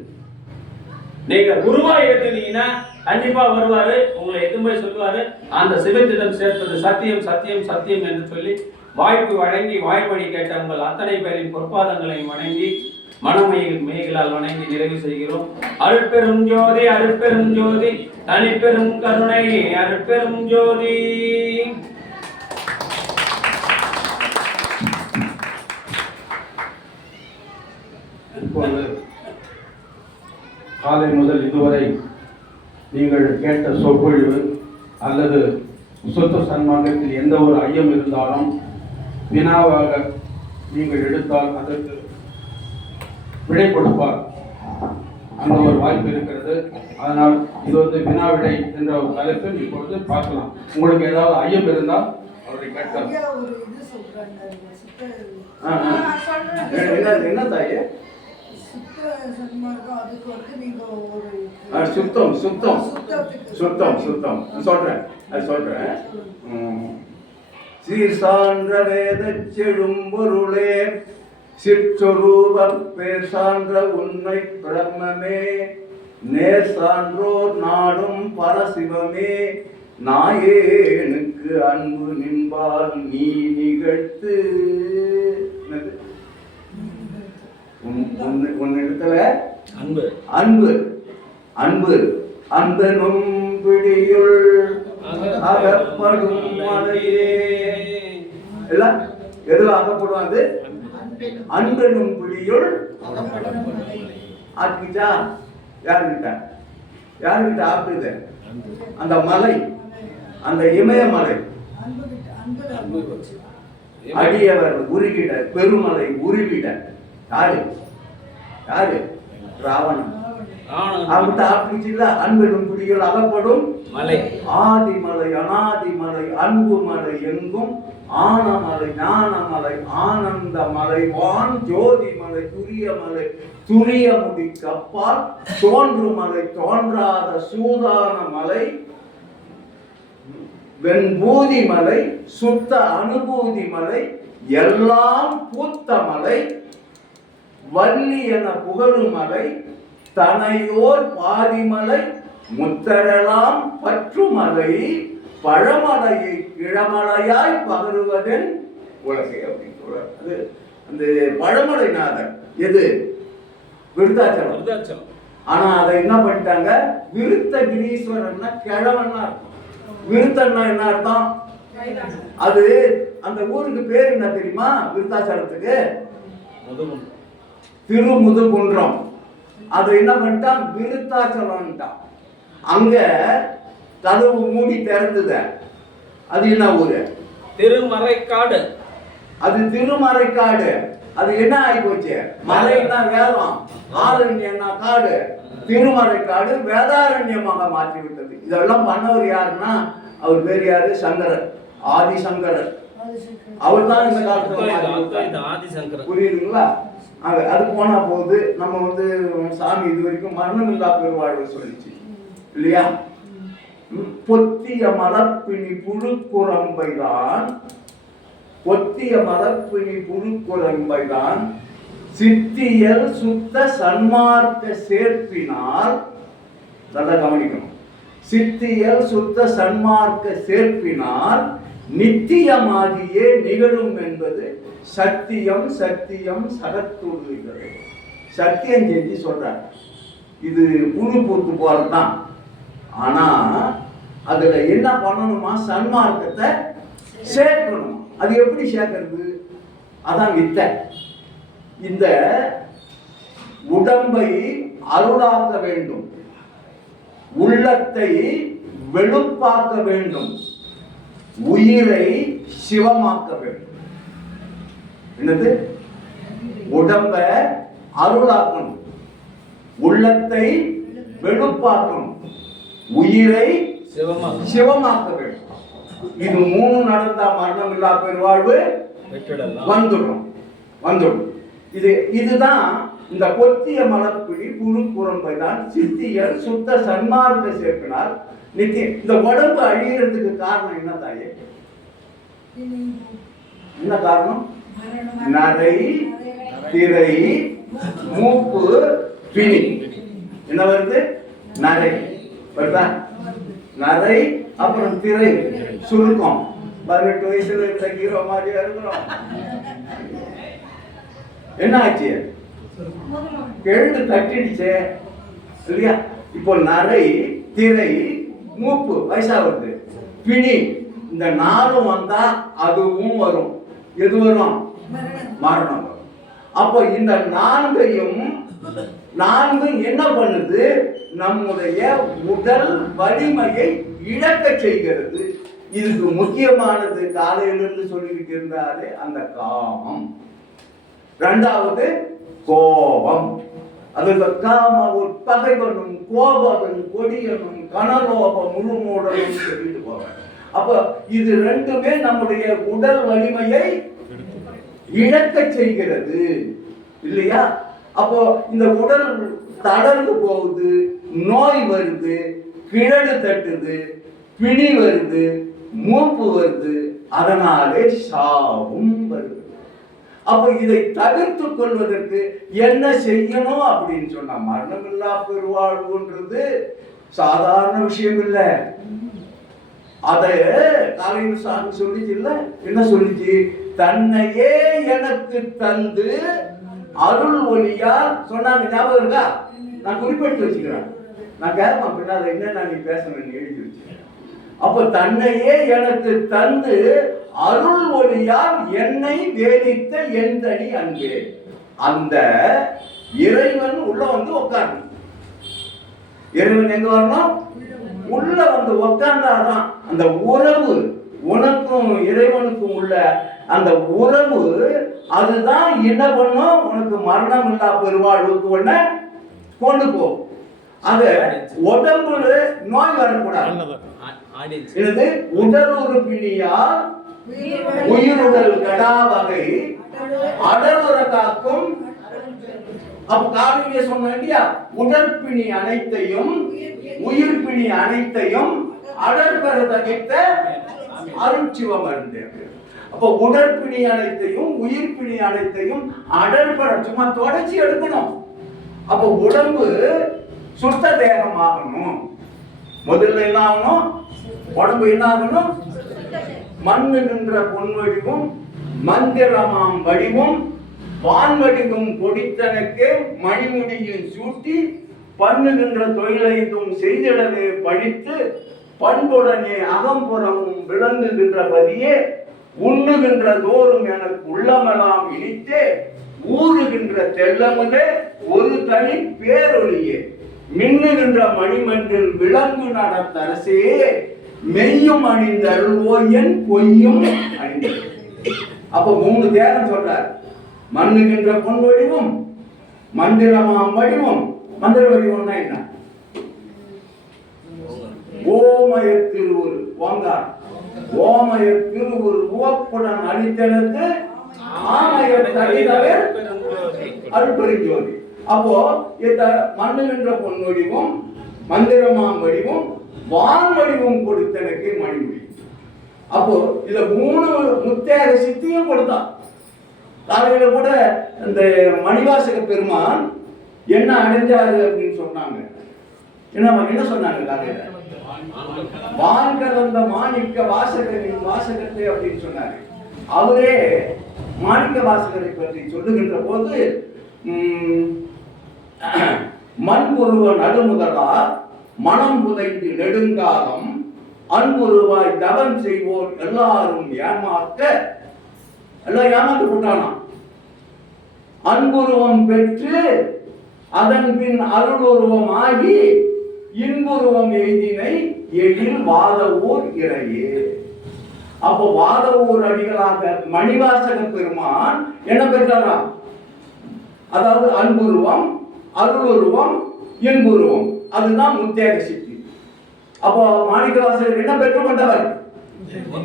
நீங்க குருவா ஏத்துனீங்கன்னா கண்டிப்பா வருவாரு, உங்களை எதுவும் போய் சொல்லுவாரு. அந்த சிவத்திடம் சேர்ப்பது சத்தியம் சத்தியம் சத்தியம் என்று சொல்லி வாய்ப்பு வழங்கி வாய்மொழி கேட்ட உங்கள் அத்தனை பேரின் பொற்பாதங்களை வணங்கி மனமைகளால் வணங்கி நிறைவு செய்கிறோம். அருட்பெரும் ஜோதி, அருட்பெரும் ஜோதி, தனிப்பெரும் கருணை, அருட்பெரும் ஜோதி. இப்போது காலை முதல் இதுவரை நீங்கள் கேட்ட சொற்பொழிவு அல்லது சுத்த சன்மார்க்கத்தில் எந்த ஒரு ஐயம் இருந்தாலும் வினாவாக நீங்கள் எடுத்தால் அதற்கு விடை கொடுப்பார் அந்த ஒரு வாய்ப்பு இருக்கிறது. அதனால் இது வந்து வினாவிடை என்ற ஒரு தலைப்பில் இப்பொழுது பார்க்கலாம். உங்களுக்கு ஏதாவது ஐயம் இருந்தால் அவரை கேட்கலாம். ஐயா, ஒரு இது சொல்றாங்க, சுத்த என்ன தாயே? சுத்த சன்மார்க்கம், அதுக்கு வந்து நீங்க ஒரு சுத்தம் சுத்தம் சுத்தத்துக்கு சுத்தம் சுத்தம் சொல்றேன், அது சொல்றேன். சீர் சான்ற வேத செழும் பொருளே, சிற்றொரூப பேர் சான்ற உண்மை பிரம்மமே, நேர் சான்றோர் நாடும் பரசிவமே, நாயேனுக்கு அன்பு நின்பால் நீ நிகழ்த்து. உன்னிடத்துல அன்பு அன்பு அன்பு அன்பனும் பிடியுள் அகப்படும் மலையே. எல்லாம் எதுல அகப்படும்? அது அன்பனும் பிடியுள் ஆக்கிச்சா? யாருக்கிட்ட யாருக்கிட்ட ஆக்குது? அந்த மலை, அந்த இமயமலை அடியவர் உருகிட, பெருமலை உருகிட. யாரு யாரு? ராவணன். அவன்கிட்ட ஆக்கிச்சுல அன்பனும் பிடியுள் அகப்படும் மலை. ஆதிமலை அனாதிமலை அன்பு மலை எங்கும் ஆனமலை ஞானமலை ஆனந்த மலை வான் ஜோதி மலை துரிய மலை துரிய முடி கப்பால் தோன்று மலை தோன்றாத சூதான மலை வெண்பூதி மலை சுத்த அனுபூதி மலை எல்லாம் பூத்த மலை வள்ளி என புகழும் மலை தனையோர் பாதிமலை முத்தரெல்லாம் பற்றுமலை பழமலையை கிழமலையாய் பகருவதன் உலகை அப்படின்னு சொல்றார். அது அந்த பழமலை நாதர் எது? விருத்தாச்சலம். ஆனா அதை என்ன பண்ணிட்டாங்க? விருத்த கிரீஸ்வரன்னா கிழவன்னா இருக்கும். விருத்தன்னா என்ன அர்த்தம்? அது அந்த ஊருக்கு பேர் என்ன தெரியுமா? விருத்தாச்சலத்துக்கு திருமுதுகுன்றம். அதை என்ன பண்ணிட்டான்? விருத்தாச்சலம்ட்டான். அங்க கதவு மூடி திறந்துத. அது என்ன ஊரு? திருமறைக்காடு. அது திருமறைக்காடு. அது என்ன ஆகி போச்சு? மலைன்னா வேதம், ஆரண்யம்னா காடு. திருமறைக்காடு வேதாரண்யமாக மாற்றி விட்டது. இதெல்லாம் பண்ணவர் யாருன்னா, அவர் பேர் யாரு? சங்கரர், ஆதிசங்கரர். அவர் தான் இந்த காலத்துல ஆதிசங்கரர். புரியுதுங்களா? அது போனா போகுது. நம்ம வந்து சாமி இது வரைக்கும் மரணம் இல்லா பெருவாழ்வு சொல்லிச்சு இல்லையா? பொத்திய மலப்பினி புழுக்குரம்பைதான், பொத்திய மலப்பினி புழுக்குரம்பைதான் சித்தியல் சுத்த சன்மார்க்க சேர்ப்பினால், நல்லா கவனிக்கணும், சித்தியல் சுத்த சன்மார்க்க சேர்ப்பினால் நித்தியமாகியே நிகழும் என்பது சத்தியம். சத்தியம் சடத்துள்ளுகிறது. சத்தியம் செஞ்சு சொல்றார். இது புழு பூத்து போறதுதான். ஆனா அதுல என்ன பண்ணணுமா? சன்மார்க்கத்தை சேர்க்கணும். அது எப்படி சேர்க்கிறது? அதான் வித்தை. இந்த உடம்பை அருளாக்க வேண்டும், உள்ளத்தை வெளுப்பாக்க வேண்டும், உயிரை சிவமாக்க வேண்டும். என்னது? உடம்ப அருளாக்கணும், உள்ளத்தை வெளுப்பாக்கணும், உயிரை சிவமாக்க வேண்டும். இது மூணு நடந்தா மரணம் இல்லா பெருவாழ்வு வந்துடும். இதுதான் இந்த பொத்திய மலப்பிடி புழுக்குரம்பை தான் சித்தியல் சுத்த சன்மார்க்க சேர்ப்பினால் நித்தியம். இந்த உடம்பு அழியறதுக்கு காரணம் என்ன தாயே? என்ன காரணம்? நரை, திரை, மூப்பு, பிணி. என்ன வருது? நரை வருதா? நரை, அப்புறம் திரை, சுருக்கம். 18 வயசுல இருந்த ஹீரோ மாதிரியா இருக்கிறோம். என்ன ஆச்சு? கெழுது தட்டிடுச்சு இல்லையா? இப்போ நரை, திரை, மூப்பு வயசாகுது, பிணி, இந்த நாளும் வந்தா அதுவும் வரும். எது வரும்? மரணம் வரும். அப்போ இந்த நான்கையும் என்ன பண்ணுது? நம்முடைய உடல் வலிமையை இழக்க செய்கிறது. இதுக்கு முக்கியமானது காலையிலிருந்து சொல்லிக்கிட்டு இருந்தாரு அந்த காமம். இரண்டாவது கோபம். அது காம பகைவனும் கோபவன் கொடியனும் கனலோப முழுமூடனும் சொல்லிட்டு போவார். அப்ப இது ரெண்டுமே நம்முடைய உடல் வலிமையை இழக்க செய்கிறது இல்லையா? அப்போ இந்த உடல் தளர்ந்து போகுது, நோய் வருது, கிழடு தட்டுது, பிணி வருது, மூப்பு வருது, அதனாலே சாவும் வருது. அப்ப இதை தவிர்த்து கொள்வதற்கு என்ன செய்யணும் அப்படின்னு சொன்னா, மரணமில்லா பெருவாழ்வுன்றது சாதாரண விஷயம் இல்லை. அத காலையில் சாமி சொல்லிச்சு இல்ல, என்ன சொல்லிச்சு? தன்னையே எனக்கு தந்து அருள் ஒளியா சொன்னாங்க. ஞாபகம் இருக்கா? நான் குறிப்பிட்டு வச்சுக்கிறேன். நான் கேட்பேன் பின்னால என்ன நீ பேசணும்னு எழுதி வச்சுக்கிறேன். அப்ப தன்னையே எனக்கு தந்து அருள் ஒளியால் என்னை வேதித்த என் தனி அன்பே. அந்த இறைவன் உள்ள வந்து உட்காரணும். இறைவன் எங்க வரணும்? உள்ள வந்து உட்கார்ந்தாதான் அந்த உறவு, உனக்கும் இறைவனுக்கும் உள்ள அந்த உறவு, அதுதான் என்ன பண்ணும்? உனக்கு மரணம் இல்லா பெருவாழ்வுக்கு ஒண்ணு கொண்டு போ. அது உடம்புல நோய் வரக்கூடாது. இது உடல் உறுப்பினியால் உயிருடல் கடாவகை அடலுற காக்கும். அப்ப காலையிலே சொன்ன இல்லையா, உடற்பிணி அனைத்தையும் உயிர்பிணி அனைத்தையும் அடற்பெற தகித்த அருட்சிவம் அருந்தே. அப்ப உடற்பிணி அனைத்தையும் உயிர்பிணி அனைத்தையும் அடற்பெற சும்மா தொடச்சி எடுக்கணும். அப்ப உடம்பு சுத்த தேகமாகணும். முதல்ல என்ன ஆகணும்? உடம்பு என்ன ஆகணும்? மண்ணு நின்ற பொன்வடிவும் மந்திரமாம் வடிவும் வான்வடிவும் கொடித்தனக்கே மணிமுடியும் சூட்டி பண்ணுகின்ற தொழிலையும் செய்திடவே படித்து பண்புடனே அகம்புறமும் விளங்குகின்ற பதியே உண்ணுகின்ற தோறும் எனக்கு உள்ளமெல்லாம் இனித்தே ஊறுகின்ற தெல்லமுதே ஒரு தனி பேரொழியே மின்னுகின்ற மணிமன்றில் விலங்கு நடத்தரசே மெய்யும் அணிந்த அருள்வோயன் பொய்யும் அணிந்த. அப்ப 3 தேகம் சொல்றார். மண்ணுகின்ற பொன் வடிவும் மந்திரமாம் வடிவும். மந்திர வடிவம்னா என்ன? ஓமய திருவுரு ஓங்கார். ஓமய திருவுரு உவப்புடன் அளித்தெடுத்து ஆமய தனிதவே அருட்பெருஞ்சோதி. அப்போ இந்த மண்ணுகின்ற பொன் வடிவும் மந்திரமாம் வடிவும் வான் வடிவும் கொடுத்தனக்கு மணிமுடி. அப்போ இத 3 முத்தேக சித்தியும் கொடுத்தான். காலையில கூட இந்த மணிவாசக பெருமான் என்ன அடைஞ்சாரு அப்படின்னு சொன்னாங்க. என்ன சொன்னாங்க காலையில? வான் கலந்த மாணிக்க வாசகரின் வாசகத்தை அப்படின்னு சொன்னாரு. அவரே மாணிக்க வாசகரை பற்றி சொல்லுகின்ற போது மண் உருவ நடுமுதலா மனம் புதைந்து நெடுங்காலம் அன்புருவாய் தவம் செய்வோர் எல்லாரும் ஏமாற்ற எல்லாம் ஏமாந்து போட்டானாம். அன்புருவம் பெற்று அதன் பின் அருளுருவம் ஆகி இன்புருவம் எய்தினை எழில் வாத ஊர் இறையே. அப்போ வாத ஊர் அடிகளாக மணிவாசக பெருமான் என்ன பெற்றாராம்? அதாவது அன்புருவம், அருளுருவம், இன்புருவம், அதுதான் முத்தேக சித்தி. அப்போ மாணிக்கவாசகர் என்ன பெற்றுக்கொண்டவர்?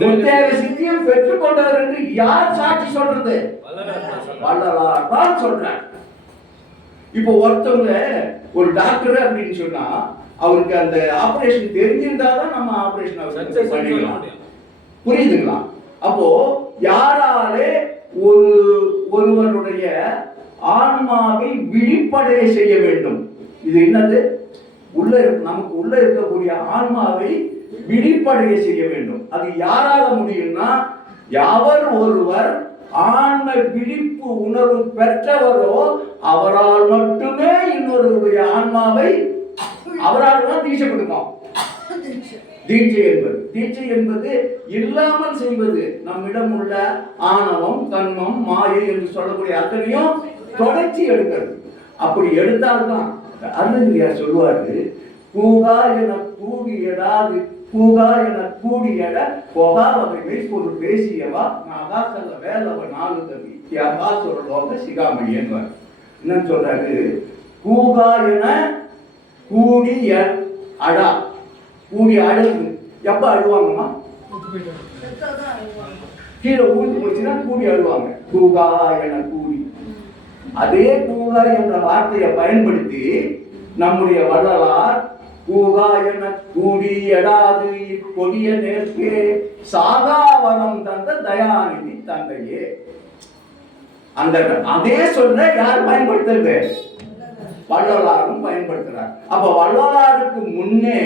முத்தேக சித்தியும் பெற்றுக்கொண்டவர் என்று யார் சாட்சி சொல்றது? வள்ளலார் தான் சொல்றார். இப்போ ஒருத்தவங்க ஒரு டாக்டர் அப்படின்னு சொன்னா அவருக்கு அந்த ஆபரேஷன் தெரிஞ்சிருந்தாதான் நம்ம ஆபரேஷன் பண்ணிக்கலாம். புரியுதுங்களா? அப்போ யாராலே ஒருவருடைய ஆன்மாவை விழிப்படைய செய்ய வேண்டும். இது என்னது? நமக்கு உள்ள இருக்கக்கூடிய ஆன்மாவை விழிப்படைய செய்ய வேண்டும். அது யாரால முடியும்னா, யாவர் ஒருவர் ஆன்ம விழிப்பு உணர்வு பெற்றவரோ அவரால் மட்டுமே இன்னொருவருடைய ஆன்மாவை அவரால் தான் தீட்சை கொடுக்கும். தீட்சை என்பது இல்லாமல் செய்வது. நம்மிடம் உள்ள ஆணவம், கண்மம், மாயை என்று சொல்லக்கூடிய அத்தனையும் தொடர்ச்சி எடுக்கிறது. அப்படி எடுத்தால்தான் அருணகிரியார் சொல்லுவாரு, பூகா என கூடியடாது பூகா என கூடியட பொகா வகை ஒரு பேசியவா நாகாசல வேலவ நாலு தவி தியாகா சொல்ல சிகாமணி என்பார். என்ன சொல்றாரு? கூகா என கூடி அடா. கூடி அழுது எப்ப அழுவாங்கம்மா? செத்தாதான் அழுவாங்க. கீழே ஊழ்ந்து போச்சுன்னா கூடி அழுவாங்க. கூகா என கூடி. அதே கூகா என்ற வார்த்தையை பயன்படுத்தி நம்முடைய வள்ளலார் கூகா என கூடி எடாது கொடிய நேர்க்கே சாகாவரம் தந்த தயாநிதி தந்தையே. அந்த அதே சொல்ல யார் பயன்படுத்துறது? வள்ளலாரும் பயன்படுத்துறார். அப்ப வள்ளலாருக்கு முன்னே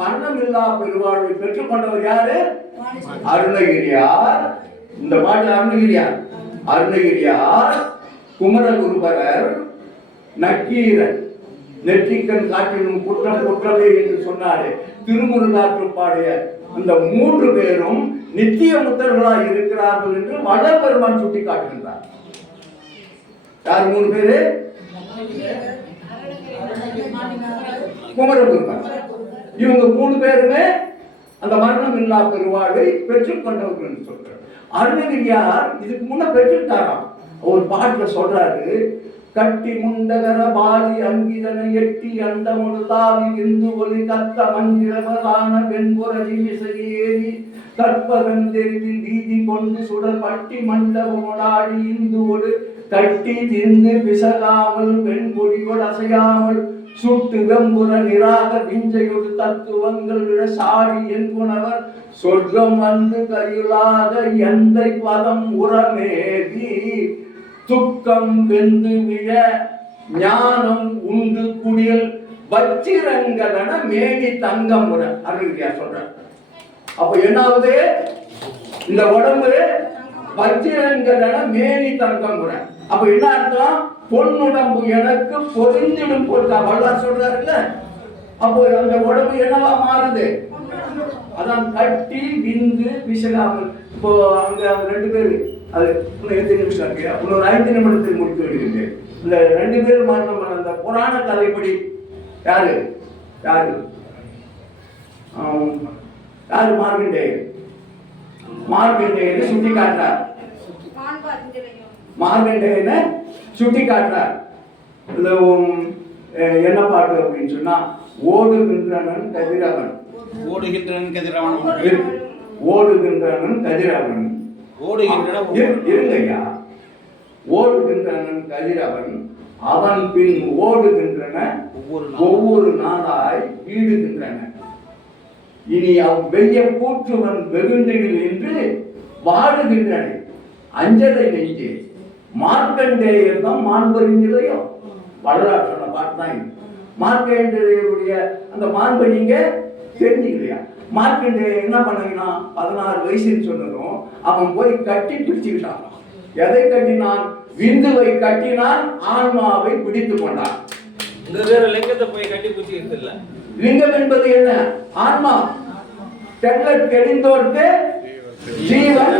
மரணமில்லா பெருவாழ்வை பெற்றுக் கொண்டவர் யாரு? அருணகிரியார். இந்த பாட்டு அருணகிரியார். அருணகிரியார், குமரகுருபரர், நக்கீரன், நெற்றிக்கண் காட்டிலும் குற்றம் குற்றமே என்று சொன்னாரு திருமுருகாற்று பாடிய அந்த 3 பேரும் நித்திய முத்தர்களாய் இருக்கிறார்கள் என்று வள்ளற்பெருமான் சுட்டி காட்டுகின்றார். யார் 3 பேரு? குமரகுருபர். இவங்க 3 பேருமே அந்த மரணம் இல்லா பெருவாழ்வை பெற்றுக் கொண்டவர்கள் என்று சொல்றார். அருணகிரியார் இதுக்கு முன்ன பெற்றுட்டாராம். ஒரு பாட்டுல சொல்றாரு, கட்டி முண்டகர பாதி அங்கிதனை எட்டி அந்த முழுதாவி இந்து ஒலி கத்த மஞ்சிரவரான வெண்புரதி விசையேறி கற்பகன் தெரிவி வீதி கொண்டு சுடர் பட்டி மண்டபமோடாடி இந்து ஒரு கட்டி திந்து பிசகாமல் பெண் கொடிகள் அசையாமல் சுட்டு வெம்புற நிராக விஞ்சையொரு தத்துவங்கள் விட சாடி என்புணவர் சொர்க்கம் வந்து கையிலாத எந்த பதம் உரமேவி துக்கம் வெந்து விழ ஞானம் உண்டு குடில் வச்சிரங்களன மேனி தங்கம் முறை அருள்கிரியார் சொல்ற. அப்ப என்னாவது? இந்த உடம்பு வச்சிரங்களன மேனி தங்கம் முறை. அப்ப என்ன அர்த்தம்? பொன்னுடம்பு எனக்கு பொருந்திடும் பொருளா வள்ளலார் சொல்றாருல்ல. அப்போ அந்த உடம்பு என்னவா மாறுது? அதான் கட்டி விந்து விசகாமல். இப்போ அங்க 2 பேரு அது இன்னும் 8 நிமிஷம் இருக்கு. இன்னொரு 5 நிமிடத்தில் முடித்து விடுகிறது. இந்த 2 பேர் மரணம் அந்த புராண கதைப்படி யாரு யாரு யாரு மார்க்கண்டேயர். மார்க்கண்டேயரை சுட்டி காட்டுறார். மார்க்கண்டேயனை சுட்டி காட்டுறார். இதுல என்ன பாட்டு அப்படின்னு சொன்னா, ஓடுகின்றனன் கதிரவன். ஓடுகின்றனன் கதிரவன். ஓடுகின்றனன் கதிரவன். இருங்கய்யா. ஓடுகின்றனன் கதிரவன் அவன் பின் ஓடுகின்றன ஒவ்வொரு நாளாய் வீடுகின்றன. இனி வெய்ய கூற்றுவன் வெகுண்டில் என்று வாழுகின்றன. அஞ்சலை நெஞ்சே மார்க்கண்டேயர் தான் மாண்பறிஞரையோ வள்ளலார் சொன்ன பாட்டு தான் இது. மார்க்கண்டேயருடைய அந்த மாண்பை நீங்க தெரிஞ்சுக்கலையா? மார்க்கண்டேயர் என்ன பண்ணீங்கன்னா 16 வயசுன்னு சொன்னதும் அவன் போய் கட்டி பிடிச்சுக்கிட்டான். எதை கட்டினான்? விந்துவை கட்டினான், ஆன்மாவை பிடித்து கொண்டான். இந்த வேற லிங்கத்தை போய் கட்டி பிடிச்சிக்கிறது இல்ல. லிங்கம் என்பது என்ன? ஆன்மா. தெரிந்தோர்க்கு ஜீவன்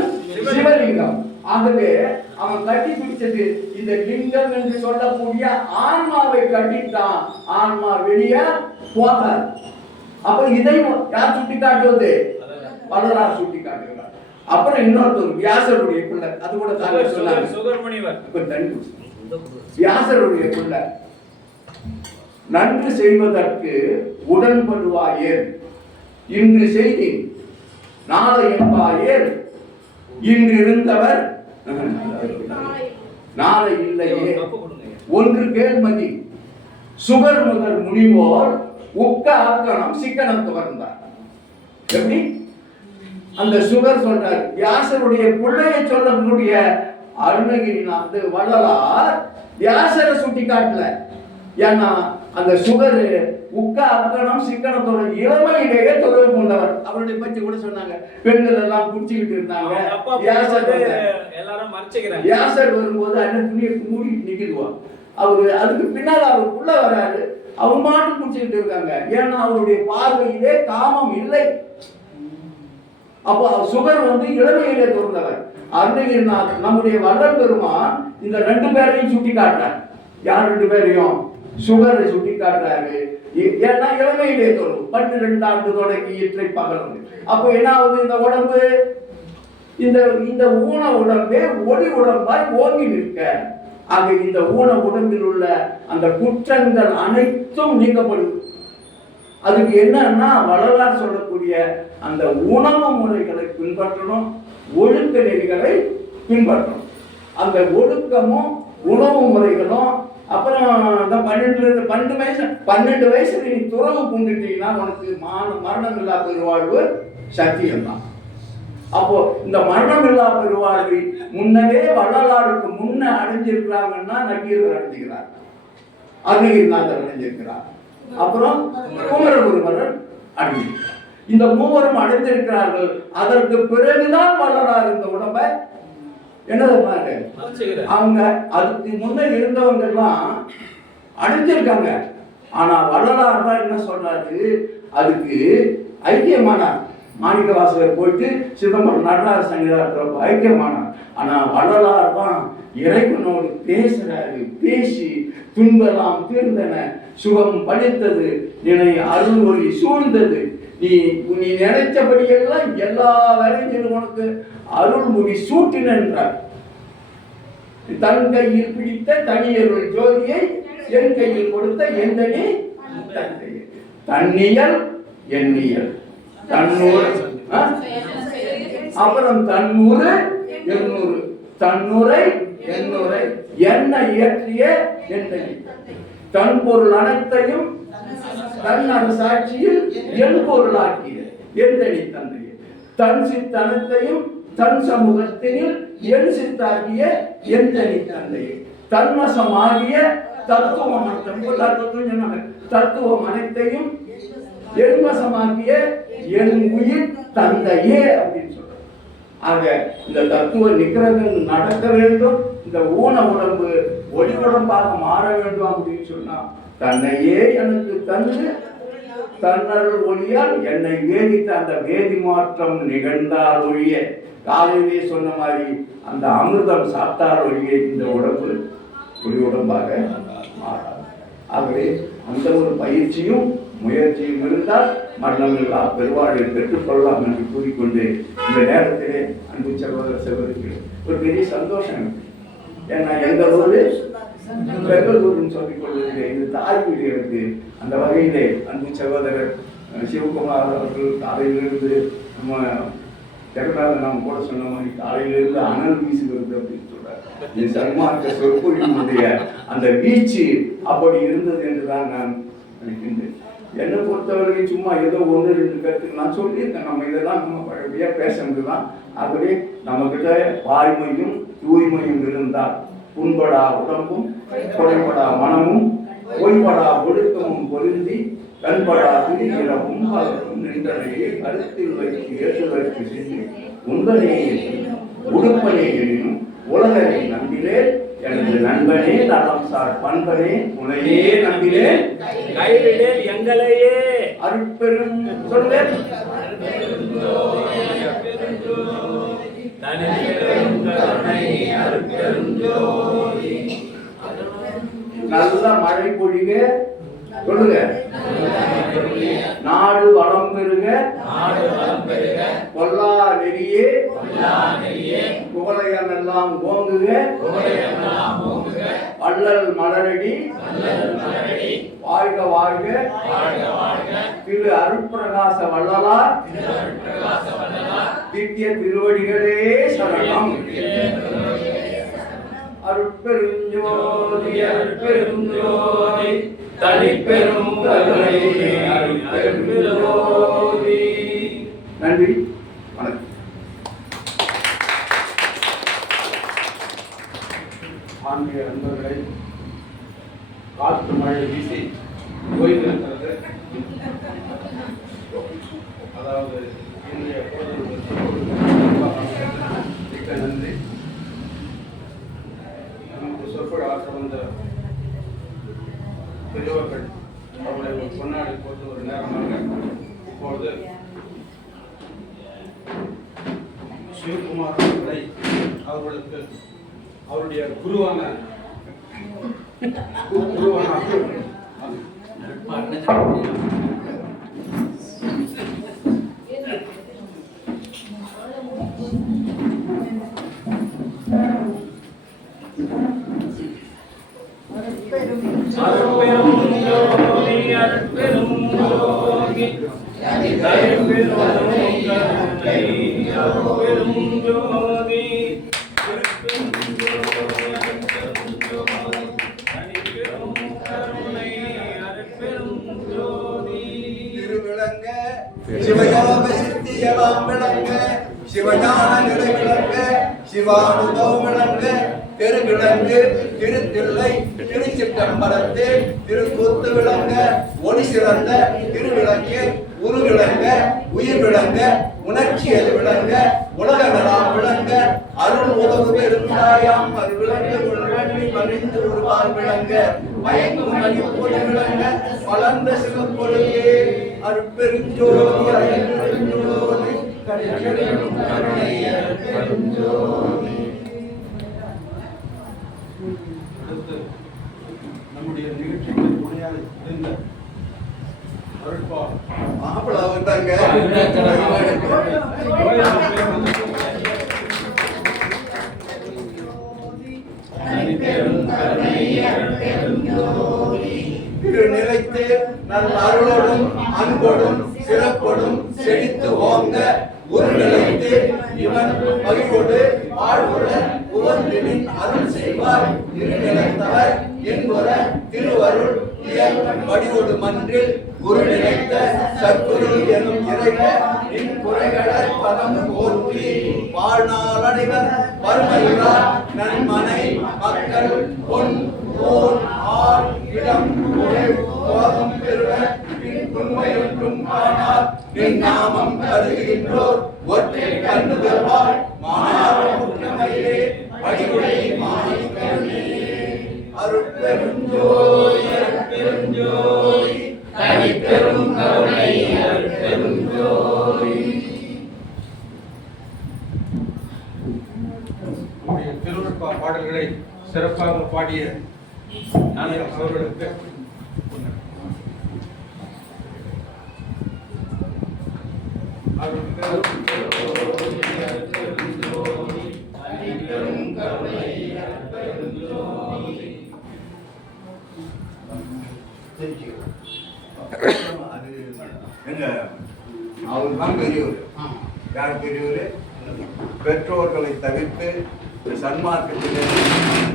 சிவலிங்கம். ஆகவே அவன் கட்டி பிடிச்சது இந்த லிங்கம் என்று சொல்லக்கூடிய ஆன்மாவை கட்டிட்டான். ஆன்மா வெளியே போகாது. அப்ப இதை யார் சுட்டி காட்டுவது? வள்ளலார் சுட்டி காட்டுகிறார். அப்புறம் இன்னொருத்தர் வியாசருடைய பிள்ளை, அது கூட சொன்னார் சுகர்மணிவர். வியாசருடைய பிள்ளை, நன்று செய்வதற்கு உடன்படுவாயேன், இன்று செய்தி நாளை என்பாயேன், இன்று இருந்தவர் நாளை இல்லையே. ஒன்று கேள்மதி சுகர் முதல் முனிவோர் உக்க ஆக்கணம் சிக்கனம் துவர்ந்தார். எப்படி? அந்த சுகர் சொல்றார். வியாசருடைய பிள்ளையை சொல்லக்கூடிய அருணகிரிநாத் வள்ளலார் வியாசரை சுட்டி காட்டல. ஏன்னா அந்த சுகர் உக்க அக்கணம் சிக்கனத்தோட இளமையிலேயே தொடர்பு கொண்டவர். அவருடைய பற்றி கூட சொன்னாங்க. பெண்கள் எல்லாம் குடிச்சுக்கிட்டு இருந்தாங்க. வியாசர் வரும்போது அந்த துணியை மூடிட்டு நிக்கிடுவார். அவரு அதுக்கு பின்னால் அவருக்குள்ள வராரு. அவங்க மாட்டு குடிச்சுக்கிட்டு இருக்காங்க. ஏன்னா அவருடைய பார்வையிலே காமம் இல்லை. அப்போ சுகர் இளமையிலே தொடர்ந்தவர். அருணகிரிநாத் நம்முடைய வள்ளல் பெருமான் இந்த 2 பேரையும் சுட்டி காட்டுறார். யார் 2 பேரையும்? சுகரை சுட்டி காட்டுறாரு. ஏன்னா இளமையிலே தொடரும். 12 ஆண்டு தொடங்கி இற்றை பகலும். அப்போ என்ன ஆகுது? இந்த உடம்பு இந்த ஊன உடம்பே ஒளி உடம்பாய் ஓங்கி நிற்க. ஆக இந்த ஊன உடம்பில் உள்ள அந்த குற்றங்கள் அனைத்தும் நீக்கப்படுது. அதுக்கு என்னன்னா வள்ளலார் சொல்லக்கூடிய அந்த உணவு முறைகளை பின்பற்றணும், ஒழுக்க நெறிகளை பின்பற்றணும். அந்த ஒழுக்கமும் உணவு முறைகளும் அப்புறம் இந்த 12 வயசுல நீ துறவு கொண்டுட்டீங்கன்னா உனக்கு மரணம் இல்லா பெருவாழ்வு சத்தியம்தான். அப்போ இந்த மரணம் இல்லா பெருவாழ்வை முன்னவே வள்ளலாருக்கு முன்ன அடைஞ்சிருக்கிறாங்கன்னா நக்கீரர் அடைஞ்சிருக்கிறார், அருணகிரிநாதர் அடைஞ்சிருக்கிறார், அப்புறம் குமரகுருபரர் அடைஞ்சிருக்கிறார். இந்த மூவரும் அடைந்திருக்கிறார்கள். அதற்கு பிறகுதான் வள்ளலார் இந்த உடம்பை என்ன அவங்க அதுக்கு முன்ன இருந்தவங்க எல்லாம் அடைஞ்சிருக்காங்க. ஆனா வள்ளலார் தான் என்ன சொல்றாரு, அதுக்கு ஐக்கியமானார். மாணிக்கவாசகர் போயிட்டு சிதம்பரம் நடராஜ சங்கீதத்தில் ஐக்கியமானார். ஆனா வள்ளலார் தான் இறைவனோடு பேசுறாரு. பேசி துன்பெல்லாம் தீர்ந்தன, சுகம் பழித்தது, நினை அருள் ஒளி சூழ்ந்தது, நீ நினைச்சபடியெல்லாம் எல்லா வேலையும் உனக்கு அருள்மொழி சூட்டினார். தன் கையில் பிடித்த தனியருள் ஜோதியை என் கையில் கொடுத்த எந்தனி தன்னியல் எண்ணியல் தன்னூறு, அப்புறம் தன்னூறு எண்ணூறு, தன்னுரை எண்ணுரை, என்ன இயற்றிய எந்தனி, தன் பொருள் அனைத்தையும் தன் சாட்சியில் என் பொருளாக்கிய எந்தனி தந்தைய, தன் சித்தனத்தையும் தன் சமூகத்தினில் என் சித்தாகிய எந்தனி தந்தையை, தன்வசமாகிய தத்துவம் தத்துவம் அனைத்தையும் என்வசமாகிய என் உயிர் தந்தையே அப்படின்னு சொல்ற. ஆக இந்த தத்துவ நிகரங்கள் நடக்க வேண்டும், இந்த ஊன உடம்பு ஒளி உடம்பாக மாற வேண்டும் அப்படின்னு சொன்னா தன்னையே எனக்கு தந்து தன்னருள் ஒளியால் என்னை வேதித்த அந்த வேதி மாற்றம் நிகழ்ந்தால் ஒழிய, காலையிலே சொன்ன மாதிரி அந்த அமிர்தம் சாப்பிட்டால் ஒழிய இந்த உடம்பு ஒளி உடம்பாக மாறாது. ஆகவே அந்த ஒரு பயிற்சியும் முயற்சியும் இருந்தால் மரணமில்லா பெருவாழ்வை பெற்றுக்கொள்ளலாம் என்று கூறிக்கொண்டு இந்த நேரத்திலே அன்பு சகோதர சகோதரிக்கு ஒரு பெரிய சந்தோஷம் இருக்கு. ஏன்னா எங்கள் ஊரு பெங்களூர்னு சொல்லிக் கொள்வதில்லை, இது தாய் வீடு இருக்கு. அந்த வகையிலே அன்பு சகோதரர் சிவகுமார் அவர்கள் காலையிலிருந்து நம்ம ஜெகநாதன் நாம் கூட சொன்ன மாதிரி காலையிலிருந்து அனல் வீசுகிறது அப்படின்னு சொல்றாரு. இந்த சன்மார்க்க சொற்பொழிவுடைய அந்த வீச்சு அப்படி இருந்தது என்றுதான் நான் நினைக்கின்றேன். என்னை பொறுத்தவரைக்கும் சும்மா ஏதோ 1-2 கருத்துக்கு நான் சொல்லியிருக்கேன். நம்ம இதெல்லாம் நம்ம பழமையா பேசுறதுதான். ஆகவே நம்ம கிட்ட வாய்மையும் தூய்மையும் இருந்தால் புண்படா உடம்பும் குறைபடா மனமும் பொய்படா ஒழுக்கமும் பொருந்தி கண்படா துணிகிறமும் நின்றனையே கருத்தில் வைத்து ஏற்றுவதற்கு சென்று உண்பனே உடுப்பனே எனினும் உலகனை நம்பிலே எனது நண்பனே நலம் சார் பண்பனே உனையே நம்பிலே கைவிடே எங்களையே அருட்பெரும் சொல்வேன் நல்ல மழை பொழிக சொல்லுங்க, நாடு வளம் பெறுக, கொல்லா நெறியே குவளையம் எல்லாம் ஓங்குக, வள்ளல் மலரடி வாழ்க வாழ்க, திரு அருட்பிரகாச வள்ளலார் திவ்ய திருவடிகளே சரணம். அருட்பெருஞ்சோதி அருட்பெருஞ்சோதி தனிப்பெரும் கருணை அருட்பெருஞ்சோதி. நன்றி, வணக்கம். ஆன்மீக நண்பர்களை, காற்று மழை வீசி ஓய்ந்திருக்கிறது. அதாவது இன்றைய மிக்க நன்றி. நமக்கு சொற்பொழி ஆற்ற வந்த பெரியவர்கள் அவர்களை ஒரு பொன்னாடி போட்டு ஒரு நேரமாக இப்பொழுது சிவகுமார் அவர்களை அவர்களுக்கு அவருடைய குருவான தனிப்பெரும் ஜோதி அருட்பெரும் ஜோதி தனிப்பெரும் கருணை அருட்பெரும் ஜோதி அருட்பெரும் ஜோதி அருட்பெரும் ஜோதி தனிப்பெரும் கருணை அருட்பெரும் ஜோதி திருவிளங்க சிவயோக சித்தியலாம் விளங்க சிவஞான நிலை விளங்க சிவானுபவம் விளங்க தெருவிளங்கு திருத்தில்லை திருச்சிற்றம்பலத்து திருக்கூத்து விளங்க ஒளி சிறந்த திருவிளக்கு உருவிளங்க உயிர் விளங்க உணர்ச்சியல் விளங்க உலகமெல்லாம் விளங்க அருள் உதவு பெருந்தாயாம் அது விளங்க உள்வழி மறிந்து உருவால் விளங்க மயங்கும் மணிப்பொழி விளங்க வளர்ந்த சிவப்பொழியே அருட்பெருஞ்சோதி அருட்பெருஞ்சோதி கருணையும் கருணை அருட்பெருஞ்சோதி. அடுத்து நம்முடைய நிகழ்ச்சிக்கு துணையாக இருந்த அருட்பால் மாப்பிள வந்தாங்க. திரு நிலைத்து நல்ல அருளோடும் அன்போடும் சிறப்போடும் செழித்து ஓங்க ஒரு நிலைத்து இவன் மகிழ்வோடு வாழ்வுடன் உவர்நிலின் அருள் செய்வார் இரு நிலைத்தவர் என்புற திருவருள் இயல் வடிவோடு மன்றில் குரு நிலைத்த சற்குரு எனும் இறைவ நின் குறைகளற் பதம் போற்றி வாழ்நாள் அடைவர் வறுமையிலார் நன்மனை மக்கள் பொன் போல் ஆள் இடம் பொருள் போகம் பெறுவர் பின் உண்மையொன்றும் காணார் நின் நாமம் கருதுகின்றோர் ஒற்றை கண்டு பெறுவார் மாணவர் குற்றமையிலே வடிவுடை மாணிக்கமே அருட்பெருஞ்சோதி அருட்பெருஞ்சோதி தனிப்பெரும் கருணை அருட்பெருஞ்சோதி. நம்முடைய திருவருட்பா பாடல்களை சிறப்பாக பாடிய அவர்களுக்கு அவர் தான் பெரியவர். யார் பெரியவர்? பெற்றோர்களை தவிர்த்து சன்மார்க்கத்திலே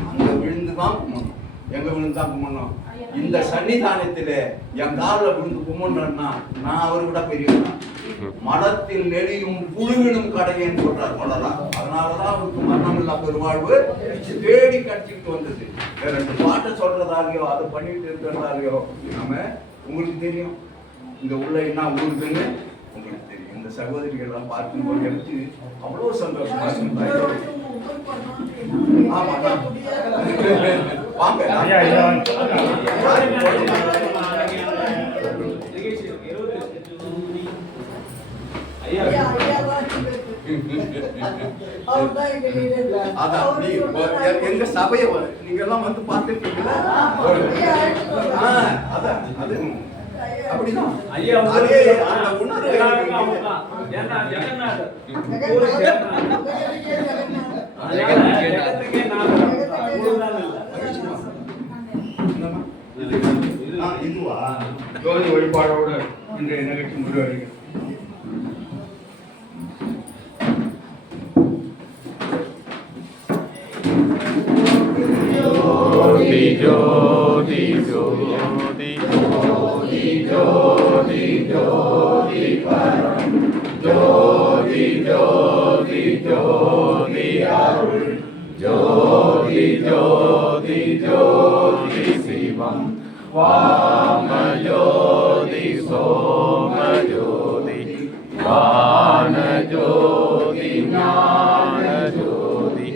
அங்க விழுந்துதான் கும்பிடணும். எங்க விழுந்துதான் கும்பிடணும்? இந்த சன்னிதானத்திலே என் காலில் விழுந்து கும்பிடுறேன்னா நான் அவரை விட பெரியவன். மனத்தில் நெறியும் புழுவிடும் கடையன்னு சொல்றார் சொல்லலாம். அதனாலதான் அவருக்கு மரணமில்லா பெருவாழ்வு தேடி கட்டிட்டு வந்தது. வேற ரெண்டு பாட்டை சொல்றதாலையோ அதை பண்ணிட்டு இருக்கிறதாலையோ நாம உங்களுக்கு தெரியும் இங்க உள்ள என்ன ஊருக்குன்னு உங்களுக்கு தெரியும். இந்த சகோதரிகள் எல்லாம் பார்க்கும்போது எனக்கு அவ்வளவு சந்தோஷமா இருக்கு. ஆமா வாங்க அதான் எங்க சபையை நீங்க எல்லாம் வந்து பார்த்துருக்கீங்களா? அதான் அது அப்படிதான் ஐயா அதே அந்த உணர்வு இதுவா ஜோதி வழிபாடோடு இன்றைய நிகழ்ச்சி முடிவடைகிறது. ஜோதி ஜோதி ஜோதி ஜோதி ஜோதி பரம் ஜோதி ஜோதி ஜோதி அருள் ஜோதி ஜோதி ஜோதி சிவம் வாம ஜோதி சோம ஜோதி வான ஜோதி ஞான ஜோதி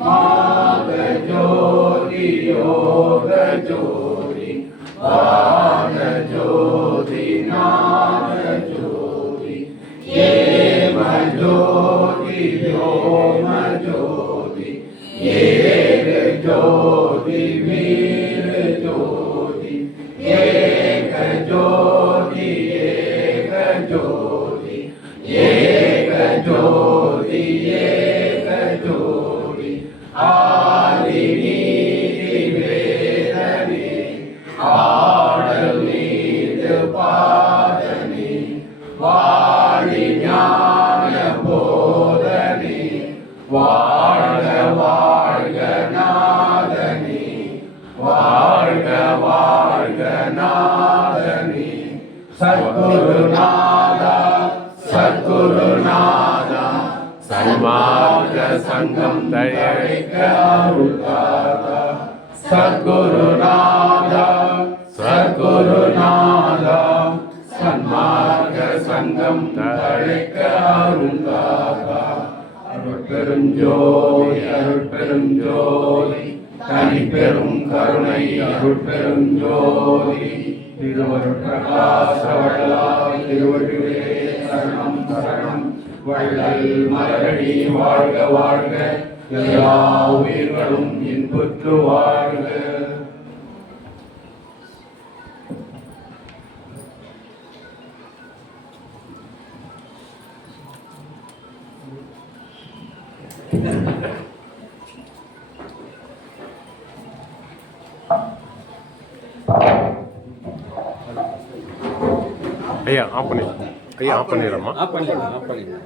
மாக ஜோதி யோக ஜோதி வான ஜோதி ஞான ஜோதி ஏம ஜோதி யோம ஜோதி ஏக ஜோதி வீர ஜோதி ஏக ஜோதி ஏக ஜோதி ஏக ஜோதி ஏக ஜோதி ஆதி நீதி வேதனே சத்குருநாதா சத்குருநாதா சன்மார்க்க சங்கம் தழைக்க அருள்தாதா சத்குருநாதா சத்குருநாதா சன்மார்க்க சங்கம் தழைக்க அருள்தாதா அருட்பெருஞ்சோதி அருட்பெருஞ்சோதி தனிப்பெரும் கருணை அருட்பெருஞ்சோதி திருவருட்பிரகாச வள்ளலார் திருவடிகளே சரணம் சரணம் வள்ளல் மலரடி வாழ்க வாழ்க எல்லா உயிர்களும் இன்புற்று வாழ்க. ஐயா ஆஃப் பண்ணி ஐயா ஆஃப் பண்ணிடுறோமா ஆஃப் பண்ணிடுங்க.